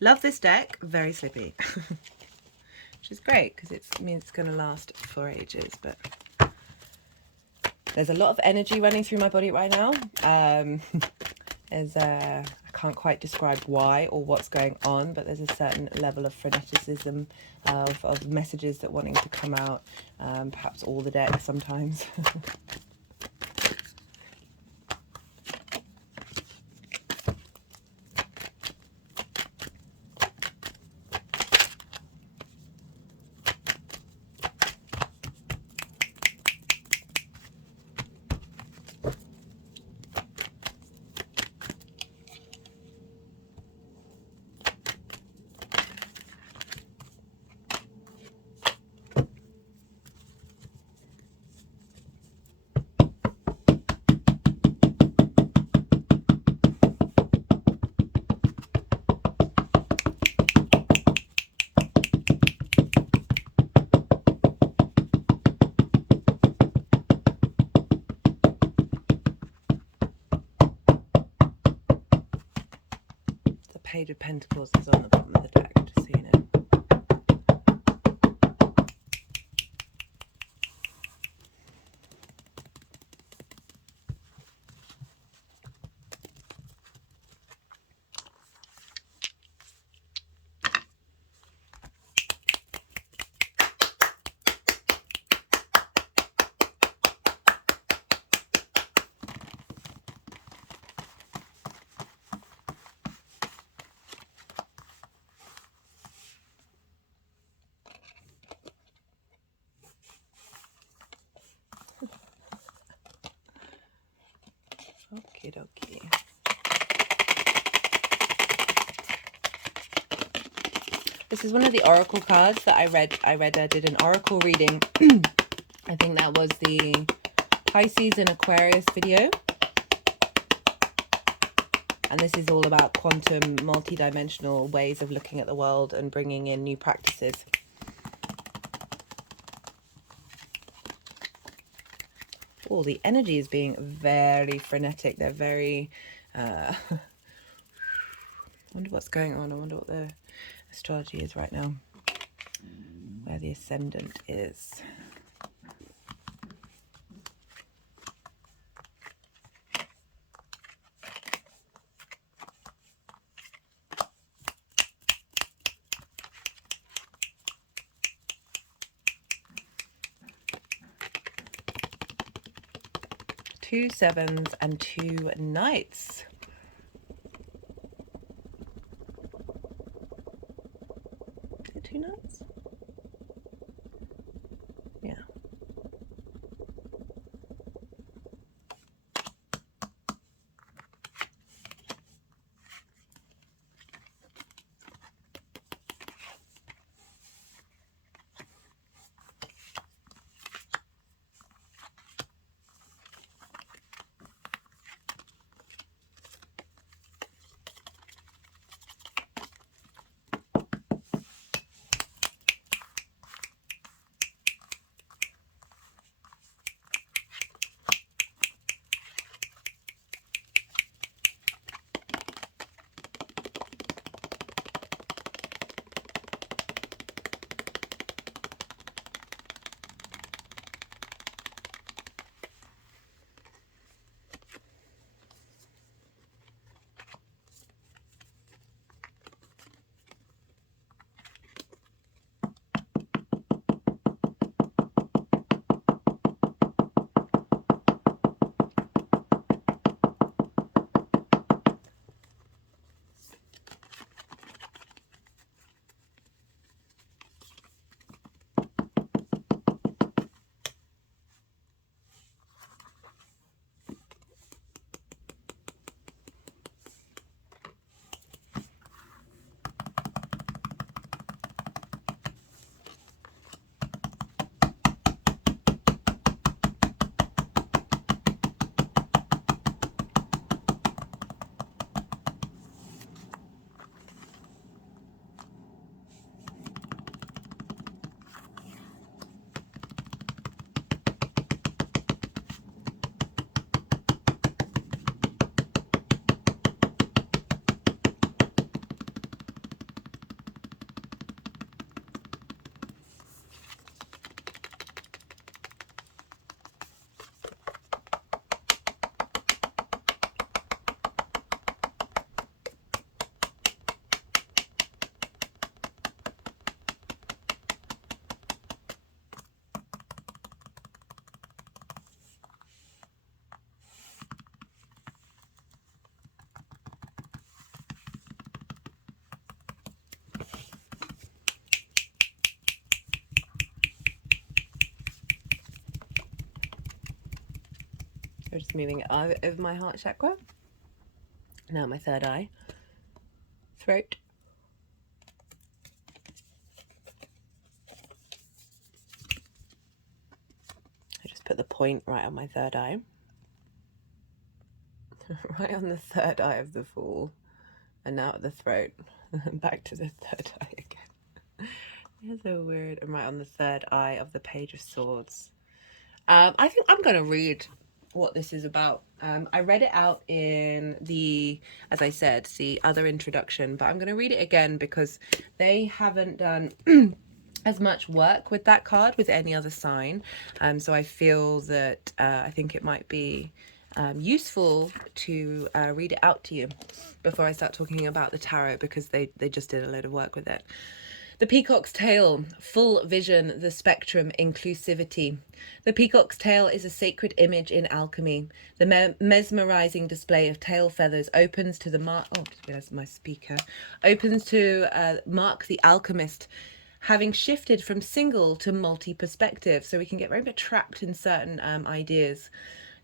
Love this deck. Very slippy. Which is great because it means it's going to last for ages, but there's a lot of energy running through my body right now. I can't quite describe why or what's going on, but there's a certain level of freneticism of messages that wanting to come out, perhaps all the decks sometimes. Page of Pentacles is on the bottom of the deck, just so you know. Okie dokie. This is one of the oracle cards that I read. I did an oracle reading. I think that was the Pisces and Aquarius video. And this is all about quantum, multi-dimensional ways of looking at the world and bringing in new practices. Oh, the energy is being very frenetic. They're very... I wonder what's going on. I wonder what the astrology is right now. Where the Ascendant is. Two sevens and two knights. Is it two knights? Yeah. We're just moving it over my heart chakra. Now my third eye. Throat. I just put the point right on my third eye. Right on the third eye of the Fool. And now at the throat. Back to the third eye again. It's so weird. And right on the third eye of the Page of Swords. I think I'm going to read what this is about. I read it out in the, as I said, the other introduction, but I'm going to read it again because they haven't done as much work with that card with any other sign. So I feel that I think it might be useful to read it out to you before I start talking about the tarot, because they just did a load of work with it. The peacock's tail, full vision, the spectrum, inclusivity. The peacock's tail is a sacred image in alchemy. The mesmerizing display of tail feathers opens to the mark. Oh, there's my speaker. Opens to mark the alchemist, having shifted from single to multi-perspective, so we can get very much trapped in certain ideas.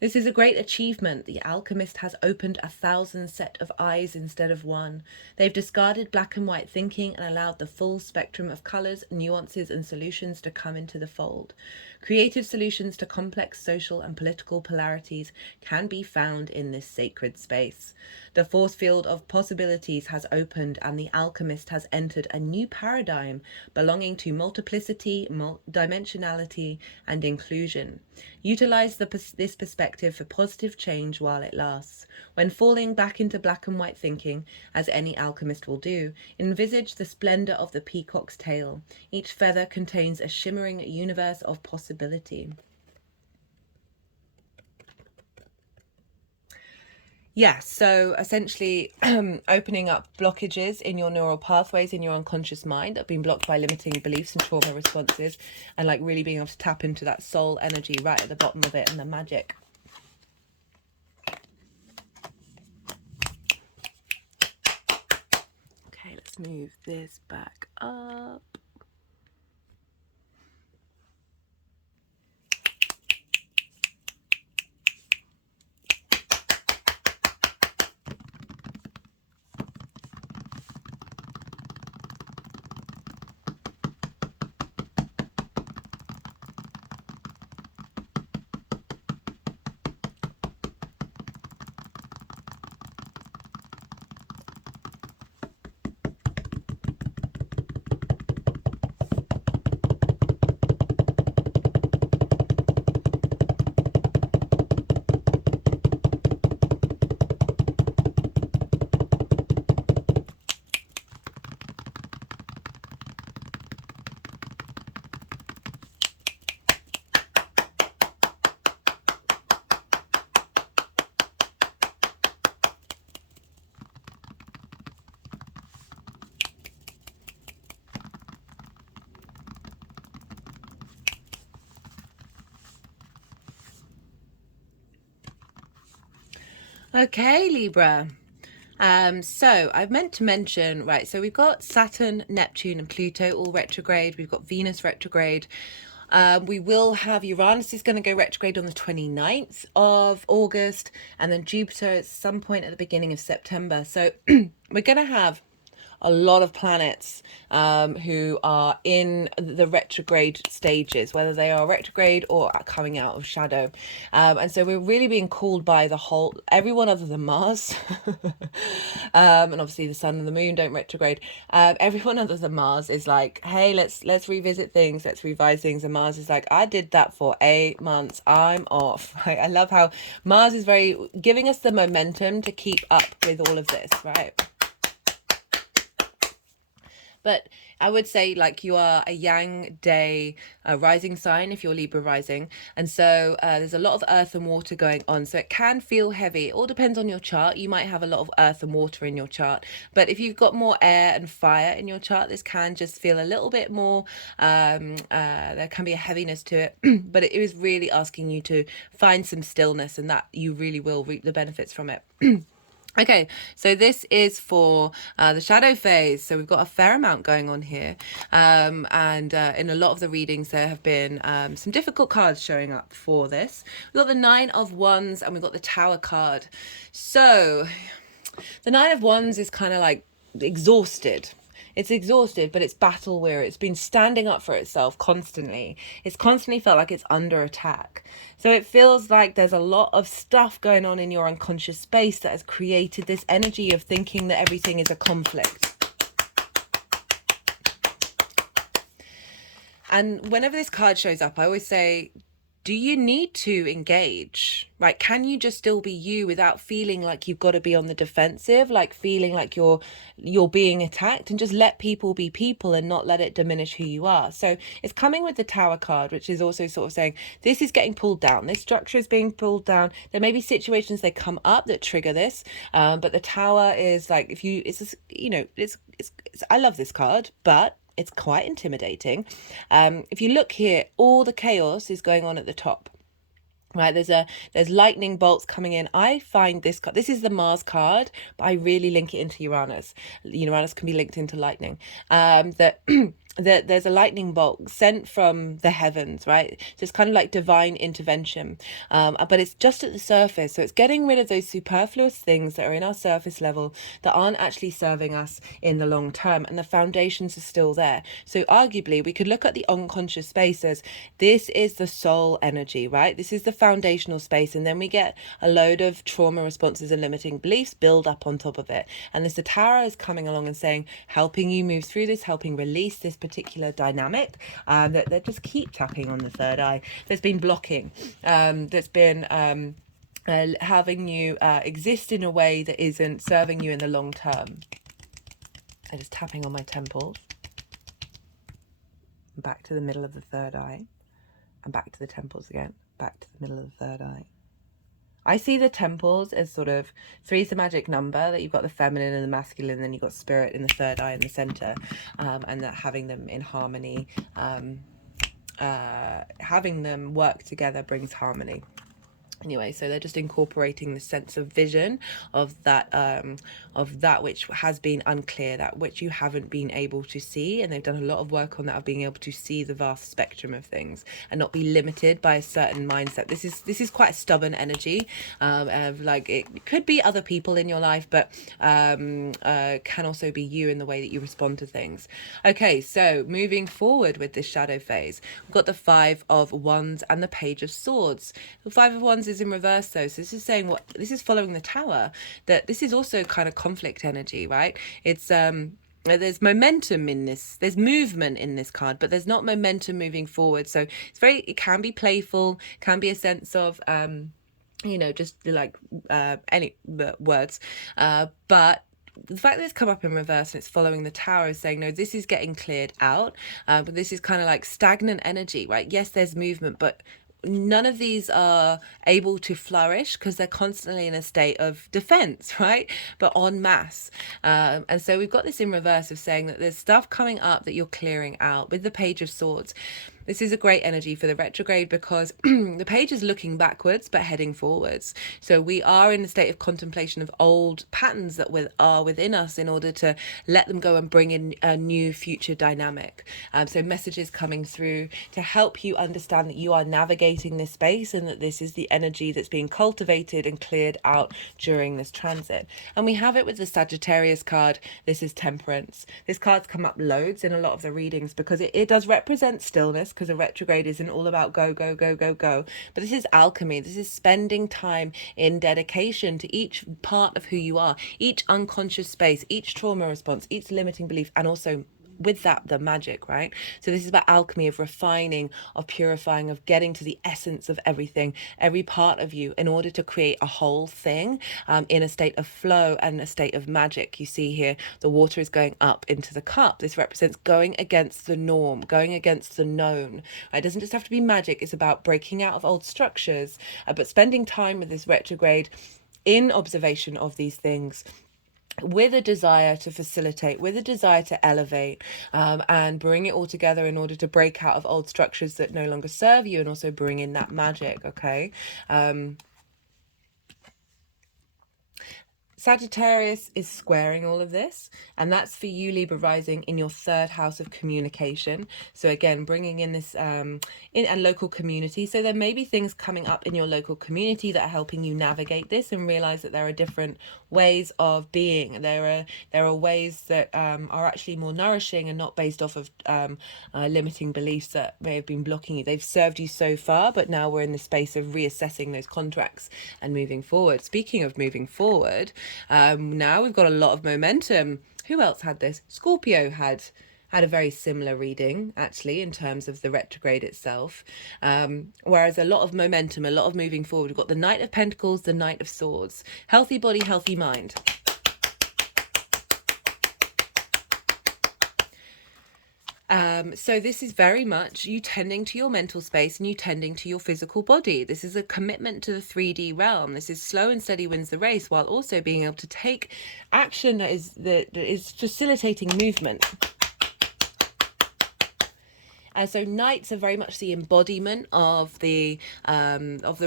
This is a great achievement. The alchemist has opened 1,000 set of eyes instead of one. They've discarded black and white thinking and allowed the full spectrum of colours, nuances and solutions to come into the fold. Creative solutions to complex social and political polarities can be found in this sacred space. The force field of possibilities has opened and the alchemist has entered a new paradigm belonging to multiplicity, dimensionality and inclusion. Utilize this perspective for positive change while it lasts. When falling back into black and white thinking, as any alchemist will do, envisage the splendor of the peacock's tail. Each feather contains a shimmering universe of possibility. Yeah, so essentially opening up blockages in your neural pathways in your unconscious mind that have been blocked by limiting beliefs and trauma responses, and like really being able to tap into that soul energy right at the bottom of it and the magic. Okay, let's move this back up. Okay, Libra. So I've meant to mention, right, so we've got Saturn, Neptune and Pluto all retrograde. We've got Venus retrograde. We will have Uranus is going to go retrograde on the 29th of August, and then Jupiter at some point at the beginning of September. So we're going to have a lot of planets who are in the retrograde stages, whether they are retrograde or coming out of shadow. And so we're really being called by the whole, everyone other than Mars. And obviously the sun and the moon don't retrograde. Everyone other than Mars is like, hey, let's revisit things, let's revise things. And Mars is like, I did that for 8 months, I'm off. I love how Mars is very giving us the momentum to keep up with all of this, right? But I would say, like, you are a Yang day rising sign if you're Libra rising. And so there's a lot of earth and water going on. So it can feel heavy. It all depends on your chart. You might have a lot of earth and water in your chart. But if you've got more air and fire in your chart, this can just feel a little bit more, there can be a heaviness to it. But it is really asking you to find some stillness, and that you really will reap the benefits from it. Okay, so this is for the shadow phase. So we've got a fair amount going on here. And in a lot of the readings, there have been some difficult cards showing up for this. We've got the 9 of Wands and we've got the Tower card. So the 9 of Wands is kind of like exhausted. It's exhausted, but it's battle weary. It's been standing up for itself constantly. It's constantly felt like it's under attack. So it feels like there's a lot of stuff going on in your unconscious space that has created this energy of thinking that everything is a conflict. And whenever this card shows up, I always say, do you need to engage? Right? Can you just still be you without feeling like you've got to be on the defensive, like feeling like you're being attacked, and just let people be people and not let it diminish who you are? So it's coming with the Tower card, which is also sort of saying this is getting pulled down. This structure is being pulled down. There may be situations that come up that trigger this, but the Tower is like, if you, it's, you know, it's I love this card, but it's quite intimidating. If you look here, all the chaos is going on at the top. Right, there's lightning bolts coming in. I find this card, this is the Mars card, but I really link it into Uranus. Uranus can be linked into lightning. That that there's a lightning bolt sent from the heavens, right? So it's kind of like divine intervention, but it's just at the surface. So it's getting rid of those superfluous things that are in our surface level that aren't actually serving us in the long term, and the foundations are still there. So arguably, we could look at the unconscious space as this is the soul energy, right? This is the foundational space, and then we get a load of trauma responses and limiting beliefs build up on top of it. And this Tarot is coming along and saying, helping you move through this, helping release this particular dynamic, that they just keep tapping on the third eye. There's been blocking, that's been having you exist in a way that isn't serving you in the long term. I'm just tapping on my temples, back to the middle of the third eye, and back to the temples again, back to the middle of the third eye. I see the temples as sort of, three is the magic number, that you've got the feminine and the masculine, and then you've got spirit in the third eye in the center, and that having them in harmony, having them work together brings harmony. Anyway, so they're just incorporating the sense of vision of that which has been unclear, that which you haven't been able to see, and they've done a lot of work on that, of being able to see the vast spectrum of things and not be limited by a certain mindset. This is quite a stubborn energy, of like, it could be other people in your life, but can also be you in the way that you respond to things. Okay, so moving forward with this shadow phase, we've got the Five of Wands and the Page of Swords. The Five of Wands is in reverse though, so this is saying, what this is following the Tower, that this is also kind of conflict energy, right? It's there's momentum in this, there's movement in this card, but there's not momentum moving forward. So it's very, it can be playful, can be a sense of you know, just like any words, but the fact that it's come up in reverse and it's following the Tower is saying, no, this is getting cleared out, but this is kind of like stagnant energy, right? Yes, there's movement, but none of these are able to flourish because they're constantly in a state of defense, right? But en masse. And so we've got this in reverse of saying that there's stuff coming up that you're clearing out with the Page of Swords. This is a great energy for the retrograde because the page is looking backwards but heading forwards. So we are in a state of contemplation of old patterns that are within us in order to let them go and bring in a new future dynamic. So messages coming through to help you understand that you are navigating this space and that this is the energy that's being cultivated and cleared out during this transit. And we have it with the Sagittarius card. This is Temperance. This card's come up loads in a lot of the readings because it does represent stillness, because a retrograde isn't all about go, go, go, go, go. But this is alchemy. This is spending time in dedication to each part of who you are, each unconscious space, each trauma response, each limiting belief, and also with that, the magic, right? So this is about alchemy, of refining, of purifying, of getting to the essence of everything, every part of you, in order to create a whole thing, in a state of flow and a state of magic. You see here, the water is going up into the cup. This represents going against the norm, going against the known. It doesn't just have to be magic. It's about breaking out of old structures, but spending time with this retrograde in observation of these things, with a desire to facilitate, with a desire to elevate, and bring it all together in order to break out of old structures that no longer serve you, and also bring in that magic. Okay. Sagittarius is squaring all of this, and that's for you, Libra rising, in your third house of communication. So again, bringing in this in and local community. So there may be things coming up in your local community that are helping you navigate this and realize that there are different ways of being. There are ways that are actually more nourishing and not based off of limiting beliefs that may have been blocking you. They've served you so far, but now we're in the space of reassessing those contracts and moving forward. Speaking of moving forward, now we've got a lot of momentum. Who else had this? Scorpio had had a very similar reading, actually, in terms of the retrograde itself. Whereas a lot of momentum, a lot of moving forward. We've got the Knight of Pentacles, the Knight of Swords. Healthy body, healthy mind. So this is very much you tending to your mental space and you tending to your physical body. This is a commitment to the 3D realm. This is slow and steady wins the race, while also being able to take action that is facilitating movement. So knights are very much the embodiment of the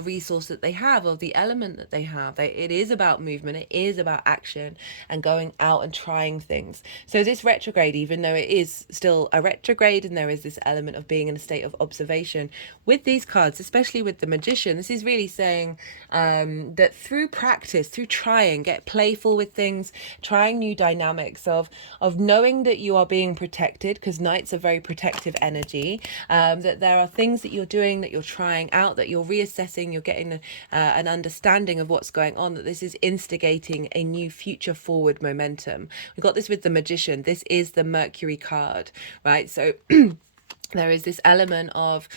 resource that they have, of the element that they have. It is about movement, it is about action and going out and trying things. So this retrograde, even though it is still a retrograde and there is this element of being in a state of observation, with these cards, especially with the Magician, this is really saying that through practice, through trying, get playful with things, trying new dynamics of knowing that you are being protected, because knights are very protective energy. That there are things that you're doing, that you're trying out, that you're reassessing, you're getting an understanding of what's going on, that this is instigating a new future forward momentum. We got this with the Magician. This is the Mercury card, right? So there is this element of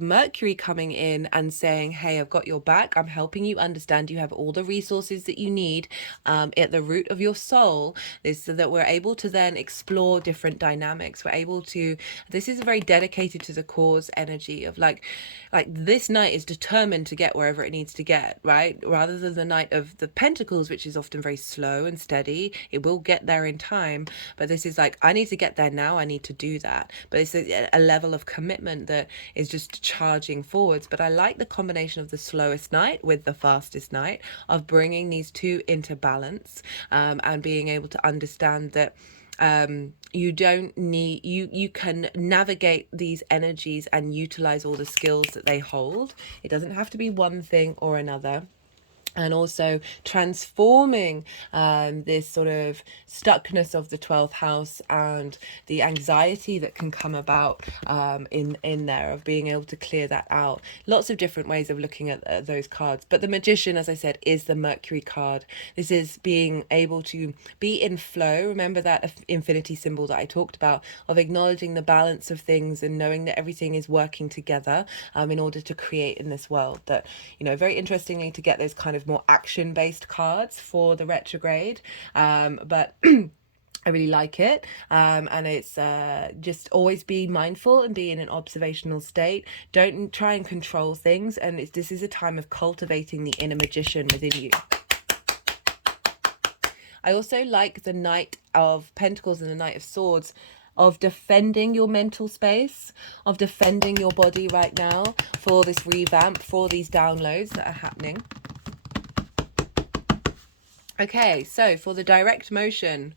Mercury coming in and saying, hey, I've got your back. I'm helping you understand you have all the resources that you need at the root of your soul, is so that we're able to then explore different dynamics. We're able to, this is very dedicated to the cause energy of like this knight is determined to get wherever it needs to get, right? Rather than the Knight of the Pentacles, which is often very slow and steady. It will get there in time, but this is like, I need to get there now. I need to do that. But it's a level of commitment that is just charging forwards. But I like the combination of the slowest knight with the fastest knight, of bringing these two into balance, and being able to understand that you don't need, you can navigate these energies and utilize all the skills that they hold. It doesn't have to be one thing or another. And also transforming this sort of stuckness of the 12th house and the anxiety that can come about in there, of being able to clear that out. Lots of different ways of looking at those cards. But the Magician, as I said, is the Mercury card. This is being able to be in flow. Remember that infinity symbol that I talked about, of acknowledging the balance of things and knowing that everything is working together in order to create in this world. That, you know, very interestingly, to get those kind of more action-based cards for the retrograde, but I really like it, and it's just always be mindful and be in an observational state. Don't try and control things, and this is a time of cultivating the inner magician within you. I also like the Knight of Pentacles and the Knight of Swords, of defending your mental space, of defending your body right now for this revamp, for these downloads that are happening. Okay, so for the direct motion,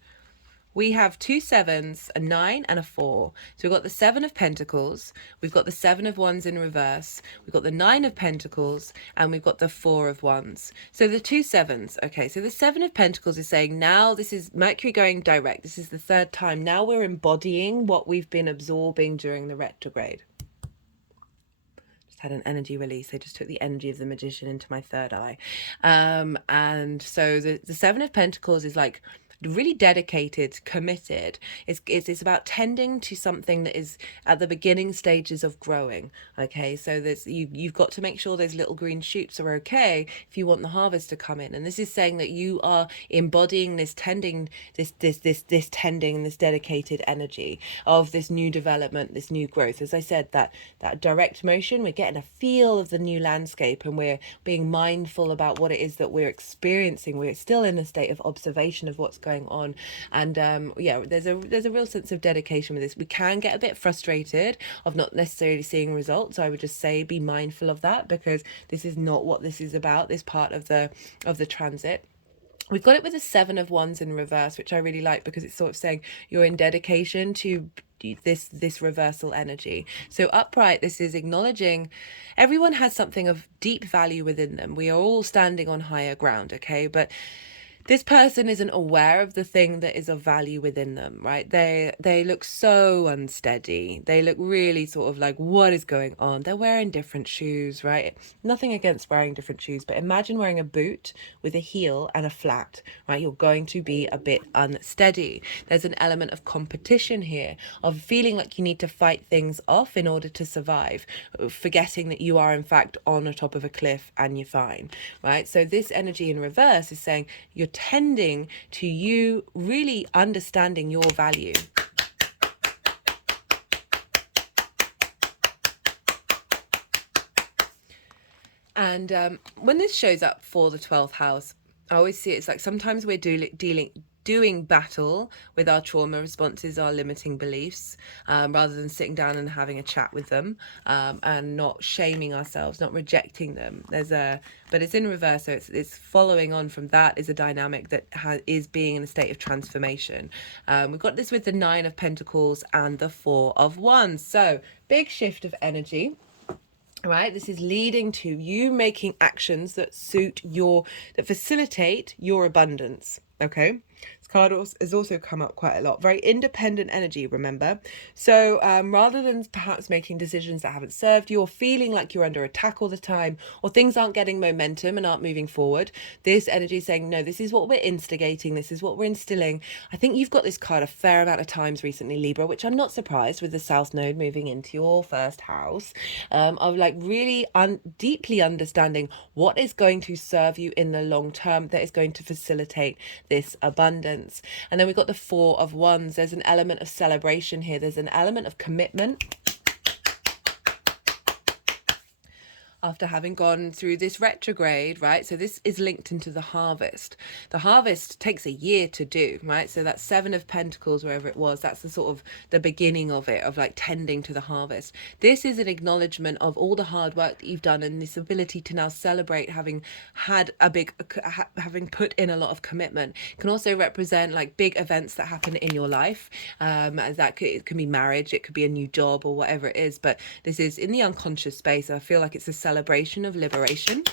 we have 2 7s, a 9 and a 4. So we've got the 7 of Pentacles, we've got the 7 of Wands in reverse, we've got the 9 of Pentacles, and we've got the 4 of Wands. So the 2 7s, okay, so the 7 of Pentacles is saying now this is Mercury going direct. This is the third time. Now we're embodying what we've been absorbing during the retrograde. Had an energy release. I just took the energy of the Magician into my third eye. And so the 7 of Pentacles is like really dedicated, committed. It's about tending to something that is at the beginning stages of growing. Okay, so there's you've got to make sure those little green shoots are okay if you want the harvest to come in. And this is saying that you are embodying this tending, this tending, this dedicated energy of this new development, this new growth. As I said, that direct motion, we're getting a feel of the new landscape, and we're being mindful about what it is that we're experiencing. We're still in a state of observation of what's going on, and yeah, there's a real sense of dedication with this. We can get a bit frustrated of not necessarily seeing results, so I would just say be mindful of that, because this is not what this is about, this part of the transit. We've got it with a 7 of Wands in reverse, which I really like, because it's sort of saying you're in dedication to this reversal energy. So upright, this is acknowledging everyone has something of deep value within them. We are all standing on higher ground, okay? But this person isn't aware of the thing that is of value within them, right? They look so unsteady. They look really sort of like, what is going on? They're wearing different shoes, right? Nothing against wearing different shoes, but imagine wearing a boot with a heel and a flat, right? You're going to be a bit unsteady. There's an element of competition here, of feeling like you need to fight things off in order to survive, forgetting that you are in fact on the top of a cliff and you're fine, right? So this energy in reverse is saying you're tending to you really understanding your value. And when this shows up for the 12th house, I always see it's like sometimes we're doing battle with our trauma responses, our limiting beliefs, rather than sitting down and having a chat with them, and not shaming ourselves, not rejecting them. But it's in reverse, so it's following on from that is a dynamic that is being in a state of transformation. We've got this with the 9 of Pentacles and the 4 of Wands. So big shift of energy. Right, this is leading to you making actions that that facilitate your abundance. Okay, this card has also come up quite a lot. Very independent energy, remember? So rather than perhaps making decisions that haven't served you, or feeling like you're under attack all the time, or things aren't getting momentum and aren't moving forward, this energy is saying, no, this is what we're instigating, this is what we're instilling. I think you've got this card a fair amount of times recently, Libra, which I'm not surprised with the South Node moving into your first house, of like really deeply understanding what is going to serve you in the long term, that is going to facilitate this abundance. And then we've got the 4 of Wands. There's an element of celebration here. There's an element of commitment. After having gone through this retrograde, right? So this is linked into the harvest. The harvest takes a year to do, right? So that 7 of Pentacles, wherever it was, that's the sort of the beginning of it, of like tending to the harvest. This is an acknowledgement of all the hard work that you've done, and this ability to now celebrate having had having put in a lot of commitment. It can also represent like big events that happen in your life. It can be marriage, it could be a new job, or whatever it is. But this is in the unconscious space. I feel like it's a celebration of liberation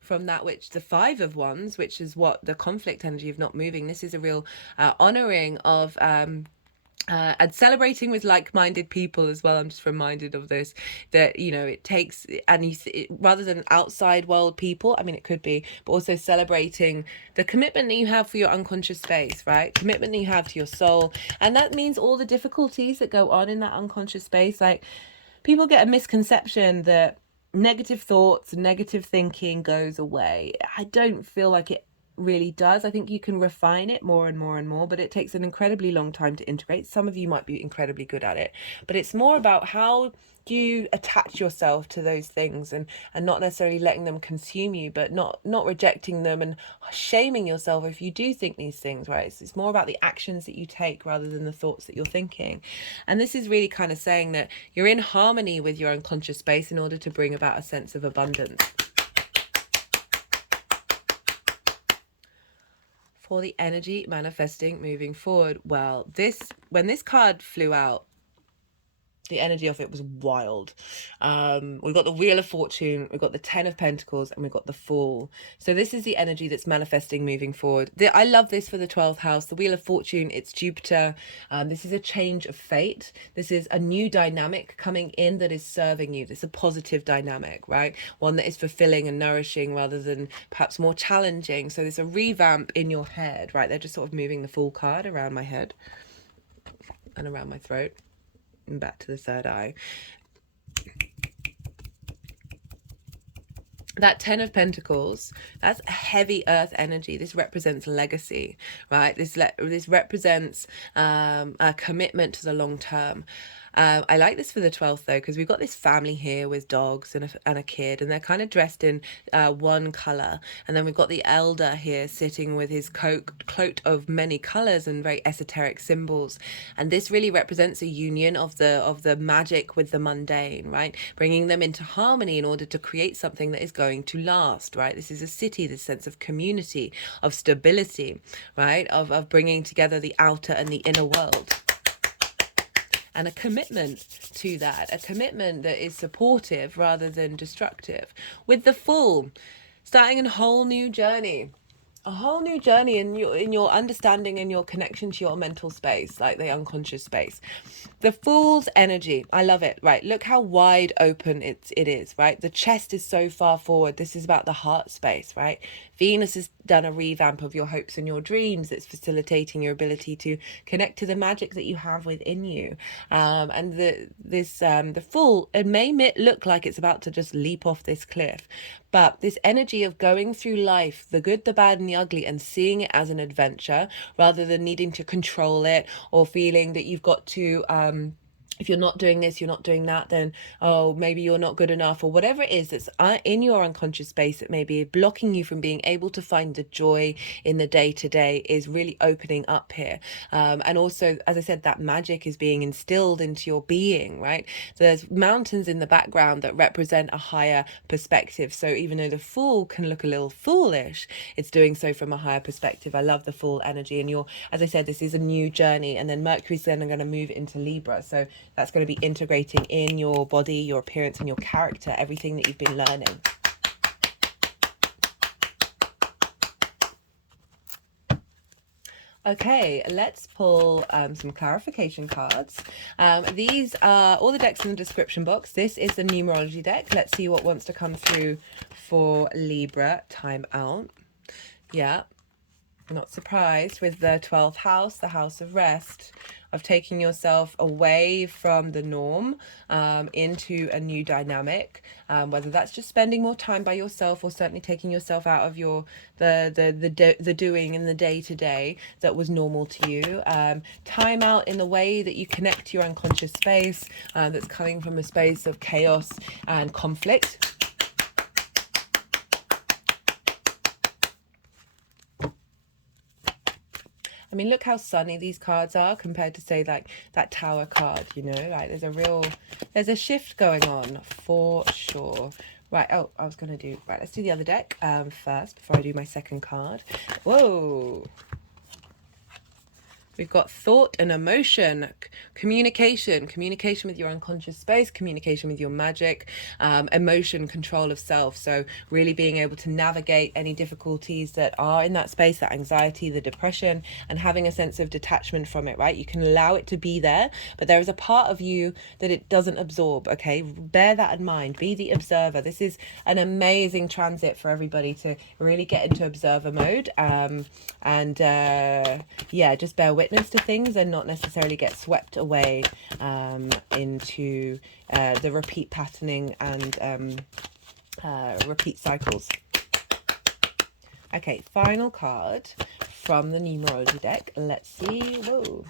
from that, which the 5 of Wands, which is what the conflict energy of not moving. This is a real honoring of and celebrating with like-minded people as well. I'm just reminded of this, that, you know, it takes, and rather than outside world people, I mean, it could be, but also celebrating the commitment that you have for your unconscious space, right? Commitment that you have to your soul. And that means all the difficulties that go on in that unconscious space. Like, people get a misconception that negative thoughts, negative thinking goes away. I don't feel like it really does. I think you can refine it more and more and more, but it takes an incredibly long time to integrate. Some of you might be incredibly good at it, but it's more about how you attach yourself to those things, and not necessarily letting them consume you, but not rejecting them and shaming yourself if you do think these things, right? It's more about the actions that you take rather than the thoughts that you're thinking. And this is really kind of saying that you're in harmony with your unconscious space in order to bring about a sense of abundance. For the energy manifesting moving forward, well, when this card flew out, the energy of it was wild. We've got the Wheel of Fortune, we've got the 10 of Pentacles, and we've got the Fool. So this is the energy that's manifesting moving forward. I love this for the 12th house. The Wheel of Fortune, it's Jupiter. This is a change of fate. This is a new dynamic coming in that is serving you. This is a positive dynamic, right? One that is fulfilling and nourishing rather than perhaps more challenging. So there's a revamp in your head, right? They're just sort of moving the Fool card around my head and around my throat and back to the third eye. That 10 of Pentacles, that's heavy earth energy. This represents legacy, right? This represents a commitment to the long term. I like this for the 12th though, because we've got this family here with dogs and a kid, and they're kind of dressed in one color. And then we've got the elder here sitting with his coat of many colors and very esoteric symbols. And this really represents a union of the magic with the mundane, right? Bringing them into harmony in order to create something that is going to last, right? This is a city, this sense of community, of stability, right? Of bringing together the outer and the inner world. And a commitment to that, a commitment that is supportive rather than destructive. With the Fool, starting a whole new journey. a whole new journey in your understanding and your connection to your mental space, like the unconscious space. The Fool's energy, I love it. Right, look how wide open it is, right? The chest is so far forward. This is about the heart space, right? Venus has done a revamp of your hopes and your dreams. It's facilitating your ability to connect to the magic that you have within you. And the Fool, it may look like it's about to just leap off this cliff, but this energy of going through life, the good, the bad, and the ugly, and seeing it as an adventure rather than needing to control it or feeling that you've got to if you're not doing this, you're not doing that, then, oh, maybe you're not good enough, or whatever it is that's in your unconscious space that may be blocking you from being able to find the joy in the day-to-day is really opening up here. And also, as I said, that magic is being instilled into your being, right? There's mountains in the background that represent a higher perspective. So even though the Fool can look a little foolish, it's doing so from a higher perspective. I love the Fool energy. And as I said, this is a new journey. And then Mercury's then going to move into Libra. So that's going to be integrating in your body, your appearance, and your character, everything that you've been learning. Okay, let's pull some clarification cards. These are all the decks in the description box. This is the numerology deck. Let's see what wants to come through for Libra. Time out. Yeah, I'm not surprised with the 12th house, the house of rest, of taking yourself away from the norm into a new dynamic, whether that's just spending more time by yourself or certainly taking yourself out of the doing in the day-to-day that was normal to you. Time out in the way that you connect to your unconscious space that's coming from a space of chaos and conflict. I mean, look how sunny these cards are compared to, say, like that Tower card, you know, like there's a shift going on for sure. Right, oh, I was going to do, right, let's do the other deck first before I do my second card. Whoa. We've got thought and emotion, communication with your unconscious space, communication with your magic, emotion, control of self. So really being able to navigate any difficulties that are in that space, that anxiety, the depression, and having a sense of detachment from it, right? You can allow it to be there, but there is a part of you that it doesn't absorb, okay? Bear that in mind. Be the observer. This is an amazing transit for everybody to really get into observer mode. Yeah, just bear witness to things and not necessarily get swept away into the repeat patterning and repeat cycles. Okay, final card from the numerology deck. Let's see. Whoa.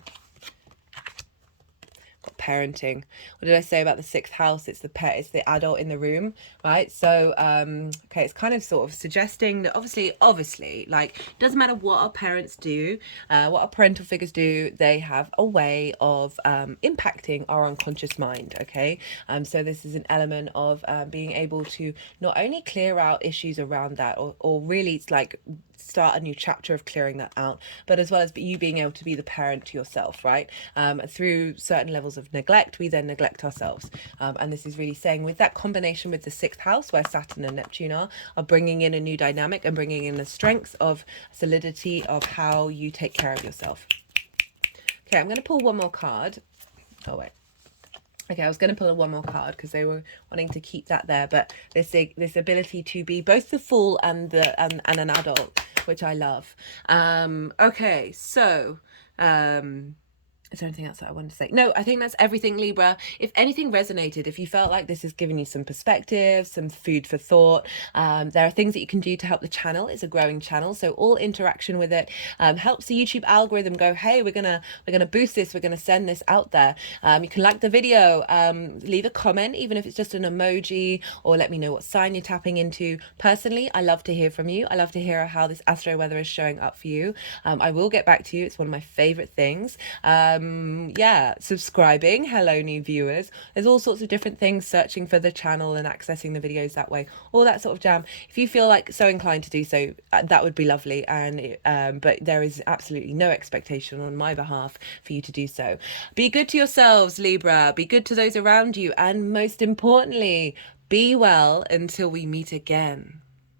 Parenting. What did I say about the 6th house? It's the pet, it's the adult in the room, right? So okay, it's kind of sort of suggesting that obviously like it doesn't matter what our parents do, what our parental figures do, they have a way of impacting our unconscious mind. Okay, so this is an element of being able to not only clear out issues around that, or really it's like start a new chapter of clearing that out, but as well as you being able to be the parent to yourself, right? Through certain levels of neglect, we then neglect ourselves. And this is really saying with that combination with the 6th house where Saturn and Neptune are bringing in a new dynamic and bringing in the strengths of solidity of how you take care of yourself. Okay, I'm going to pull one more card. Oh, wait. Okay, I was going to pull one more card because they were wanting to keep that there, but this ability to be both the Fool and an adult, which I love. Okay, so is there anything else that I wanted to say? No, I think that's everything, Libra. If anything resonated, if you felt like this has given you some perspective, some food for thought, there are things that you can do to help the channel. It's a growing channel, so all interaction with it helps the YouTube algorithm go, hey, we're gonna boost this, we're gonna send this out there. You can like the video, leave a comment, even if it's just an emoji, or let me know what sign you're tapping into. Personally, I love to hear from you. I love to hear how this astro weather is showing up for you. I will get back to you. It's one of my favorite things. Yeah, subscribing, hello new viewers, there's all sorts of different things, searching for the channel and accessing the videos that way, all that sort of jam. If you feel like so inclined to do so, that would be lovely, and but there is absolutely no expectation on my behalf for you to do so. Be good to yourselves, Libra, be good to those around you, and most importantly, be well until we meet again.